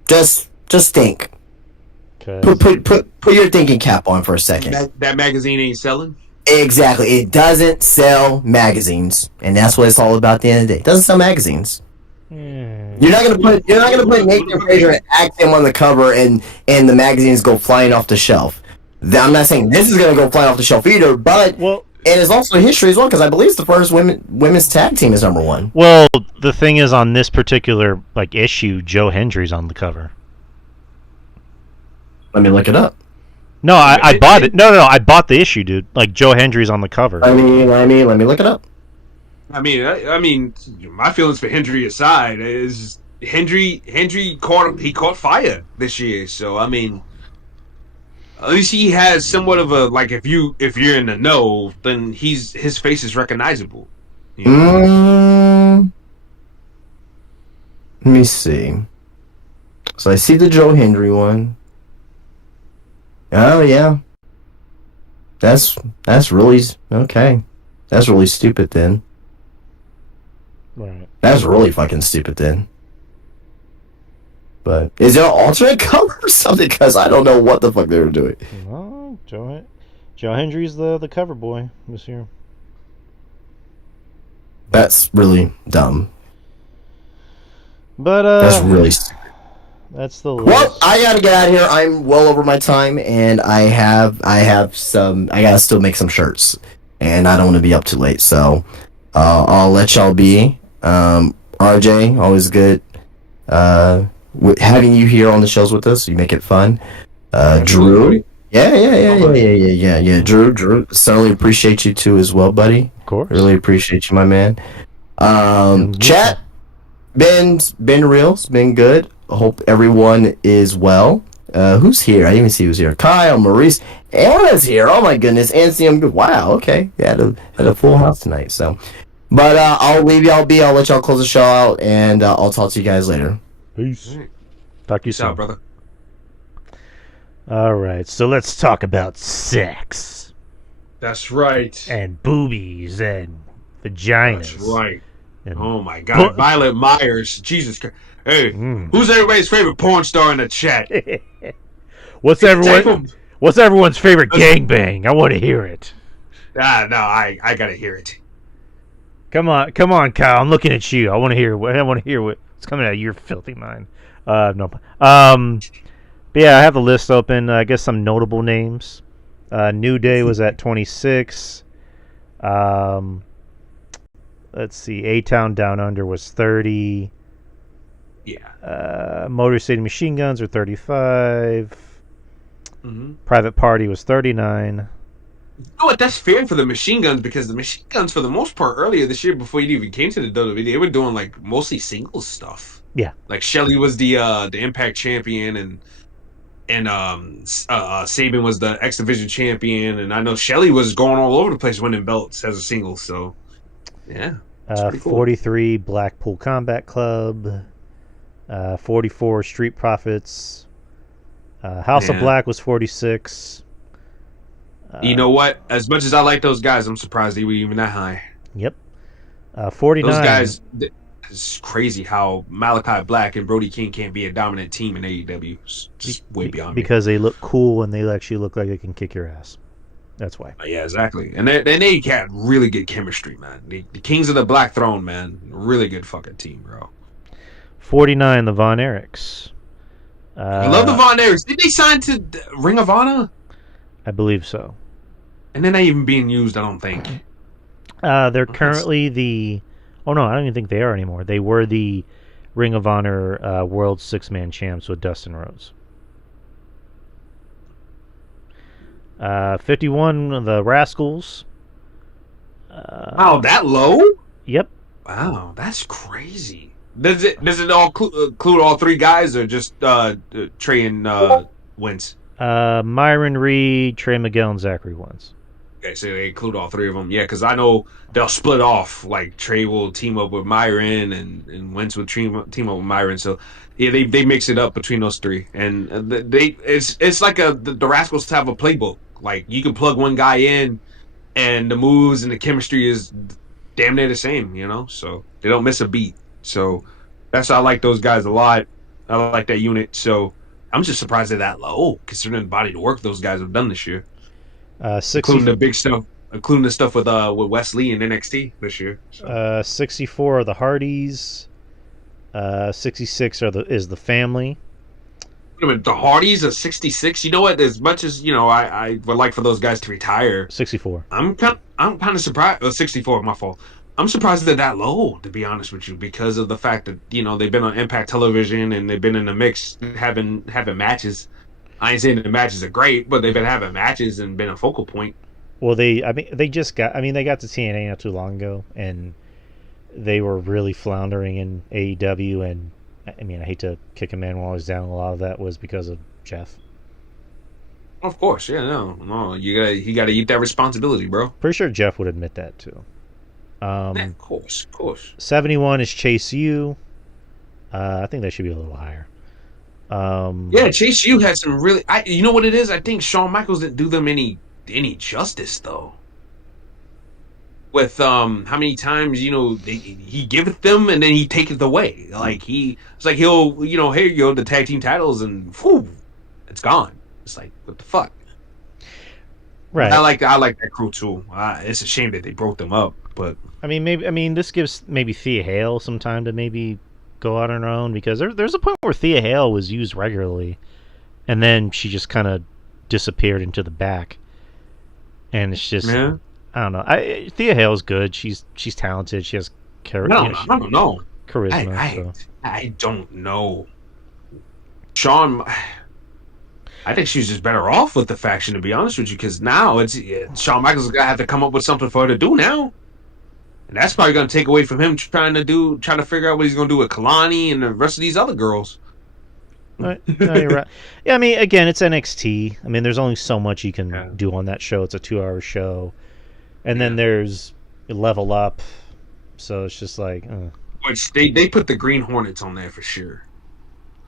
Just think. Put your thinking cap on for a second. That magazine ain't selling. Exactly. It doesn't sell magazines, and that's what it's all about. At the end of the day, it doesn't sell magazines. You're not gonna put Nathan Frazier and act him on the cover, and the magazines go flying off the shelf. I'm not saying this is gonna go flying off the shelf either, but Well, and it's also history as well because I believe it's the first women's tag team is #1. well, the thing is, on this particular issue, Joe Hendry's on the cover. Let me look it up. No, I bought it. No, I bought the issue, dude. Joe Hendry's on the cover. Let me look it up. I mean, my feelings for Hendry aside is Hendry caught fire this year. So I mean, at least he has somewhat of a if you're in the know, then his face is recognizable. You know? Let me see. So I see the Joe Hendry one. Oh yeah. That's really okay. That's really stupid then. Right. That's really fucking stupid then. But is there an alternate cover or something? Because I don't know what the fuck they were doing. No, Joe Hendry's the cover boy this year. That's really dumb. But that's really stupid. That's the list. Well, I gotta get out of here. I'm well over my time, and I gotta still make some shirts, and I don't want to be up too late. So I'll let y'all be. RJ, always good having you here on the shows with us. You make it fun. Drew, yeah. Drew, certainly appreciate you too as well, buddy. Of course, really appreciate you, my man. Chat, been real, it's been good. Hope everyone is well. Who's here? I didn't even see who's here. Kyle, Maurice, Anna's here. Oh my goodness, Anthony, wow, okay, had a full house tonight. So, but I'll leave y'all be. I'll let y'all close the show out, and I'll talk to you guys later. Peace. Talk to you soon, out, brother. All right, so let's talk about sex. That's right. And boobies and vaginas. That's right. And oh my God, Violet Myers, Jesus Christ. Hey, who's everybody's favorite porn star in the chat? What's everyone's favorite gangbang? I want to hear it. No, I gotta hear it. Come on, Kyle. I'm looking at you. I want to hear what's coming out of your filthy mind. No. But yeah, I have the list open. I guess some notable names. New Day was at 26. Let's see. A-Town Down Under was 30. Yeah. Motor City Machine Guns are 35. Mm-hmm. Private Party was 39. You know what? That's fair for the Machine Guns because the Machine Guns, for the most part, earlier this year, before you even came to the WWE, they were doing mostly singles stuff. Yeah. Shelly was the Impact champion, and Sabin was the X Division champion, and I know Shelly was going all over the place winning belts as a single. So, yeah. Cool. 43 Blackpool Combat Club. 44 Street Profits. House of Black was 46. You know what? As much as I like those guys, I'm surprised they were even that high. Yep. 49. Those guys, it's crazy how Malachi Black and Brody King can't be a dominant team in AEW. It's just way beyond me. Because they look cool and they actually look like they can kick your ass. That's why. Yeah, exactly. And they had really good chemistry, man. The Kings of the Black Throne, man. Really good fucking team, bro. 49, the Von Erichs. I love the Von Erichs. Did they sign to Ring of Honor? I believe so. And they're not even being used, I don't think. They're currently the... Oh, no, I don't even think they are anymore. They were the Ring of Honor World Six-Man Champs with Dustin Rhodes. 51, the Rascals. Wow, that low? Yep. Wow, that's crazy. Does it all include all three guys or just Trey and Wentz? Myron Reed, Trey Miguel, and Zachary Wentz. Okay, so they include all three of them. Yeah, because I know they'll split off. Trey will team up with Myron and Wentz will team up with Myron. So yeah, they mix it up between those three, and it's like the Rascals have a playbook. You can plug one guy in, and the moves and the chemistry is damn near the same. So they don't miss a beat. So that's why I like those guys a lot. I like that unit. So I'm just surprised they're that low, considering the body of work those guys have done this year. 60, including the big stuff. including the stuff with Wesley and NXT this year. So. 64 are the Hardys. 66 is the family. Wait a minute, the Hardys are 66. You know what? As much as I would like for those guys to retire. 64. I'm kind of surprised. 64, my fault. I'm surprised they're that low, to be honest with you, because of the fact that they've been on Impact Television and they've been in the mix having matches. I ain't saying the matches are great, but they've been having matches and been a focal point. Well, they got to TNA not too long ago, and they were really floundering in AEW, and I mean, I hate to kick a man while he's down. A lot of that was because of Jeff. Of course, yeah, no, you gotta eat that responsibility, bro. Pretty sure Jeff would admit that too. Yeah, of course. 71 is Chase U. I think that should be a little higher. Yeah, Chase U had some really. You know what it is? I think Shawn Michaels didn't do them any justice though. With how many times he giveth them and then he taketh away. Like it's like he'll here you go, the tag team titles, and whew, it's gone. It's like, what the fuck. Right. I like that crew too. It's a shame that they broke them up, but I mean this gives maybe Thea Hale some time to maybe go out on her own, because there's a point where Thea Hale was used regularly, and then she just kind of disappeared into the back, and it's just I don't know. Thea Hale's good. She's talented. She has charisma. I don't know. Charisma. I don't know. Shawn, I think she's just better off with the faction, to be honest with you, because now Shawn Michaels is gonna have to come up with something for her to do now, and that's probably gonna take away from him trying to figure out what he's gonna do with Kalani and the rest of these other girls. No, you're right. Yeah, I mean, again, it's NXT. I mean, there's only so much you can do on that show. It's a 2-hour show. And then there's Level Up, so it's just like. Which they put the Green Hornets on there for sure.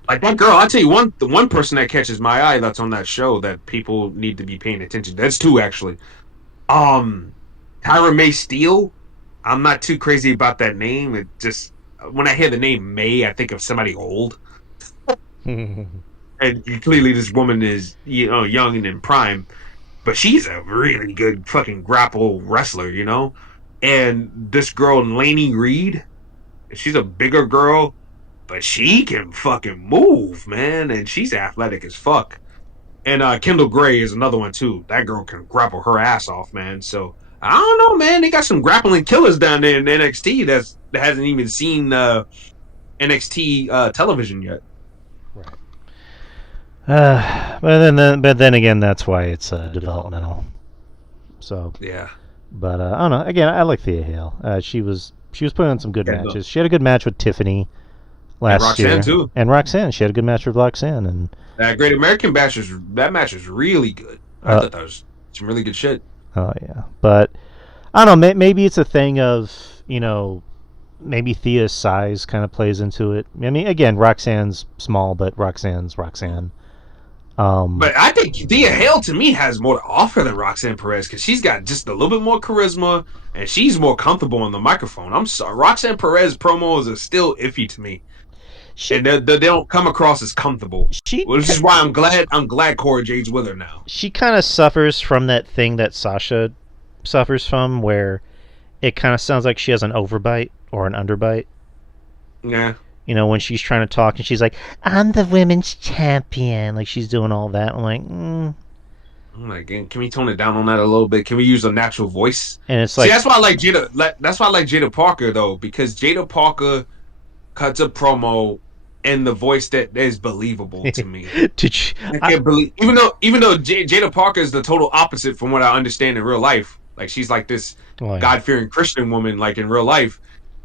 Like that girl, I'll tell you the one person that catches my eye that's on that show that people need to be paying attention. That's two actually. Tyra May Steele. I'm not too crazy about that name. It just when I hear the name May, I think of somebody old. And clearly, this woman is young and in prime. But she's a really good fucking grapple wrestler, And this girl, Lainey Reed, she's a bigger girl, but she can fucking move, man. And she's athletic as fuck. And Kendall Gray is another one, too. That girl can grapple her ass off, man. So, I don't know, man. They got some grappling killers down there in NXT that hasn't even seen NXT television yet. Right. But then again, that's why it's developmental. So yeah. But I don't know. Again, I like Thea Hale. She was putting on some good matches. No. She had a good match with Tiffany last year. Roxanne too. And Roxanne, she had a good match with Roxanne. And that Great American match was really good. I thought that was some really good shit. Oh yeah, but I don't know. Maybe it's a thing of maybe Thea's size kind of plays into it. I mean, again, Roxanne's small, but Roxanne's Roxanne. But I think Thea Hale to me has more to offer than Roxanne Perez because she's got just a little bit more charisma and she's more comfortable on the microphone. I'm sorry, Roxanne Perez promos are still iffy to me, and they don't come across as comfortable. Which is why I'm glad Cora Jade's with her now. She kind of suffers from that thing that Sasha suffers from, where it kind of sounds like she has an overbite or an underbite. Yeah. When she's trying to talk and she's like, "I'm the women's champion," like she's doing all that. I'm like, I'm like, can we tone it down on that a little bit? Can we use a natural voice? And it's like, that's why I like Jada. That's why I like Jada Parker though, because Jada Parker cuts a promo in the voice that is believable to me. I can't believe, even though Jada Parker is the total opposite from what I understand in real life. Like she's like this God-fearing Christian woman, like in real life.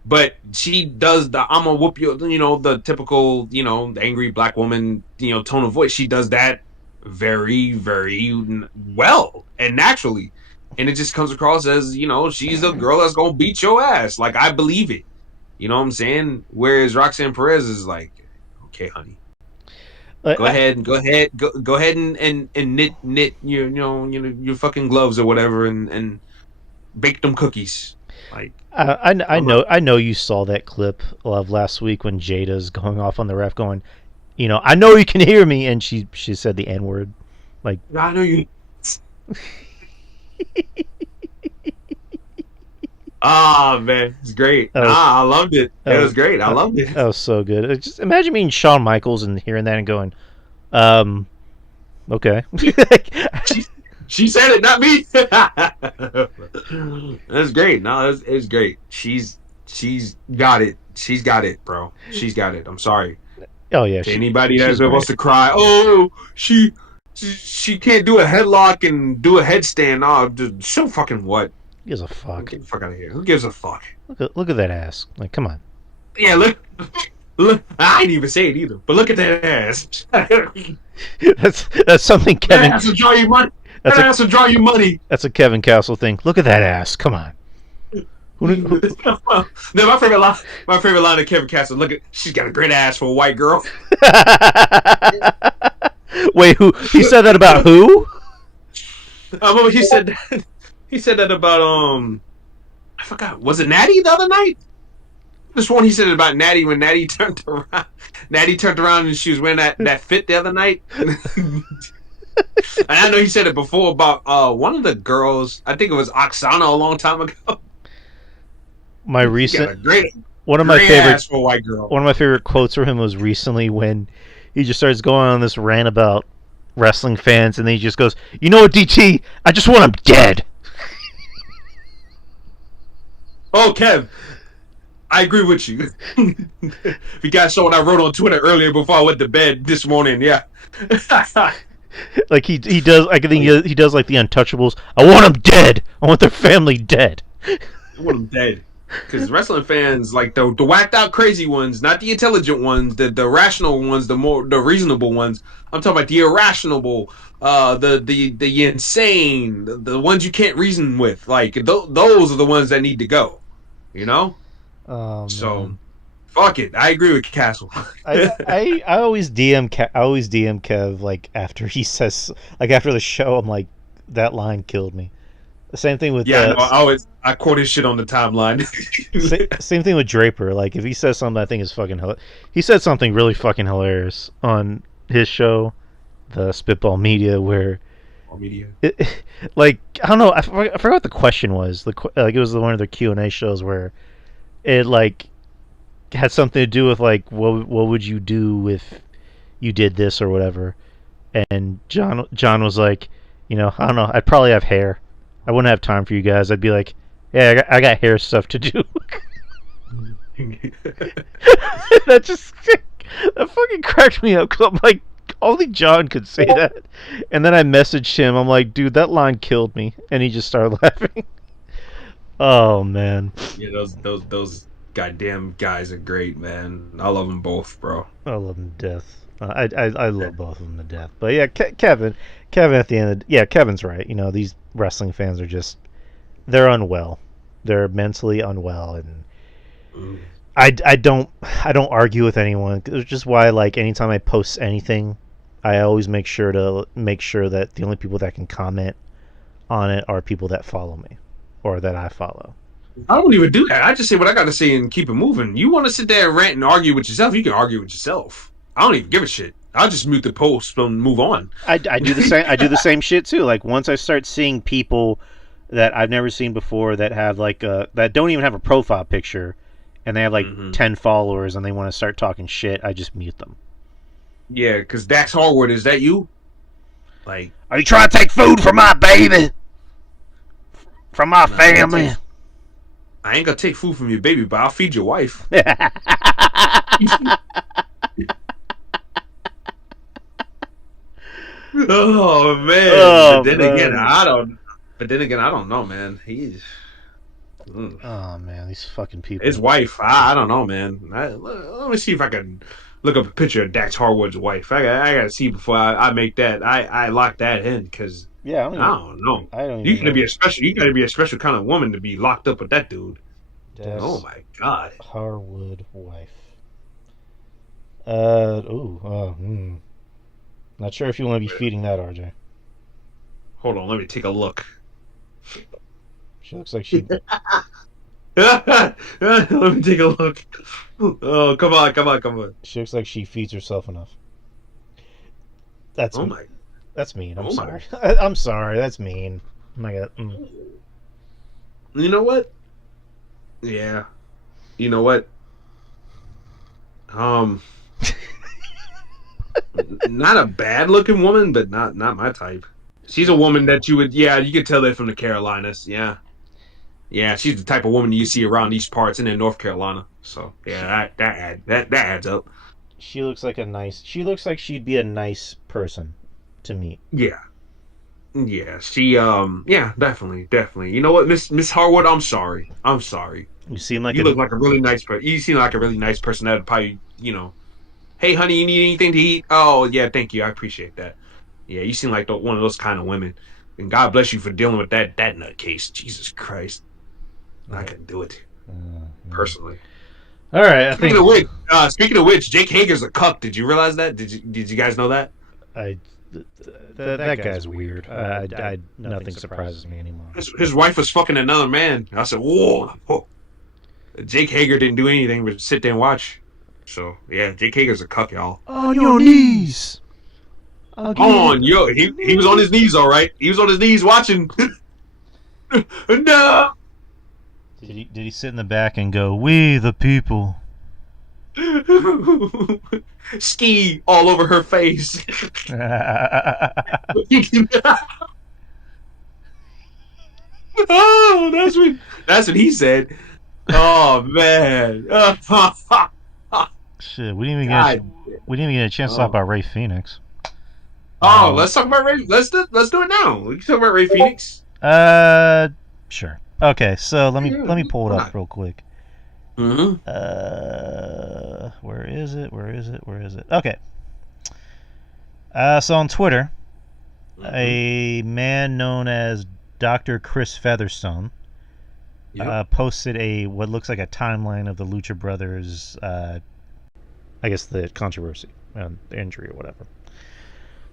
But she does the "I'm gonna whoop you," the typical, angry black woman, tone of voice. She does that very, very well and naturally, and it just comes across as she's a girl that's gonna beat your ass. Like I believe it. You know what I'm saying? Whereas Roxanne Perez is like, okay, honey, go ahead and knit your fucking gloves or whatever and bake them cookies. Like I know you saw that clip of last week when Jada's going off on the ref going, I know you can hear me, and she said the N-word. Like, I know you. Ah, man, it's great. That was I loved it. that It was was great. I that, loved that it. was so good. Just imagine being Shawn Michaels and hearing that and going, um, okay. She, she said it, not me. That's great. No, it's great. She's got it. She's got it, bro. She's got it. I'm sorry Oh yeah, to anybody she's that wants great. to cry. Oh, she can't do a headlock and do a headstand. Oh, dude, so fucking what? Who gives a fuck? Get the fuck out of here. Who gives a fuck? Look at that ass. Like, come on. Yeah, look. Look, I didn't even say it either, but look at that ass. That's something That Kevin. ass will draw you money. That's That a ass will draw you money. that's a Kevin Castle thing. Look at that ass. Come on. Who, No, my favorite line of Kevin Castle. Look at, she's got a great ass for a white girl. Wait, who? He said that about who? He said that, he said that about I forgot. Was it Natty the other night? This one he said it about Natty when Natty turned around. Natty turned around and she was wearing that fit the other night. And I know he said it before about one of the girls. I think it was Oksana a long time ago. My She got a recent great ass for a white girl. one of my favorite quotes from him was recently when he just starts going on this rant about wrestling fans, and then he just goes, "You know what, DT? I just want him dead." Oh, Kev, I agree with you. If you guys saw what I wrote on Twitter earlier before I went to bed this morning, yeah. Like he does. I think he does like the Untouchables. I want them dead. I want their family dead. I want them dead. Because wrestling fans, like the whacked out crazy ones, not the intelligent ones, the rational ones, the reasonable ones. I'm talking about the irrational, the insane, the ones you can't reason with. Like those are the ones that need to go. You know. Oh So man. fuck it. I agree with Castle. I always I always DM Kev like after he says like after the show. I'm like, that line killed me. The same thing with Yeah, I know. I quote his shit on the timeline. same thing with Draper. Like if he says something I think is fucking he said something really fucking hilarious on his show, the Spitball Media, where Media. like I don't know, I forgot what the question was. Like it was one of the Q&A shows where it like had something to do with like what would you do if you did this or whatever. And John was like, I don't know, I'd probably have hair. I wouldn't have time for you guys. I'd be like, yeah, I got hair stuff to do. that just that fucking cracked me up because I'm like, only John could say that. And then I messaged him. I'm like, dude, that line killed me, and he just started laughing. Oh man. Yeah, those goddamn guys are great, man. I love them both, bro. I love him to death. I love both of them to death. But yeah, Kevin at the end. Kevin's right. These wrestling fans are just they're unwell. They're mentally unwell, and Mm. I don't argue with anyone. It's just why like anytime I post anything, I always make sure that the only people that can comment on it are people that follow me or that I follow. I don't even do that. I just say what I got to say and keep it moving. You want to sit there and rant and argue with yourself? You can argue with yourself. I don't even give a shit. I'll just mute the post and move on. I do the same. I do the same shit too. Like once I start seeing people that I've never seen before that have like that don't even have a profile picture, and they have like 10 followers and they want to start talking shit, I just mute them. Yeah, because Dax Harwood, is that you? Like, are you trying to take food from my baby? From my family? I ain't gonna take food from your baby, but I'll feed your wife. Oh man! Oh, but then man. again, I don't. But then again, I don't know, man. He's. Oh man, these fucking people. His wife, I don't know, man. Let me see if I can look up a picture of Dax Harwood's wife. I gotta see before I make that. I lock that in because yeah, I don't know. I don't. You gotta be a special. You gotta be a special kind of woman to be locked up with that dude. Dax Oh my god. Harwood wife. Not sure if you want to be feeding that, RJ. Hold on, let me take a look. She looks like she. Let me take a look. Oh, come on. She looks like she feeds herself enough. That's That's mean. I'm sorry. I'm sorry. That's mean. Oh my god. You know what? Yeah. You know what? Um, not a bad looking woman, but not my type. She's a woman that you would, yeah, you could tell that from the Carolinas. Yeah, yeah, she's the type of woman you see around these parts and in North Carolina. So yeah, She that adds up. she looks like a nice. She looks like she'd be a nice person to meet. Yeah, yeah, yeah, definitely. You know what, Miss Harwood, I'm sorry. You seem like You a look like a really nice person. You seem like a really nice person that'd probably, hey, honey, you need anything to eat? Oh, yeah, thank you, I appreciate that. Yeah, you seem like one of those kind of women. And God bless you for dealing with that nutcase. Jesus Christ, I yeah. couldn't do it Yeah. personally. All right, I think Speaking of which, Jake Hager's a cuck. Did you realize that? Did you guys know that? I that guy's weird. I nothing surprises me anymore. His wife was fucking another man. I said, whoa, whoa. Jake Hager didn't do anything but sit there and watch. So yeah, Jake Hager's a cuck, y'all. On your knees. On yo, he was on his knees, all right. He was on his knees watching. No. Did he sit in the back and go, "We the people"? Ski all over her face. Oh, that's what he said. Oh man. Shit, we didn't even God. we didn't even get a chance to talk Oh. about Ray Phoenix. Oh, let's talk about Ray. Let's do it now. We can talk about Ray Phoenix. Sure. Okay, so Yeah, let me pull it why up not? real quick. Mm-hmm. Where is it? Where is it? Where is it? Okay. So on Twitter, a man known as Dr. Chris Featherstone Yep. posted a what looks like a timeline of the Lucha Brothers. I guess the controversy, the injury or whatever.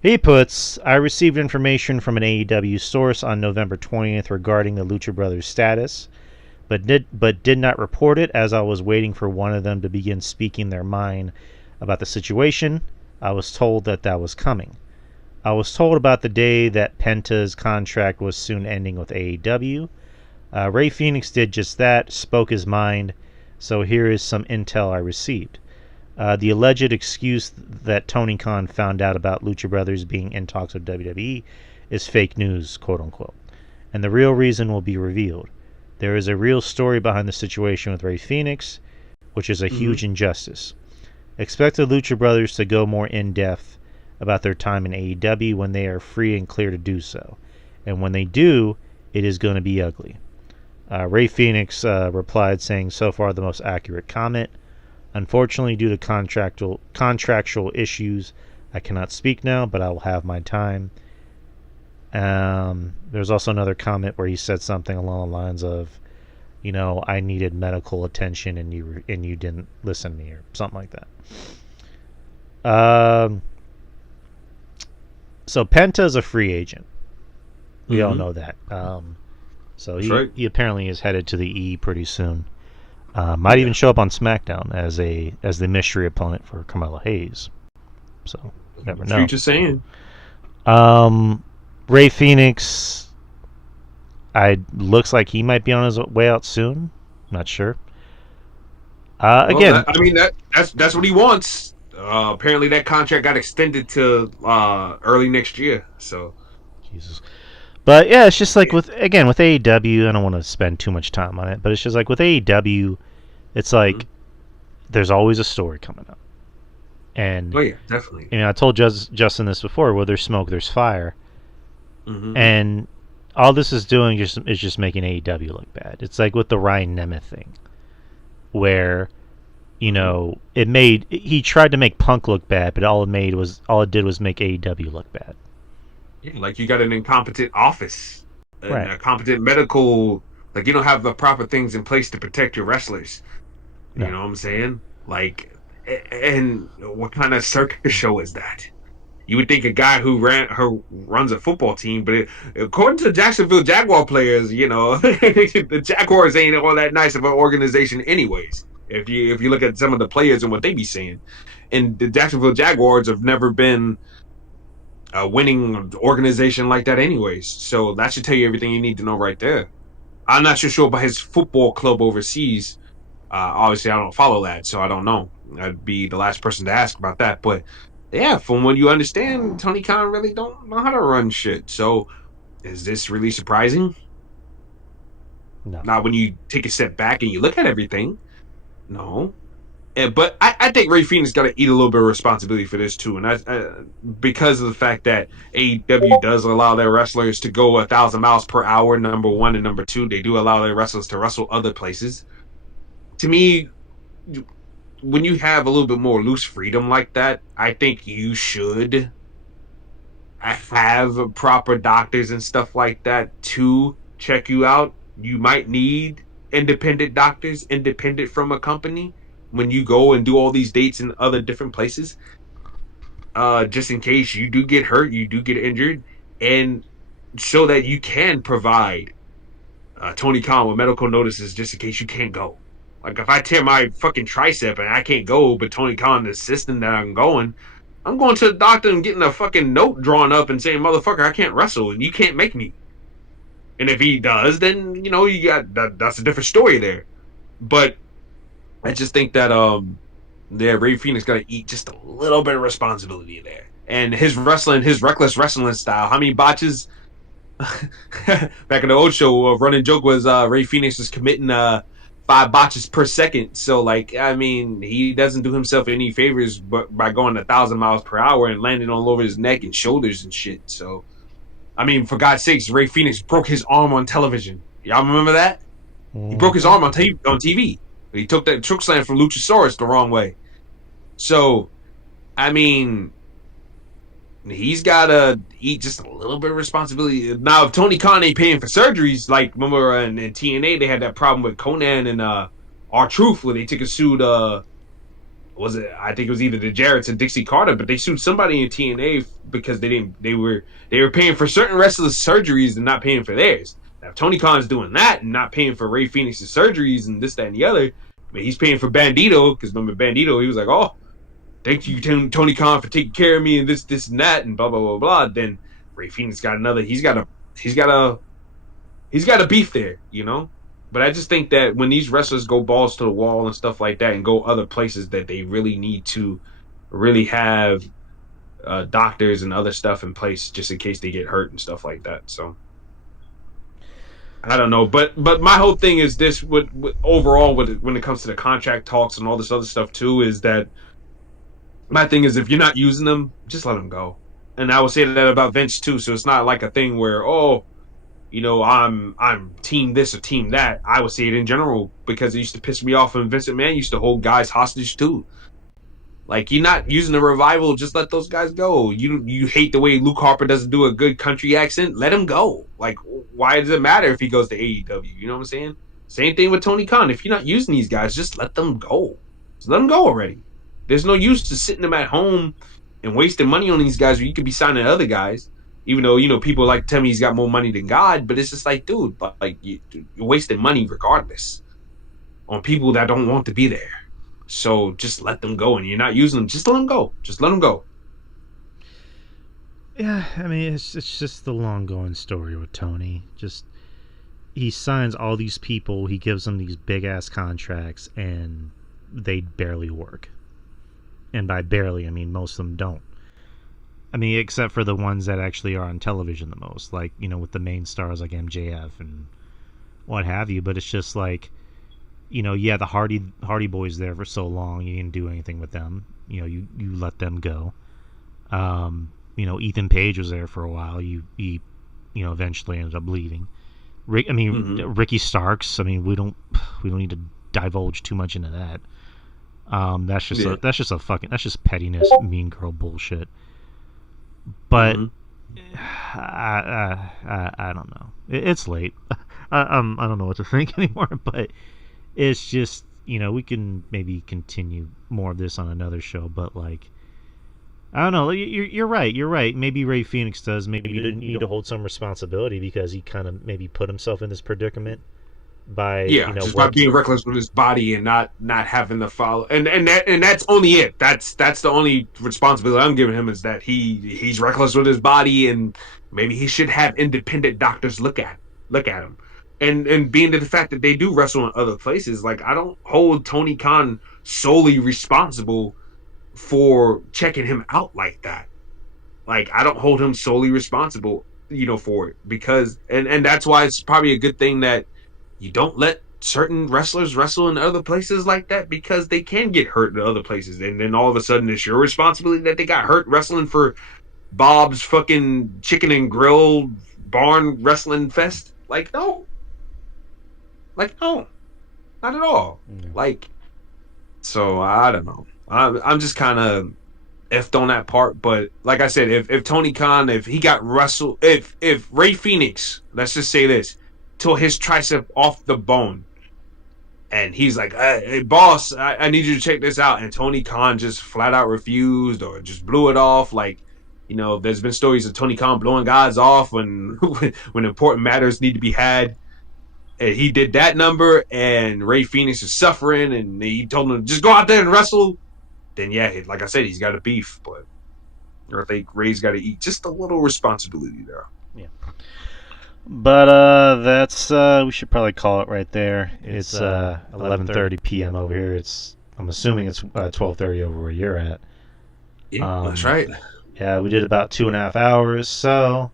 He puts, I received information from an AEW source on November 20th regarding the Lucha Brothers' status, but did not report it as I was waiting for one of them to begin speaking their mind about the situation. I was told that was coming. I was told about the day that Penta's contract was soon ending with AEW. Ray Phoenix did just that, spoke his mind, so here is some intel I received. The alleged excuse that Tony Khan found out about Lucha Brothers being in talks with WWE is fake news, quote unquote. And the real reason will be revealed. There is a real story behind the situation with Ray Phoenix, which is a huge injustice. Expect the Lucha Brothers to go more in depth about their time in AEW when they are free and clear to do so. And when they do, it is going to be ugly. Ray Phoenix replied saying, so far the most accurate comment. Unfortunately, due to contractual issues, I cannot speak now, but I will have my time. There's also another comment where he said something along the lines of, I needed medical attention and you didn't listen to me or something like that. So Penta is a free agent. We all know that. So he apparently is headed to the E pretty soon. Might even show up on SmackDown as the mystery opponent for Carmelo Hayes. So never know. Future saying. Ray Phoenix, looks like he might be on his way out soon. Not sure. Again, That's what he wants. Apparently, that contract got extended to early next year. So, Jesus. But yeah, it's just like with AEW. I don't want to spend too much time on it, but it's just like with AEW, it's like there's always a story coming up. And oh yeah, definitely. I told Justin this before. Where there's smoke, there's fire. Mm-hmm. And all this is doing is just making AEW look bad. It's like with the Ryan Nemeth thing, where he tried to make Punk look bad, but all it did was make AEW look bad. Yeah, like you got an incompetent office, Right. a competent medical. Like you don't have the proper things in place to protect your wrestlers. No. You know what I'm saying? Like, and what kind of circus show is that? You would think a guy who runs a football team, but according to the Jacksonville Jaguar players, the Jaguars ain't all that nice of an organization, anyways. If you look at some of the players and what they be saying, and the Jacksonville Jaguars have never been a winning organization like that, anyways. So that should tell you everything you need to know right there. I'm not sure about his football club overseas. Obviously, I don't follow that, so I don't know. I'd be the last person to ask about that. But yeah, from what you understand, Tony Khan really don't know how to run shit. So is this really surprising? No. Not when you take a step back and you look at everything. No. But I think Ray Phoenix got to eat a little bit of responsibility for this too, and because of the fact that AEW does allow their wrestlers to go 1,000 miles per hour. Number one and number two, they do allow their wrestlers to wrestle other places. To me, when you have a little bit more loose freedom like that, I think you should have proper doctors and stuff like that to check you out. You might need independent doctors, independent from a company, when you go and do all these dates in other different places. Just in case you do get hurt, you do get injured, and so that you can provide Tony Khan with medical notices just in case you can't go. Like if I tear my fucking tricep and I can't go, but Tony Khan is insisting that I'm going to the doctor and getting a fucking note drawn up and saying, "Motherfucker, I can't wrestle and you can't make me." And if he does, then you got that's a different story there. But I just think that yeah, Ray Phoenix got to eat just a little bit of responsibility there. And his wrestling, his reckless wrestling style. How many botches back in the old show, running joke was Ray Phoenix was committing 5 botches per second. So like, I mean, he doesn't do himself any favors, but by going 1,000 miles per hour and landing all over his neck and shoulders and shit. So I mean, for God's sakes, Ray Phoenix broke his arm on television. Y'all remember that? He broke his arm on TV. He took that choke slam from Luchasaurus the wrong way. So I mean, he's got to eat just a little bit of responsibility. Now, if Tony Khan ain't paying for surgeries, like remember in TNA, they had that problem with Conan and R-Truth, where they took a suit, was it, I think it was either the Jarretts or Dixie Carter, but they sued somebody in TNA because they were paying for certain wrestlers' surgeries and not paying for theirs. Now, if Tony Khan's doing that and not paying for Ray Phoenix's surgeries and this, that, and the other, but he's paying for Bandito, because remember Bandito, he was like, oh, thank you, Tony Khan, for taking care of me and this, and that, and blah, blah, blah, blah. Then Ray Phoenix got another, he's got a beef there, But I just think that when these wrestlers go balls to the wall and stuff like that and go other places, that they really need to really have doctors and other stuff in place just in case they get hurt and stuff like that. So I don't know, but my whole thing is this: overall, when it comes to the contract talks and all this other stuff too, is that my thing is if you're not using them, just let them go. And I will say that about Vince too. So it's not like a thing where I'm team this or team that. I would say it in general because it used to piss me off when Vince McMahon used to hold guys hostage too. Like, you're not using the revival, just let those guys go. You hate the way Luke Harper doesn't do a good country accent, let him go. Like, why does it matter if he goes to AEW? You know what I'm saying? Same thing with Tony Khan. If you're not using these guys, just let them go. Just let them go already. There's no use to sitting them at home and wasting money on these guys where you could be signing other guys. Even though, people like to tell me he's got more money than God, but it's just like, dude, like you're wasting money regardless on people that don't want to be there. So just let them go, and you're not using them. Just let them go. Just let them go. Yeah, I mean, it's just the long going story with Tony. Just he signs all these people, he gives them these big ass contracts, and they barely work. And by barely, I mean most of them don't. I mean, except for the ones that actually are on television the most, like, with the main stars like MJF and what have you. But it's just like, yeah, the Hardy Boys there for so long, you didn't do anything with them. You let them go. Ethan Page was there for a while. He eventually ended up leaving. Ricky Starks. I mean, we don't need to divulge too much into that. That's just pettiness, mean girl bullshit. But I don't know. It's late. I don't know what to think anymore. But it's just, we can maybe continue more of this on another show. But like, I don't know. You're right. You're right. Maybe Ray Phoenix does. Maybe you didn't need to hold some responsibility because he kind of maybe put himself in this predicament by just by being reckless with his body and not having the follow, and that's only it. That's the only responsibility I'm giving him, is that he's reckless with his body, and maybe he should have independent doctors look at him. and being to the fact that they do wrestle in other places, like I don't hold Tony Khan solely responsible for checking him out like that. Like I don't hold him solely responsible, for it because and that's why it's probably a good thing that you don't let certain wrestlers wrestle in other places like that because they can get hurt in other places, and then all of a sudden it's your responsibility that they got hurt wrestling for Bob's fucking chicken and grill barn wrestling fest. Like no, not at all. Yeah. Like so, I don't know. I'm just kind of effed on that part. But like I said, if Tony Khan, if he got wrestled, if Ray Phoenix, let's just say this, till his tricep off the bone, and he's like, hey boss, I need you to check this out, and Tony Khan just flat out refused or just blew it off. Like, there's been stories of Tony Khan blowing guys off when when important matters need to be had. And he did that number, and Ray Phoenix is suffering, and he told him just go out there and wrestle. Then yeah, like I said, he's got a beef, but I think Ray's got to eat just a little responsibility there. Yeah. But that's we should probably call it right there. It's 11:30 p.m. over here. I'm assuming it's 12:30 over where you're at. Yeah, that's right. Yeah, we did about 2.5 hours, so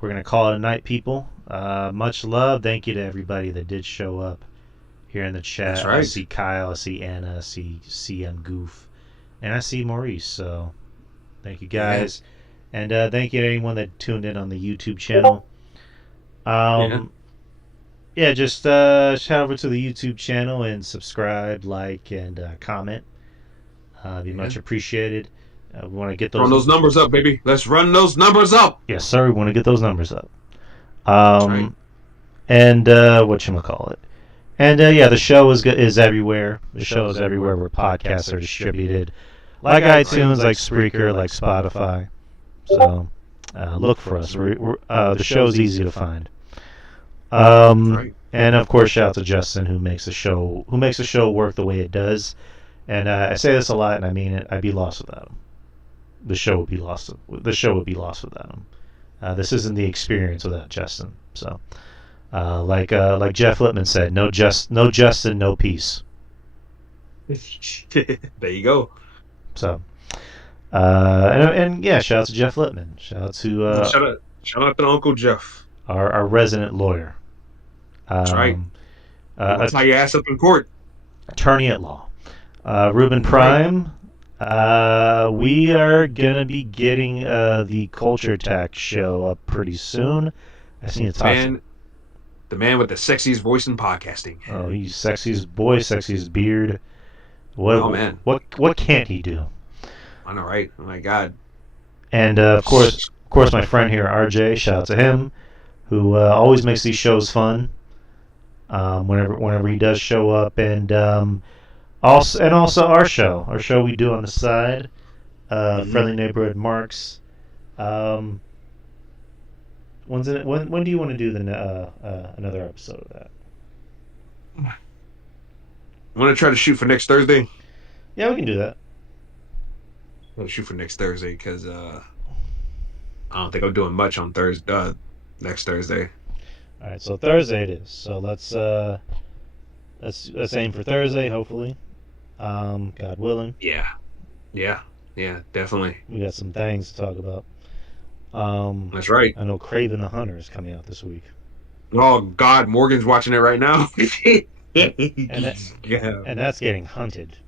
we're gonna call it a night, people. Much love. Thank you to everybody that did show up here in the chat. That's right. I see Kyle, I see Anna, I see CM Goof, and I see Maurice. So thank you guys, and thank you to anyone that tuned in on the YouTube channel. Just shout over to the YouTube channel and subscribe, like, and comment. Be much appreciated. We want to get run those numbers up, baby. Let's run those numbers up. Yes, sir. We want to get those numbers up. Right. And whatchamacallit. And the show is everywhere. The show is everywhere where podcasts are distributed, like iTunes, like Spreaker, like Spotify. So look for us. The show's easy to find. Right. And of course, shout out to Justin who makes the show work the way it does. And I say this a lot, and I mean it. I'd be lost without him. The show would be lost. The show would be lost without him. This isn't the experience without Justin. So, like Jeff Lippman said, no Justin, no peace. There you go. So, and shout out to Jeff Lippman. Shout out to shout out to Uncle Jeff, our resident lawyer. That's right. That's how you ass up in court. Attorney at law. Ruben Prime. We are gonna be getting the Culture Attack show up pretty soon. I seen the man with the sexiest voice in podcasting. Oh, he's sexiest boy, sexiest beard. Man, what can't he do? I know, right? Oh my God. And of course, my friend here, RJ. Shout out to him, who always makes these shows fun. Whenever he does show up, and also our show we do on the side, Friendly Neighborhood Marks. When do you want to do another episode of that? I want to try to shoot for next Thursday. Yeah, we can do that. I'm going to shoot for next Thursday because I don't think I'm doing much on next Thursday. All right, so Thursday it is. So let's aim for Thursday, hopefully. God willing. Yeah, definitely. We got some things to talk about. That's right. I know Craven the Hunter is coming out this week. Oh God, Morgan's watching it right now. and that's getting hunted.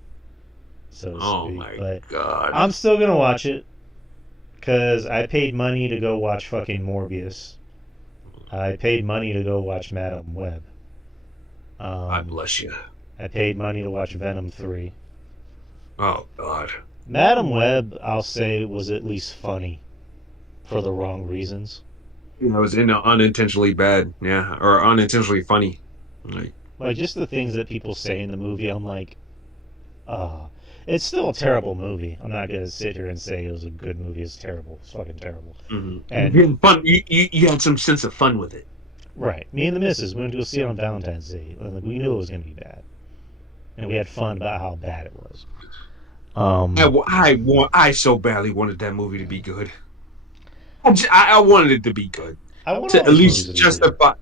So to speak. My God! I'm still gonna watch it because I paid money to go watch fucking Morbius. I paid money to go watch Madam Web. I bless you. I paid money to watch Venom 3. Oh God! Madam Web, I'll say, was at least funny for the wrong reasons. It was unintentionally bad, or unintentionally funny. Like just the things that people say in the movie, I'm like, it's still a terrible movie. I'm not gonna sit here and say it was a good movie. It's terrible. It's fucking terrible. Mm-hmm. And fun. You had some sense of fun with it, right? Me and the missus went to go see it on Valentine's Day. We knew it was gonna be bad, and we had fun about how bad it was. I so badly wanted that movie to be good. I wanted it to be good. I wanted to at least justify.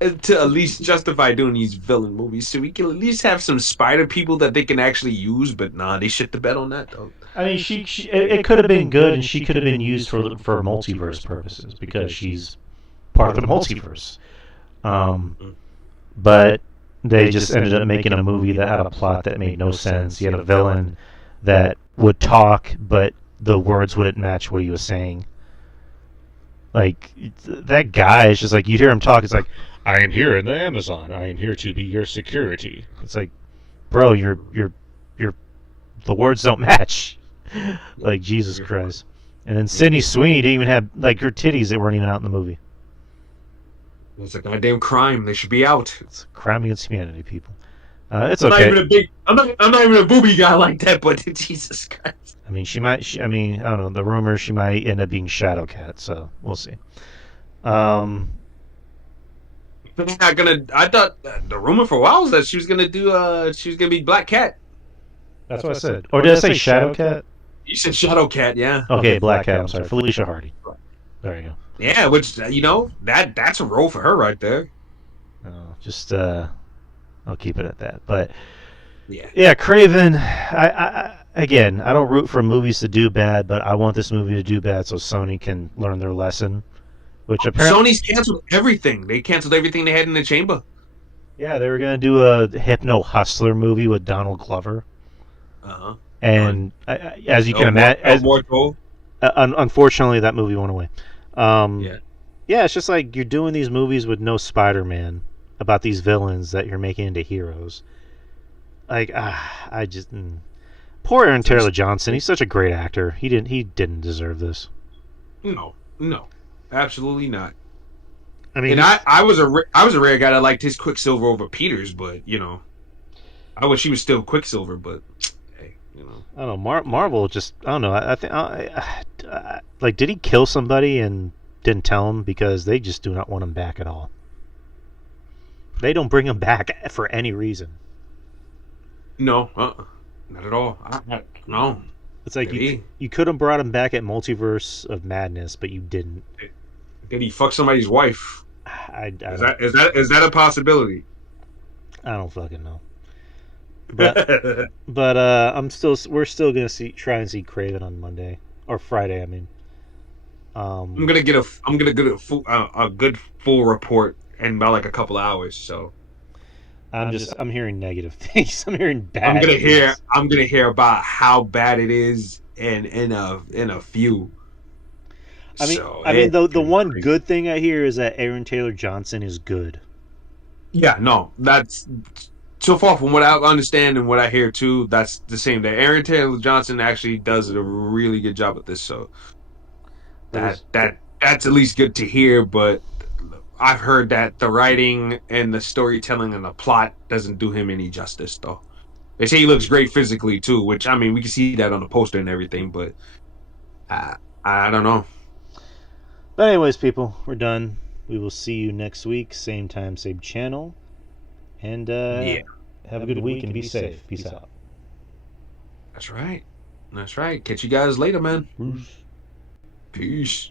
to at least justify doing these villain movies, so we can at least have some spider people that they can actually use. But nah, they shit the bed on that though. I mean, it could have been good, and she could have been used for multiverse purposes because she's part of the multiverse. But they just ended up making a movie that had a plot that made no sense. You had a villain that would talk, but the words wouldn't match what he was saying. Like that guy is just like you hear him talk. It's like, I am here in the Amazon. I am here to be your security. It's like, bro, the words don't match. Like Jesus Christ. And then Sydney Sweeney didn't even have like her titties that weren't even out in the movie. It's a goddamn crime. They should be out. It's a crime against humanity, people. It's I'm okay. I'm not even a booby guy like that. But Jesus Christ. I mean, I mean, I don't know. The rumor she might end up being Shadowcat, so we'll see. But they're not gonna. I thought the rumor for a while was that she was gonna do. She was gonna be Black Cat. That's what I said. Or did I say Shadowcat? You said Shadowcat, yeah. Okay, Black Cat. I'm sorry, Felicia Hardy. There you go. Yeah, which that's a role for her right there. Just I'll keep it at that. But yeah, Craven. Again, I don't root for movies to do bad, but I want this movie to do bad so Sony can learn their lesson. Which apparently Sony's canceled everything. They canceled everything they had in the chamber. Yeah, they were gonna do a Hypno Hustler movie with Donald Glover. And as you can imagine, unfortunately, that movie went away. Yeah, it's just like you're doing these movies with no Spider-Man about these villains that you're making into heroes. Like, I just poor Aaron Taylor Johnson. He's such a great actor. He didn't deserve this. No, absolutely not. I mean, and I was a rare guy that liked his Quicksilver over Peters, but I wish he was still Quicksilver, but. I don't know. Marvel just I don't know. I think like did he kill somebody and didn't tell him because they just do not want him back at all. They don't bring him back for any reason. No, not at all. No. It's like you could have brought him back at Multiverse of Madness, but you didn't. Did he fuck somebody's wife? Is that a possibility? I don't fucking know. But we're still gonna try and see Craven on Monday or Friday. I mean, I'm gonna get a good full report in about like a couple hours. So I'm hearing negative things. I'm hearing bad. I'm gonna hear about how bad it is in a few. I mean, the one good thing I hear is that Aaron Taylor Johnson is good. Yeah, no, that's. So far from what I understand and what I hear too, that's the same. That Aaron Taylor Johnson actually does a really good job at this. So that's at least good to hear. But I've heard that the writing and the storytelling and the plot doesn't do him any justice, though. They say he looks great physically too, which I mean we can see that on the poster and everything. But I don't know. But anyways, people, we're done. We will see you next week, same time, same channel. And have a good week and be safe. Peace out. That's right. Catch you guys later, man. Peace.